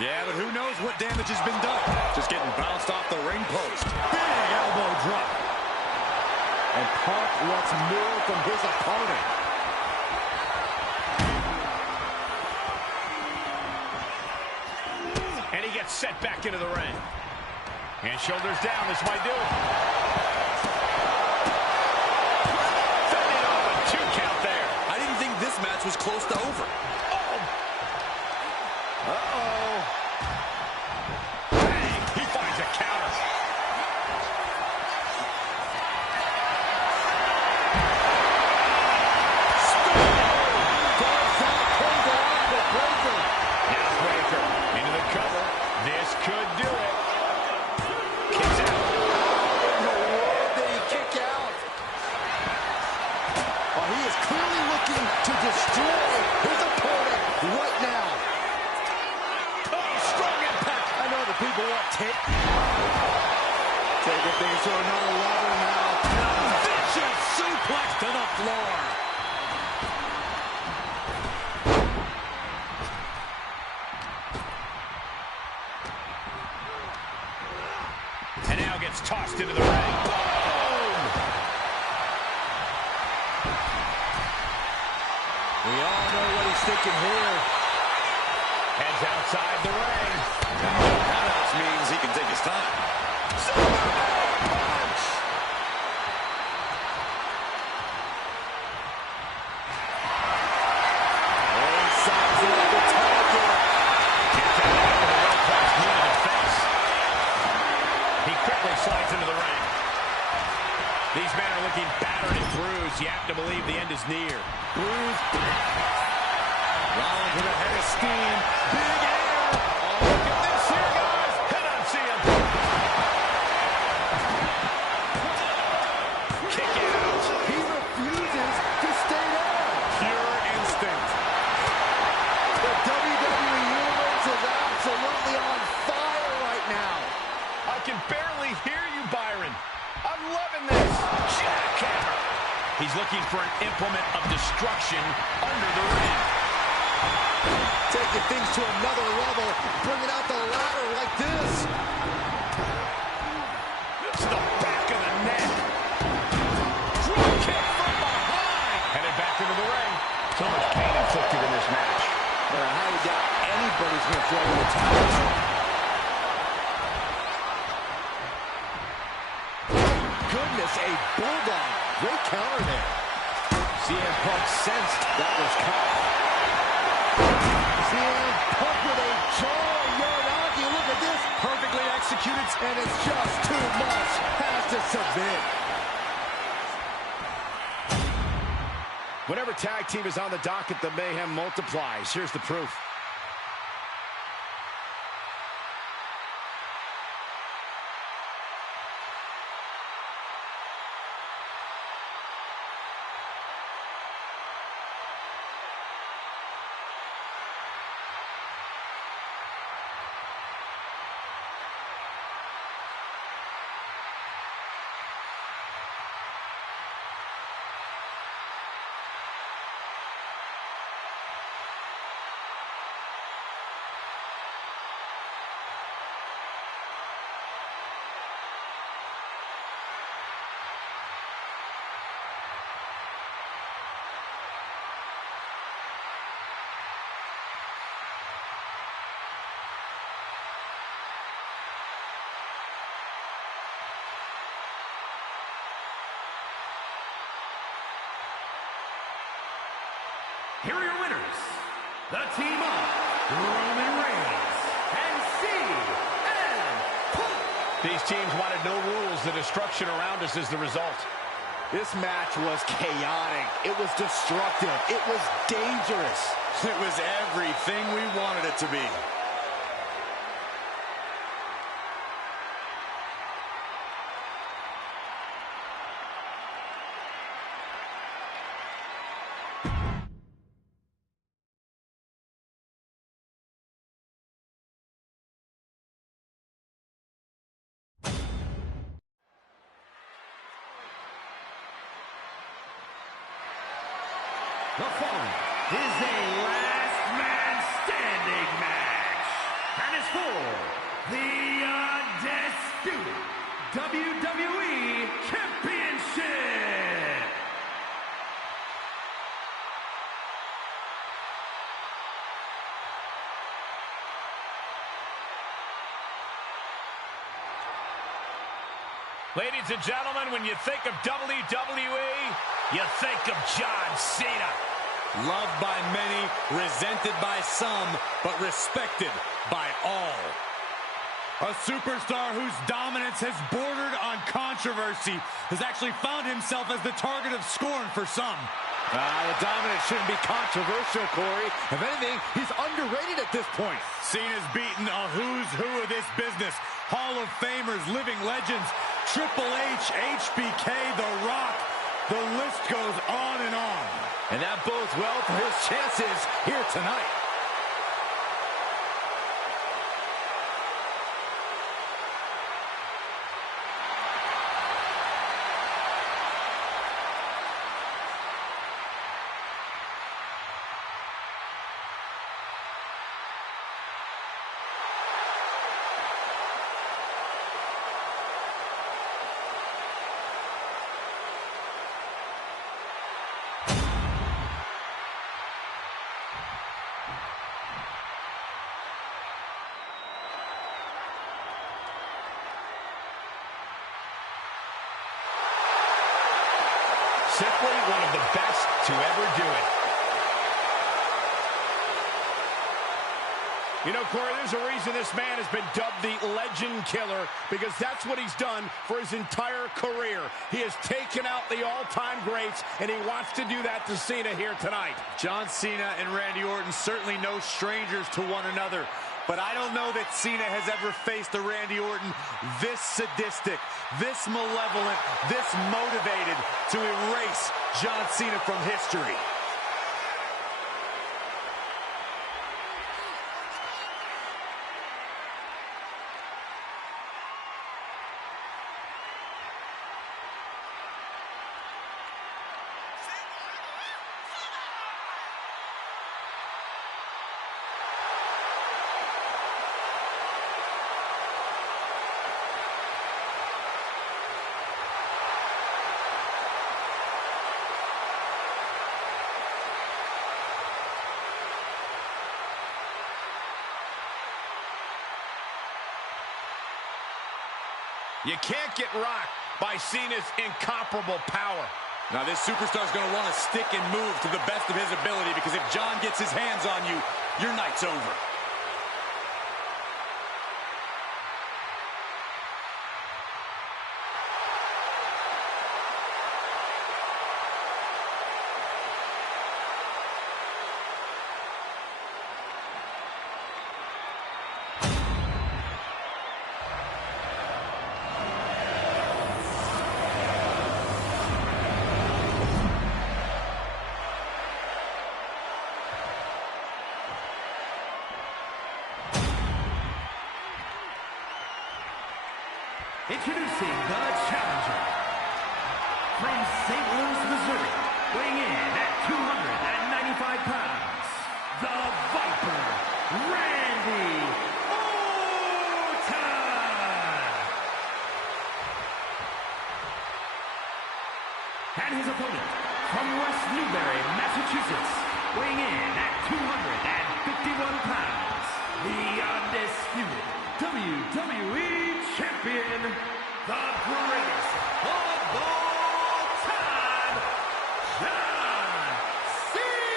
Yeah, but who knows what damage has been done. Just getting bounced off the ring post. Big elbow drop. And Punk wants more from his opponent. And he gets set back into the ring. And shoulders down, this might do it. Fending off a 2 count there. I didn't think this match was close to over. Bang! He finds a counter. Taking things to another level now. Vicious suplex to the floor. And now gets tossed into the ring. Boom! We all know what he's thinking here. Heads outside the ring. Now, countouts means he can take his time. Superman punch! And sizing up the target. Gets that out with a well-placed knee to the face. He quickly slides into the ring. These men are looking battered and bruised. You have to believe the end is near. Bruised. Rollins with a head of steam. Big air. Oh, look at this here, guys. Head on, see him. Kick out. He refuses to stay down. Pure instinct. The WWE Universe is absolutely on fire right now. I can barely hear you, Byron. I'm loving this. Jackhammer. He's looking for an implement of destruction under the ring. Taking things to another level, bringing out the ladder like this. It's the back of the neck. Drop kick from behind. Headed back into the ring. So much pain inflicted in this match. I highly doubt anybody's going to throw in the towel. Goodness, a bulldog. Great counter there. CM Punk sensed that was coming. CM Punk with a jaw Uranagi. Look at this. Perfectly executed. And it's just too much. Has to submit. Whenever tag team is on the docket, the mayhem multiplies. Here's the proof. Here are your winners, the team of Roman Reigns and CM Punk. These teams wanted no rules. The destruction around us is the result. This match was chaotic. It was destructive. It was dangerous. It was everything we wanted it to be. The following is a last man standing match. And it's for the undisputed WWE Championship. Ladies and gentlemen, when you think of WWE, you think of John Cena. Loved by many, resented by some, but respected by all. A superstar whose dominance has bordered on controversy has actually found himself as the target of scorn for some. The dominance shouldn't be controversial, Corey. If anything, he's underrated at this point. Cena's beaten a who's who of this business. Hall of Famers, living legends, Triple H, HBK, The Rock. The list goes on and on. And that bodes well for his chances here tonight. Simply one of the best to ever do it. You know, Corey, there's a reason this man has been dubbed the Legend Killer, because that's what he's done for his entire career. He has taken out the all-time greats, and he wants to do that to Cena here tonight. John Cena and Randy Orton certainly no strangers to one another, but I don't know that Cena has ever faced a Randy Orton this sadistic, this malevolent, this motivated to erase John Cena from history. You can't get rocked by Cena's incomparable power. Now this superstar's going to want to stick and move to the best of his ability, because if John gets his hands on you, your night's over. Introducing the challenger from St. Louis, Missouri, weighing in at 295 pounds, the Viper, Randy Orton. And his opponent from West Newbury, Massachusetts, weighing in at 251 pounds, the undisputed WWE Champion, the greatest of all time, John Cena!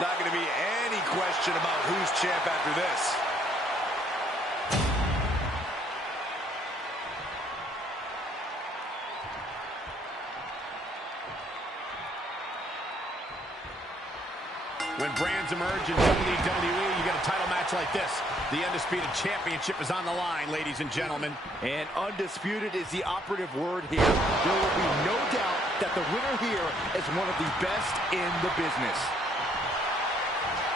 Not going to be any question about who's champ after this. When brands emerge in WWE, you get a title match like this. The Undisputed Championship is on the line, ladies and gentlemen. And undisputed is the operative word here. There will be no doubt that the winner here is one of the best in the business.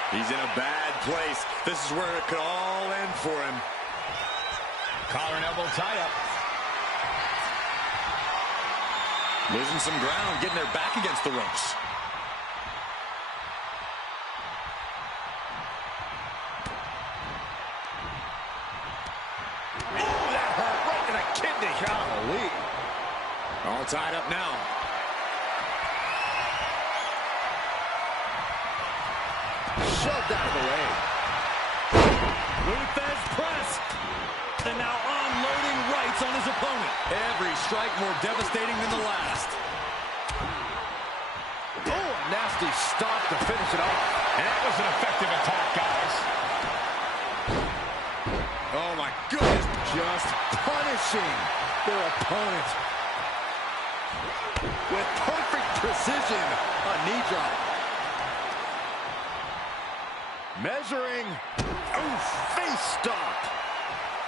He's in a bad place. This is where it could all end for him. Collar and elbow tie-up. Losing some ground, getting their back against the ropes. Golly. All tied up now. Shoved out of the way. Luthez press. And now unloading rights on his opponent. Every strike more devastating than the last. Oh, a nasty stop to finish it off. And that was an effective attack, guys. Oh, my goodness. Just punishing their opponent. With perfect precision, a knee drop. Measuring. Oof, face stop.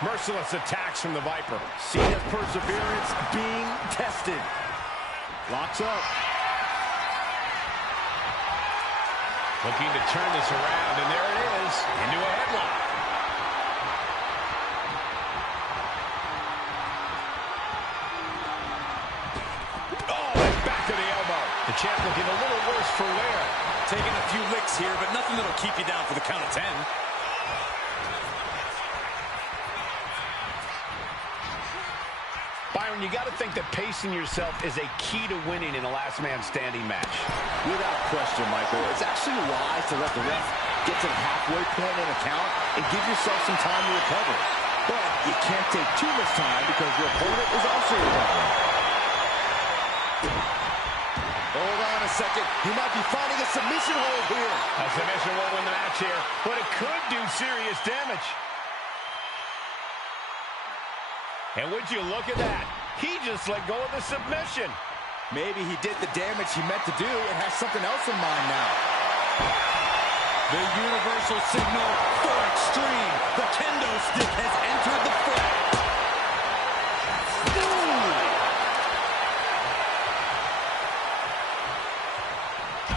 Merciless attacks from the Viper. Cena's perseverance being tested. Locks up. Looking to turn this around, and there it is, into a headlock. The champ looking a little worse for wear. Taking a few licks here, but nothing that'll keep you down for the count of 10. Byron, you got to think that pacing yourself is a key to winning in a last man standing match. Without question, Michael. It's actually wise to let the ref get to the halfway point in a count and give yourself some time to recover. But you can't take too much time because your opponent is also recovering. Hold on a second. He might be finding a submission hold here. A submission won't win the match here, but it could do serious damage. And would you look at that? He just let go of the submission. Maybe he did the damage he meant to do and has something else in mind now. The universal signal for extreme. The kendo stick has entered the fray.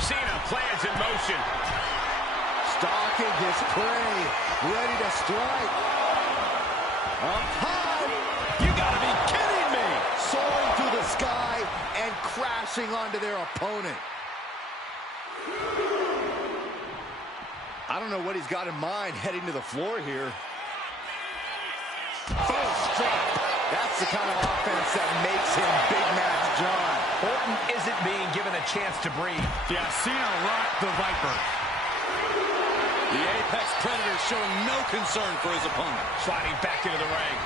Cena plans in motion. Stalking his prey, ready to strike. Up high. You gotta be kidding me! Soaring through the sky and crashing onto their opponent. I don't know what he's got in mind heading to the floor here. Full strike. That's the kind of offense that makes him Big Match John. Orton isn't being given a chance to breathe. Yeah, Cena rocked the Viper. The Apex Predator showing no concern for his opponent. Sliding back into the ring.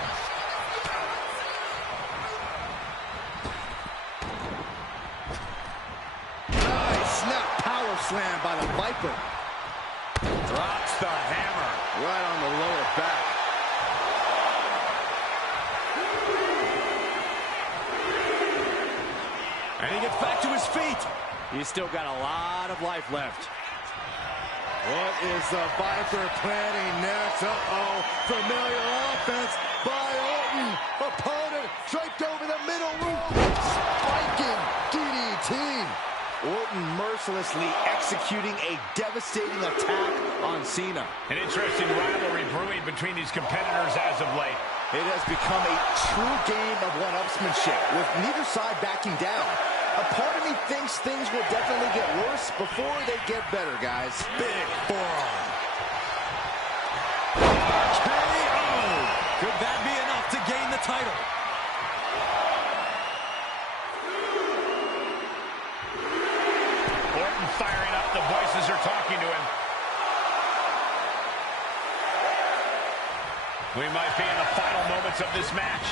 Nice snap power slam by the Viper. Drops the hammer. Right on the lower back. And he gets back to his feet. He's still got a lot of life left. What is the Viper planning next? Uh-oh. Familiar offense by Orton. Opponent draped over the middle rope. Spiking DDT. Orton mercilessly executing a devastating attack on Cena. An interesting rivalry brewing between these competitors as of late. It has become a true game of one-upsmanship, with neither side backing down. A part of me thinks things will definitely get worse before they get better, guys. Big forearm. KO! Could that be enough to gain the title? Orton firing up. The voices are talking to him. We might be in the final moments of this match.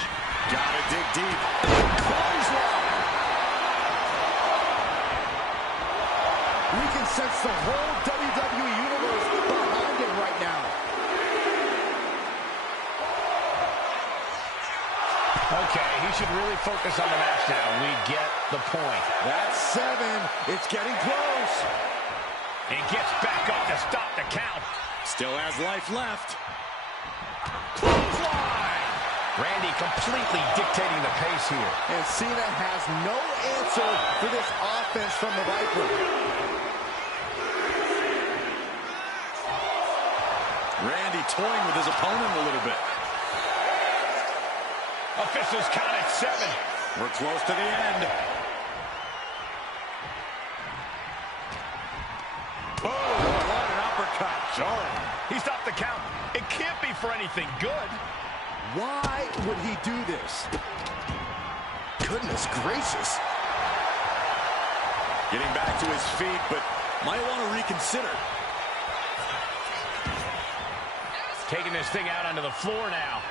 Gotta dig deep. Clothesline. We can sense the whole WWE Universe behind him right now. Okay, he should really focus on the match now. We get the point. That's 7. It's getting close. He gets back up to stop the count. Still has life left. Clothesline! Randy completely dictating the pace here. And Cena has no answer for this offense from the Viper. Randy toying with his opponent a little bit. Officials count at 7. We're close to the end. Oh, what an uppercut. Jarring. He stopped the count. It can't be for anything good. Why would he do this? Goodness gracious. Getting back to his feet, but might want to reconsider. Taking this thing out onto the floor now.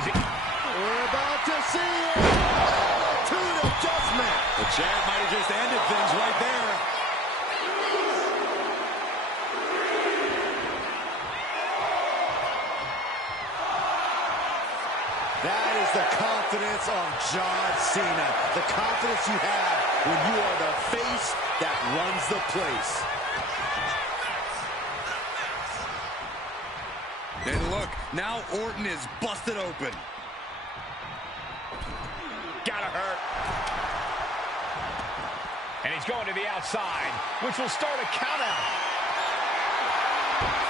We're about to see it. Attitude adjustment. The champ might have just ended things right there. That is the confidence of John Cena. The confidence you have when you are the face that runs the place. And look, now Orton is busted open. Gotta hurt. And he's going to the outside, which will start a count out.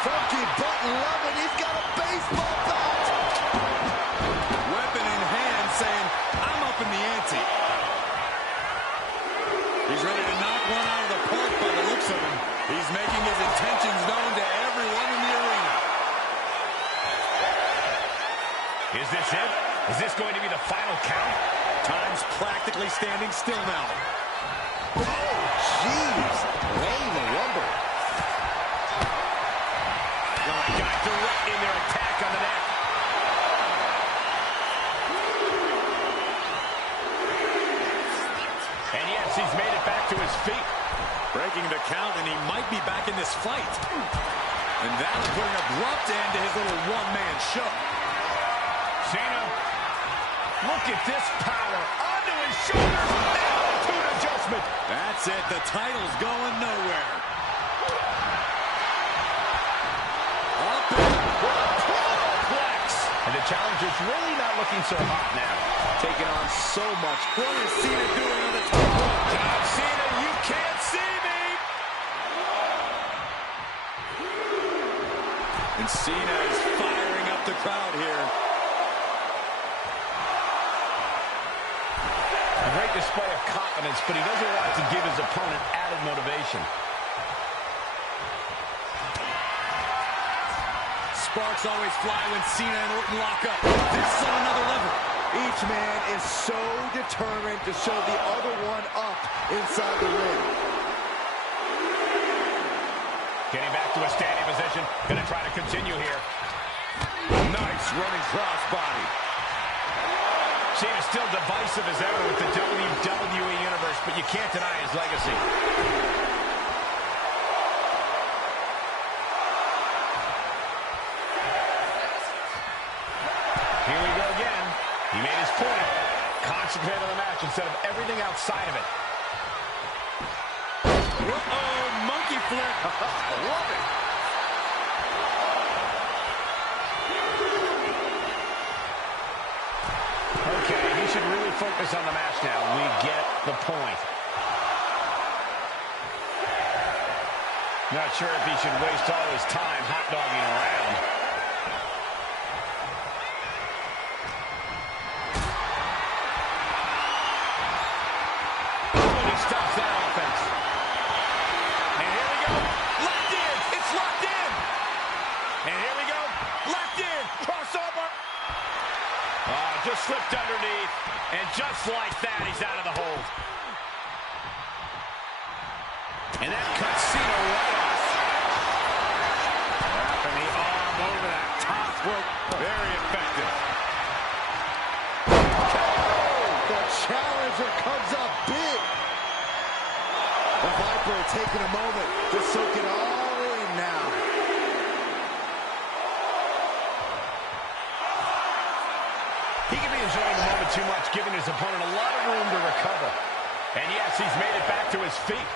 Funky button, love it. He's got a baseball bat. Weapon in hand, saying, I'm up in the ante. He's ready to knock one out of the park by the looks of him. He's making his intentions known to everyone in the arena. Is this it? Is this going to be the final count? Time's practically standing still now. Oh, jeez. Laying the lumber. Oh, my God, directing their attack on the neck. And yes, he's made it back to his feet. Breaking the count, and he might be back in this fight. And that'll put an abrupt end to his little one-man show. Cena, look at this power. Onto his shoulders. Attitude adjustment. That's it. The title's going nowhere. Up and Flex. And the challenger's really not looking so hot now. taking on so much. What is Cena doing on the top rope? John Cena, you can't see me. And Cena is firing up the crowd here. A great display of confidence, but he doesn't want to give his opponent added motivation. Sparks always fly when Cena and Orton lock up. This is on another level. Each man is so determined to show the other one up inside the ring. Getting back to a standing position. Gonna try to continue here. Nice running crossbody. Cena's still divisive as ever with the WWE Universe, but you can't deny his legacy. Here we go again. He made his point. Concentrate on the match instead of everything outside of it. Uh-oh, monkey flip. I love it. Okay, he should really focus on the match now. We get the point. Not sure if he should waste all his time hot-dogging around. Oh, he stops that offense. And here we go. Locked in. It's locked in. And here we go. Locked in. Crossover. Just slipped underneath, and just like that, he's out of the hold. And that cuts Cena right off. Wrapping the arm over that top rope. Very effective. The challenger comes up big. The Viper taking a moment to soak it all in now. He can be enjoying the moment too much, giving his opponent a lot of room to recover. And yes, he's made it back to his feet.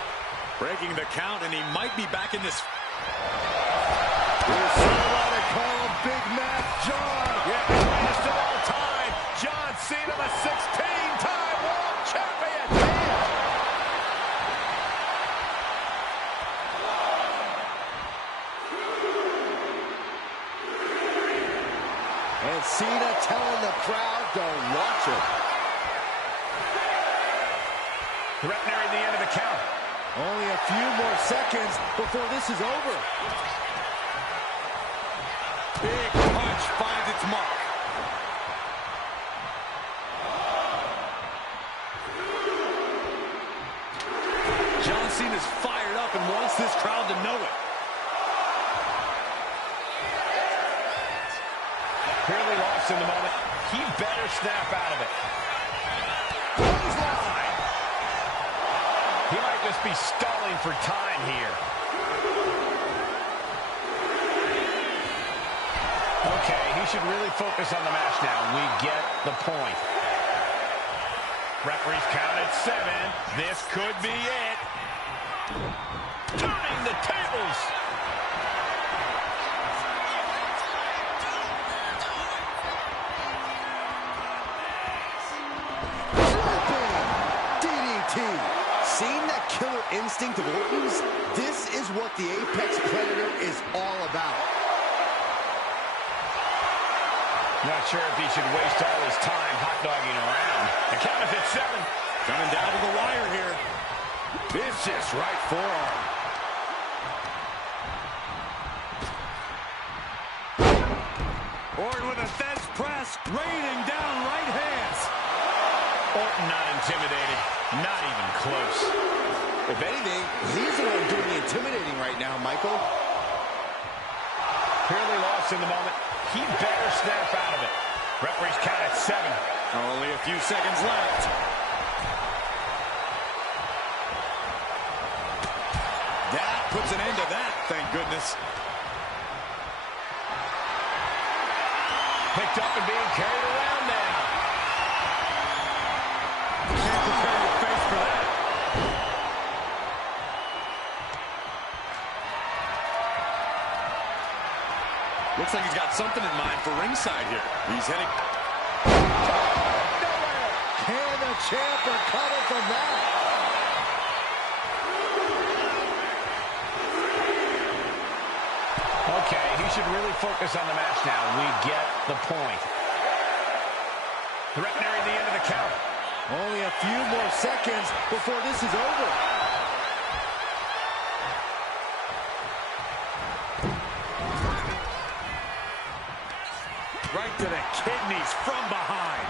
Breaking the count, and he might be back in this. Here's somebody call him Big Mac John. Yeah, greatest of all time, John Cena, the 16-time world champion. And Cena telling the crowd to watch it. Threatening the end of the count. Only a few more seconds before this is over. Big punch finds its mark. John Cena's fired up and wants this crowd to know it. Clearly lost in the moment. He better snap out of it. Clothesline. He might just be stalling for time here. Okay, he should really focus on the match now. We get the point. Referee's count at 7. This could be it. Turning the tables. Seeing that killer instinct of Orton's, this is what the Apex Predator is all about. Not sure if he should waste all his time hot-dogging around. The count is at 7. Coming down to the wire here. Vicious right forearm. Orton with a fence press, raining down right hands. Orton not intimidated, not even close. If anything, he's the one doing the intimidating right now, Michael. Clearly lost in the moment. He better snap out of it. Referee's count at 7. Only a few seconds left. That puts an end to that, thank goodness. Picked up and being carried around now. Can't prepare your face for that. Looks like he's got something in mind for ringside here. He's heading... Nowhere. Can the champ recover from that? Okay, he should really focus on the match now. We get the point. The ref nearing the end of the count. Only a few more seconds before this is over. Right to the kidneys from behind.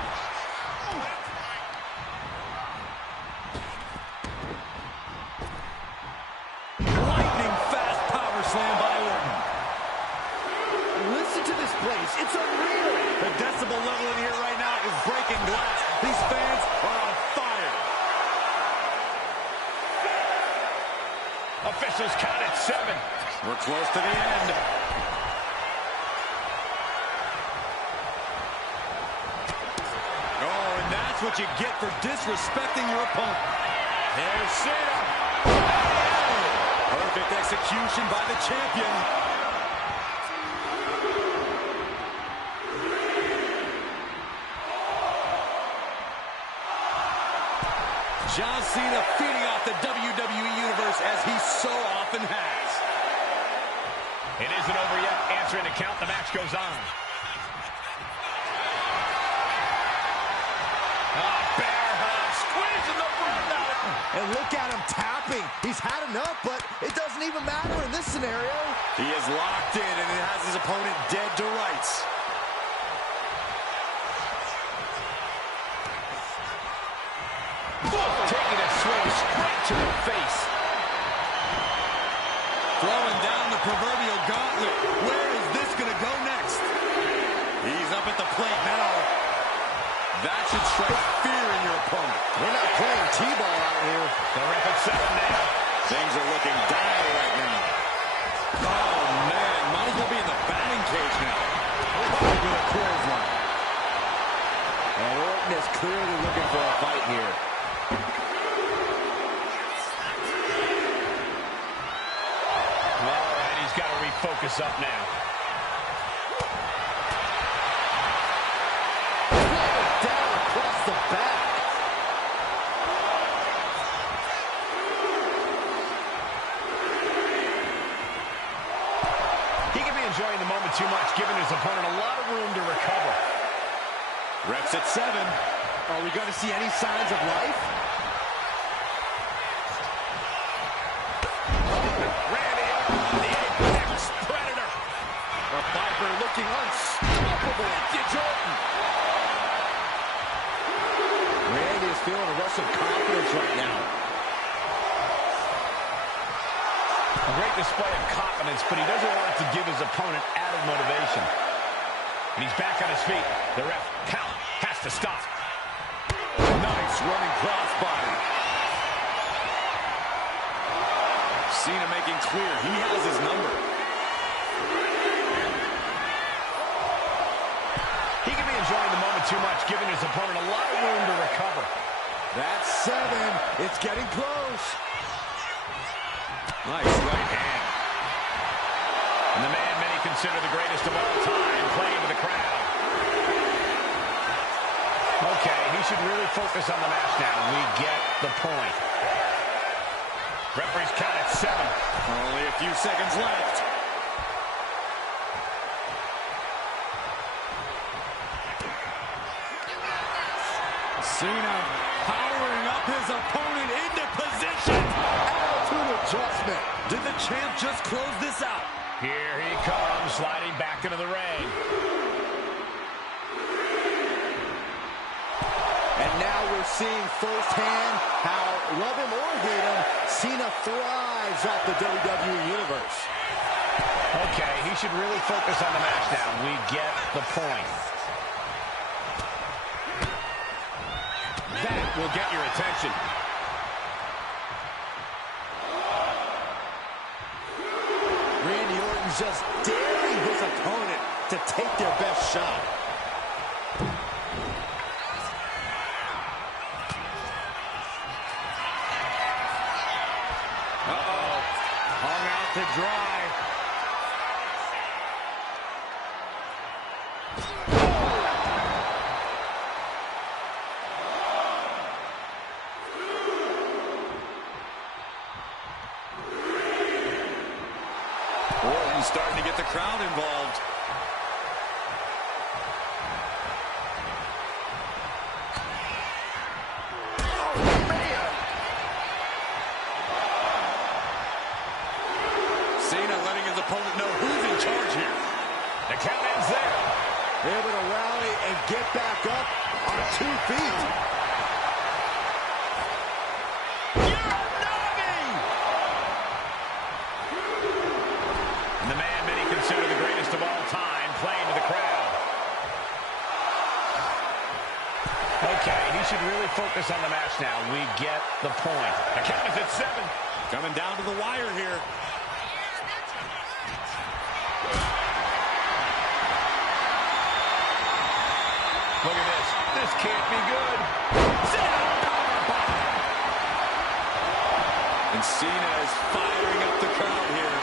Lightning fast power slam by Orton. Listen to this place. It's unreal. The decibel level in here right now is breaking glass. These fans are on fire. Officials count at 7. We're close to the end. Oh, and that's what you get for disrespecting your opponent. There's Cena. Perfect execution by the champion. John Cena feeding off the WWE Universe as he so often has. It isn't over yet. Answering the count. The match goes on. Bear hug. Squeezing the breath out of him. And look at him tapping. He's had enough, but it doesn't even matter in this scenario. He is locked in and has his opponent dead to rights. Taking a swing straight to the face. Throwing down the proverbial gauntlet. Where is this going to go next? He's up at the plate now. That should strike fear in your opponent. We're not playing T-ball out here. The ref at 7 now. Things are looking dire right now. Oh, man. Might as well be in the batting cage now. With a clothesline. And Orton is clearly looking for a fight here. All right, he's got to refocus up now. Down across the back. He can be enjoying the moment too much, giving his opponent a lot of room to recover. Ref's at 7. Are we going to see any signs of life? Randy Orton, the apex predator. The Viper looking unstoppable. It's Orton. Randy is feeling a rush of confidence right now. A great display of confidence, but he doesn't want to give his opponent added motivation. And he's back on his feet. The ref count has to stop. Nice running crossbody. Cena making clear he has his number. He can be enjoying the moment too much, giving his opponent a lot of room to recover. That's 7. It's getting close. Nice right hand. And the man many consider the greatest of all time, playing to the crowd. Okay, he should really focus on the match now. We get the point. Referee's count at 7. Only a few seconds left. Cena powering up his opponent into position. Attitude adjustment. Did the champ just close this out? Here he comes, sliding back into the ring. And now we're seeing firsthand how love him or hate him, Cena thrives off the WWE Universe. Okay, he should really focus on the match now. We get the point. That will get your attention. Randy Orton's just daring his opponent to take their best shot. Uh-oh. Hung out to dry. Orton's starting to get the crowd involved. Oh, man! Cena letting his opponent know who's in charge here. The count ends there. Able to rally and get back up on 2 feet. And the man many consider the greatest of all time playing to the crowd. Okay, he should really focus on the match now. We get the point. The count is at 7. Coming down to the wire here. Look at this. This can't be good. And Cena is firing up the crowd here.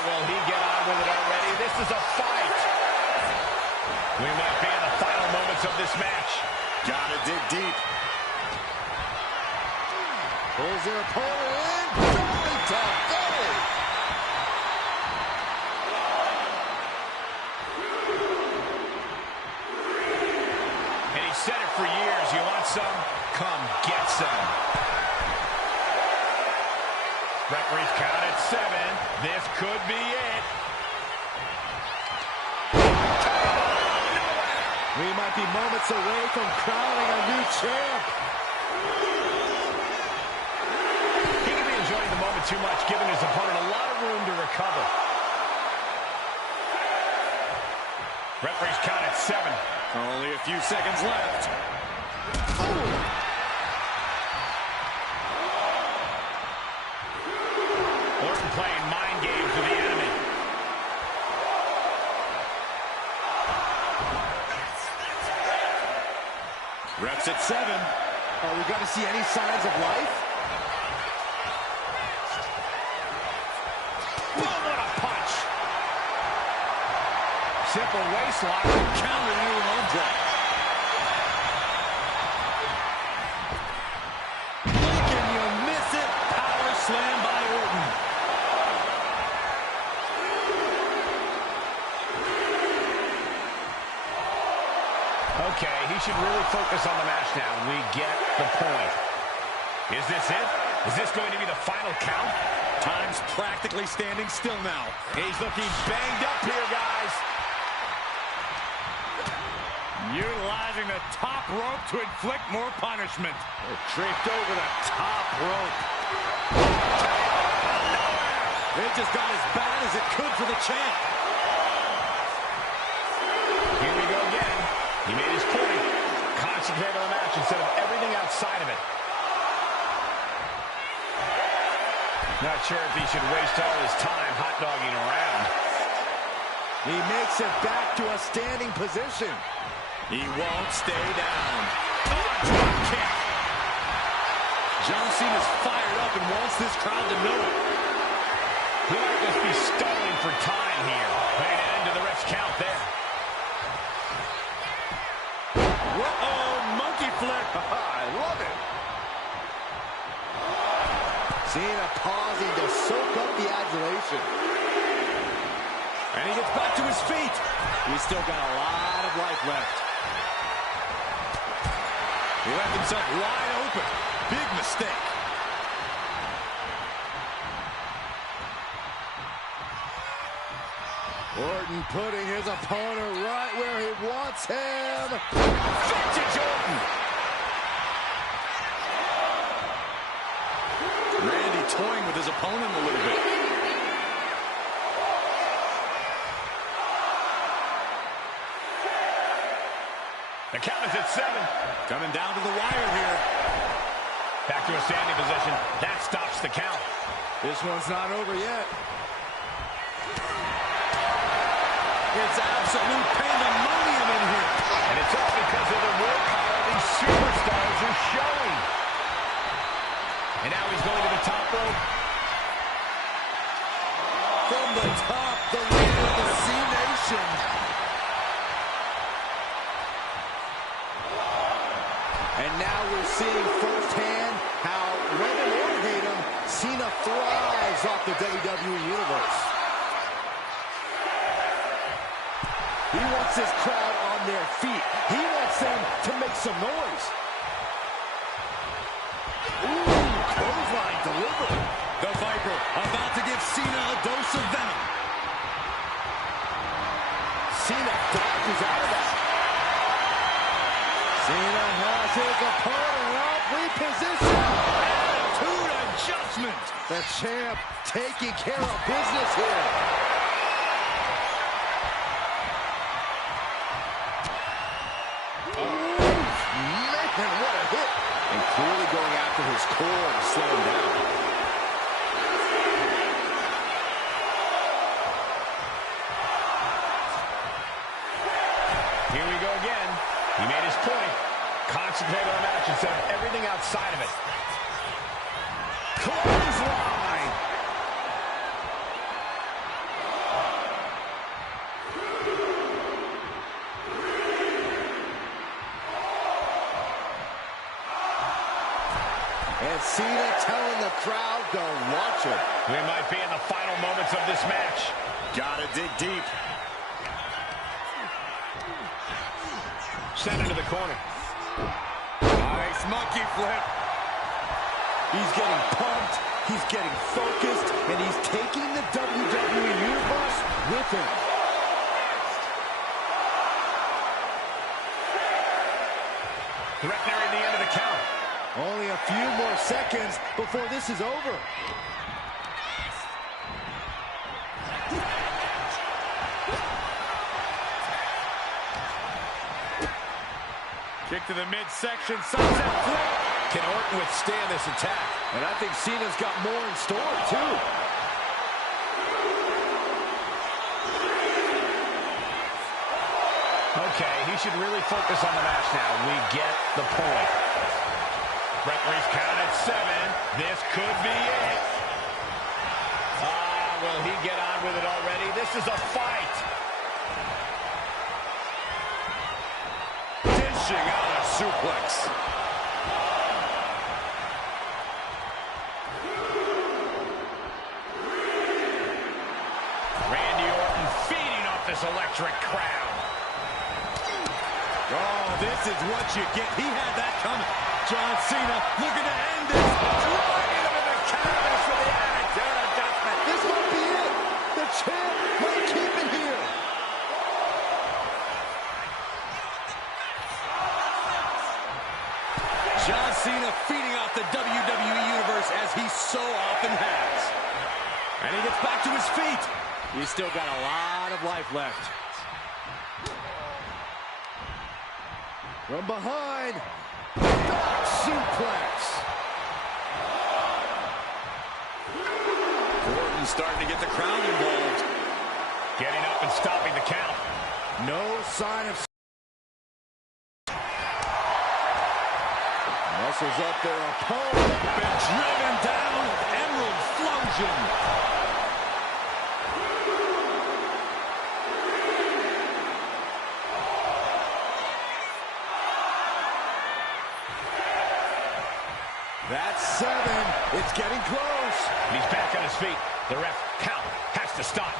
Will he get on with it already? This is a fight. We might be in the final moments of this match. Gotta dig deep. Pulls their opponent in. Belly to belly. And he said it for years. You want some? Come get some. Referee's count at 7. This could be it. We might be moments away from crowning a new champ. He could be enjoying the moment too much, giving his opponent a lot of room to recover. Referee's count at 7. Only a few seconds left. Orton playing mind games with the enemy. Refs at 7. Are we going to see any signs of life? Boom, what a punch. Simple waistlock. Counter to an arm drag. Can you miss it? Power slam by Orton. Okay, he should really focus on the match now. We get the point. Is this it? Is this going to be the final count? Time's practically standing still now. He's looking banged up here, guys. Utilizing the top rope to inflict more punishment. Draped over the top rope. It just got as bad as it could for the champ. Here we go again. He made his point. Concentrate on the match instead of everything outside of it. Not sure if he should waste all his time hot-dogging around. He makes it back to a standing position. He won't stay down. Oh, drop kick. John Cena's fired up and wants this crowd to know it. He might just be stalling for time here. Putting an end to the ref's count there. Uh-oh, monkey flip. I love it. Cena pausing to soak up the adulation. And he gets back to his feet. He's still got a lot of life left. He left himself wide open. Big mistake. Orton putting his opponent right where he wants him. Vintage Orton. opponent a little bit. The count is at 7. Coming down to the wire here. Back to a standing position. That stops the count. This one's not over yet. It's absolute pandemonium in here. And it's all because of the willpower these superstars are showing. And now he's going to the top rope. From the top, the leader of the C-Nation. And now we're seeing firsthand how, love him or hate him, Cena thrives off the WWE Universe. He wants his crowd on their feet. He wants them to make some noise. Ooh, clothesline delivered. The Viper about to give Cena a dose of venom. Cena dodges out of that. Cena has his opponent up, reposition. Attitude adjustment. The champ taking care of business here. Man, what a hit. And clearly going after his core to slow him down. Here we go again. He made his point. Concentrate on the match instead of everything outside of it. Clothesline. And Cena telling the crowd to watch it. We might be in the final moments of this match. Gotta dig deep. Sent into the corner. Nice monkey flip. He's getting pumped, he's getting focused, and he's taking the WWE Universe with him. Threatening the end of the count. Only a few more seconds before this is over. Kick to the midsection, sunset flip. Can Orton withstand this attack? And I think Cena's got more in store, too. Okay, he should really focus on the match now. We get the point. Referee's count at 7. This could be it. Will he get on with it already? This is a fight. Dishing out a suplex. Randy Orton feeding off this electric crowd. Oh, this is what you get. He had that coming. John Cena looking to end this. Driving him in the canvas for the attitude adjustment. This might be it. The champ might keep it here. John Cena feeding off the WWE Universe as he so often has. And he gets back to his feet. He's still got a lot of life left. From behind, back suplex. Orton starting to get the crowd involved. Getting up and stopping the count. No sign of... Muscles up their opponent. Been driven down. Emerald Flosion. That's 7. It's getting close. He's back on his feet. The ref count has to stop.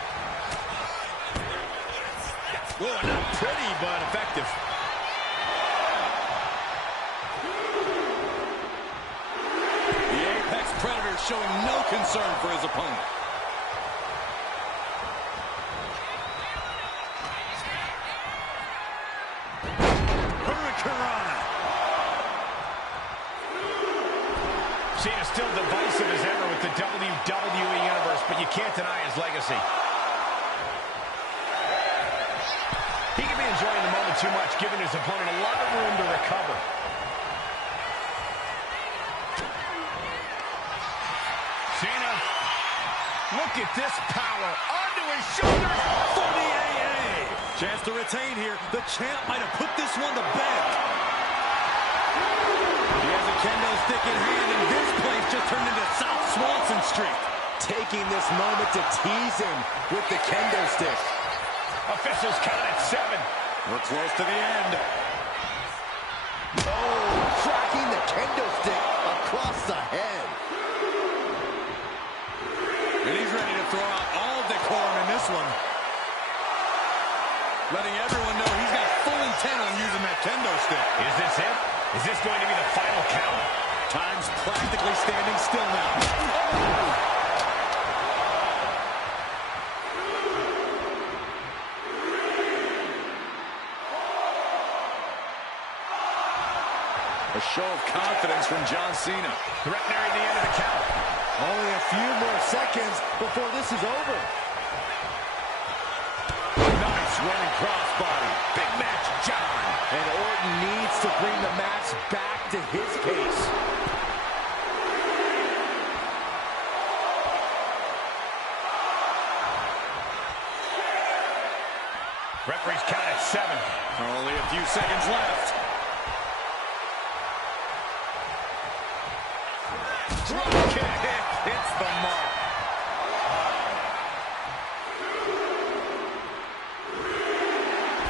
Oh, not pretty, but effective. The Apex Predator showing no concern for his opponent. Hurricanrana. Cena's still divisive as ever with the WWE Universe, but you can't deny his legacy. He can be enjoying the moment too much, giving his opponent a lot of room to recover. Cena, look at this power onto his shoulders for the AA. Chance to retain here. The champ might have put this one to bed. He has a kendo stick in hand, and this place just turned into South Swanson Street. Taking this moment to tease him with the kendo stick. Officials count at 7. We're close to the end. Oh, tracking the kendo stick across the head. And he's ready to throw out all decorum in this one. Letting everyone know he's got full intent on using that kendo stick. Is this it? Is this going to be the final count? Time's practically standing still now. Oh! A show of confidence from John Cena. Threatening the end of the count. Only a few more seconds before this is over. Nice running crossbody. Big match, John. And Orton needs to bring the match back to his pace. Referees count at 7. Only a few seconds left. Drop kick hits the mark.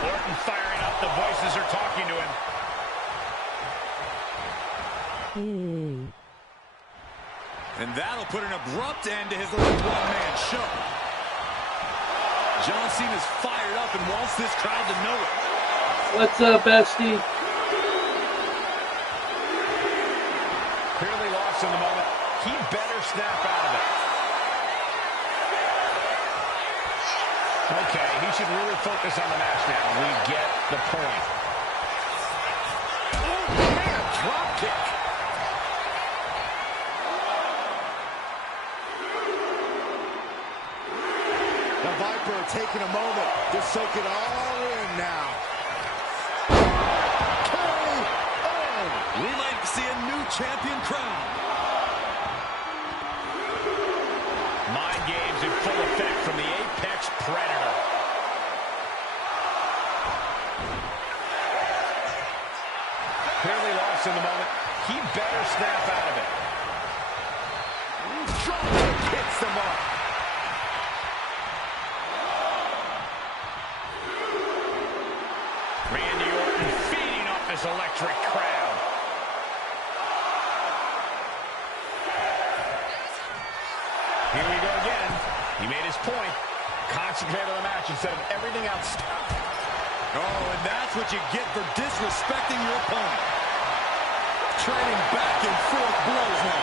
Orton firing up. The voices are talking to him. Hey. And that'll put an abrupt end to his little one-man show. John Cena's fired up and wants this crowd to know it. What's up, bestie? Clearly lost in the moment. He better snap out of it. Okay, he should really focus on the match now. We get the point. Oh, man, drop kick. The Viper taking a moment to soak it all in now. We might see a new champion crowned. Mind games in full effect from the Apex Predator. Clearly lost in the moment. He better snap out of it. Drop kick hits the mark. Randy Orton feeding off this electric crowd. Here we go again. He made his point. Concentrate on the match instead of everything else. Oh, and that's what you get for disrespecting your opponent. Trading back and forth blows now.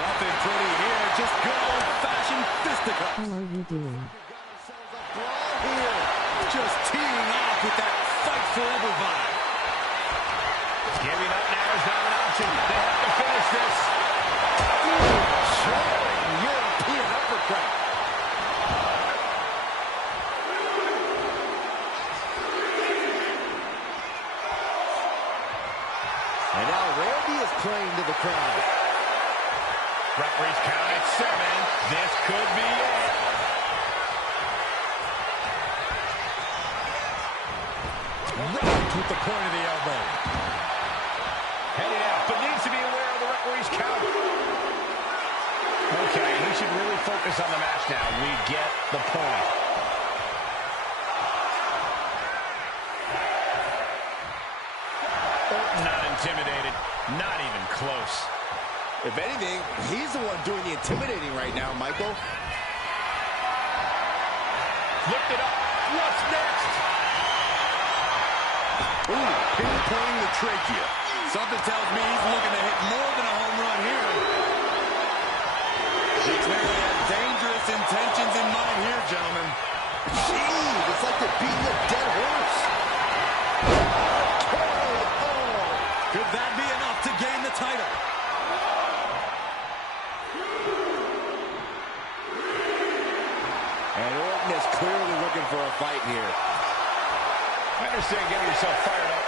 Nothing pretty here, just good old-fashioned fisticuffs. How are you doing? Here. Just teeing off with that fight forever vibe. Giving up now is not an option. They have to finish this. European uppercut. And now Randy is playing to the crowd. Referees count at 7. This could be it. Right with the point of the elbow. Heading out, but needs to be aware of the referee's count. Okay, he should really focus on the match now. We get the point. Orton not intimidated, not even close. If anything, he's the one doing the intimidating right now, Michael. Lift it up. What's next? Ooh, pinpointing the trachea. Something tells me he's looking to hit more than a home run here. He clearly had dangerous intentions in mind here, gentlemen. Jeez, it's like they're beating a dead horse. Could that be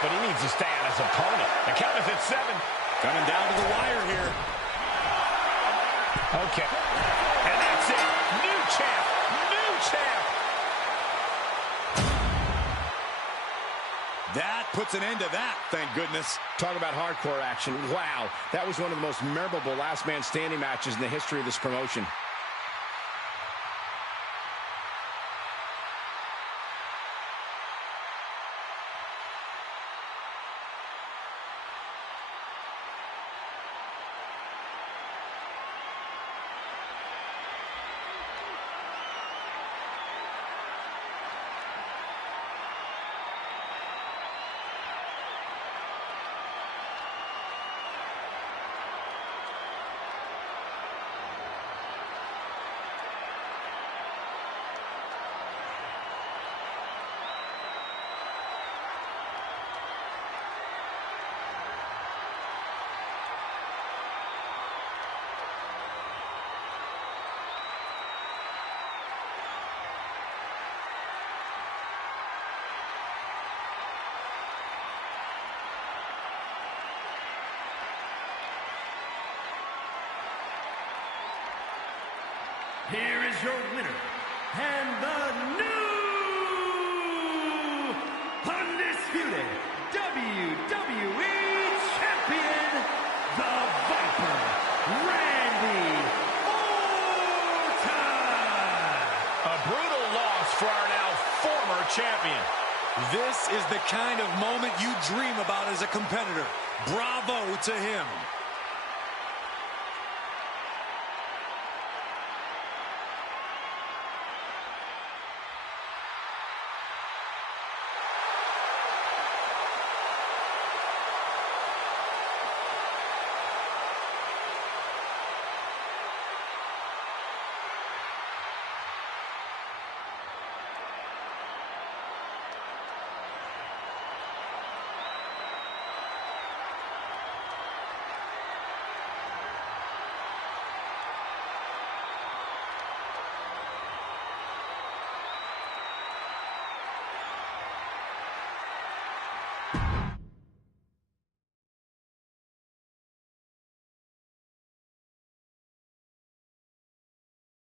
but he needs to stay on his opponent. The count is at 7. Coming down to the wire here. Okay. And that's it. New champ. New champ. That puts an end to that, thank goodness. Talk about hardcore action. Wow, that was one of the most memorable last man standing matches in the history of this promotion. Here is your winner, and the new undisputed WWE Champion, the Viper, Randy Orton. A brutal loss for our now former champion. This is the kind of moment you dream about as a competitor. Bravo to him.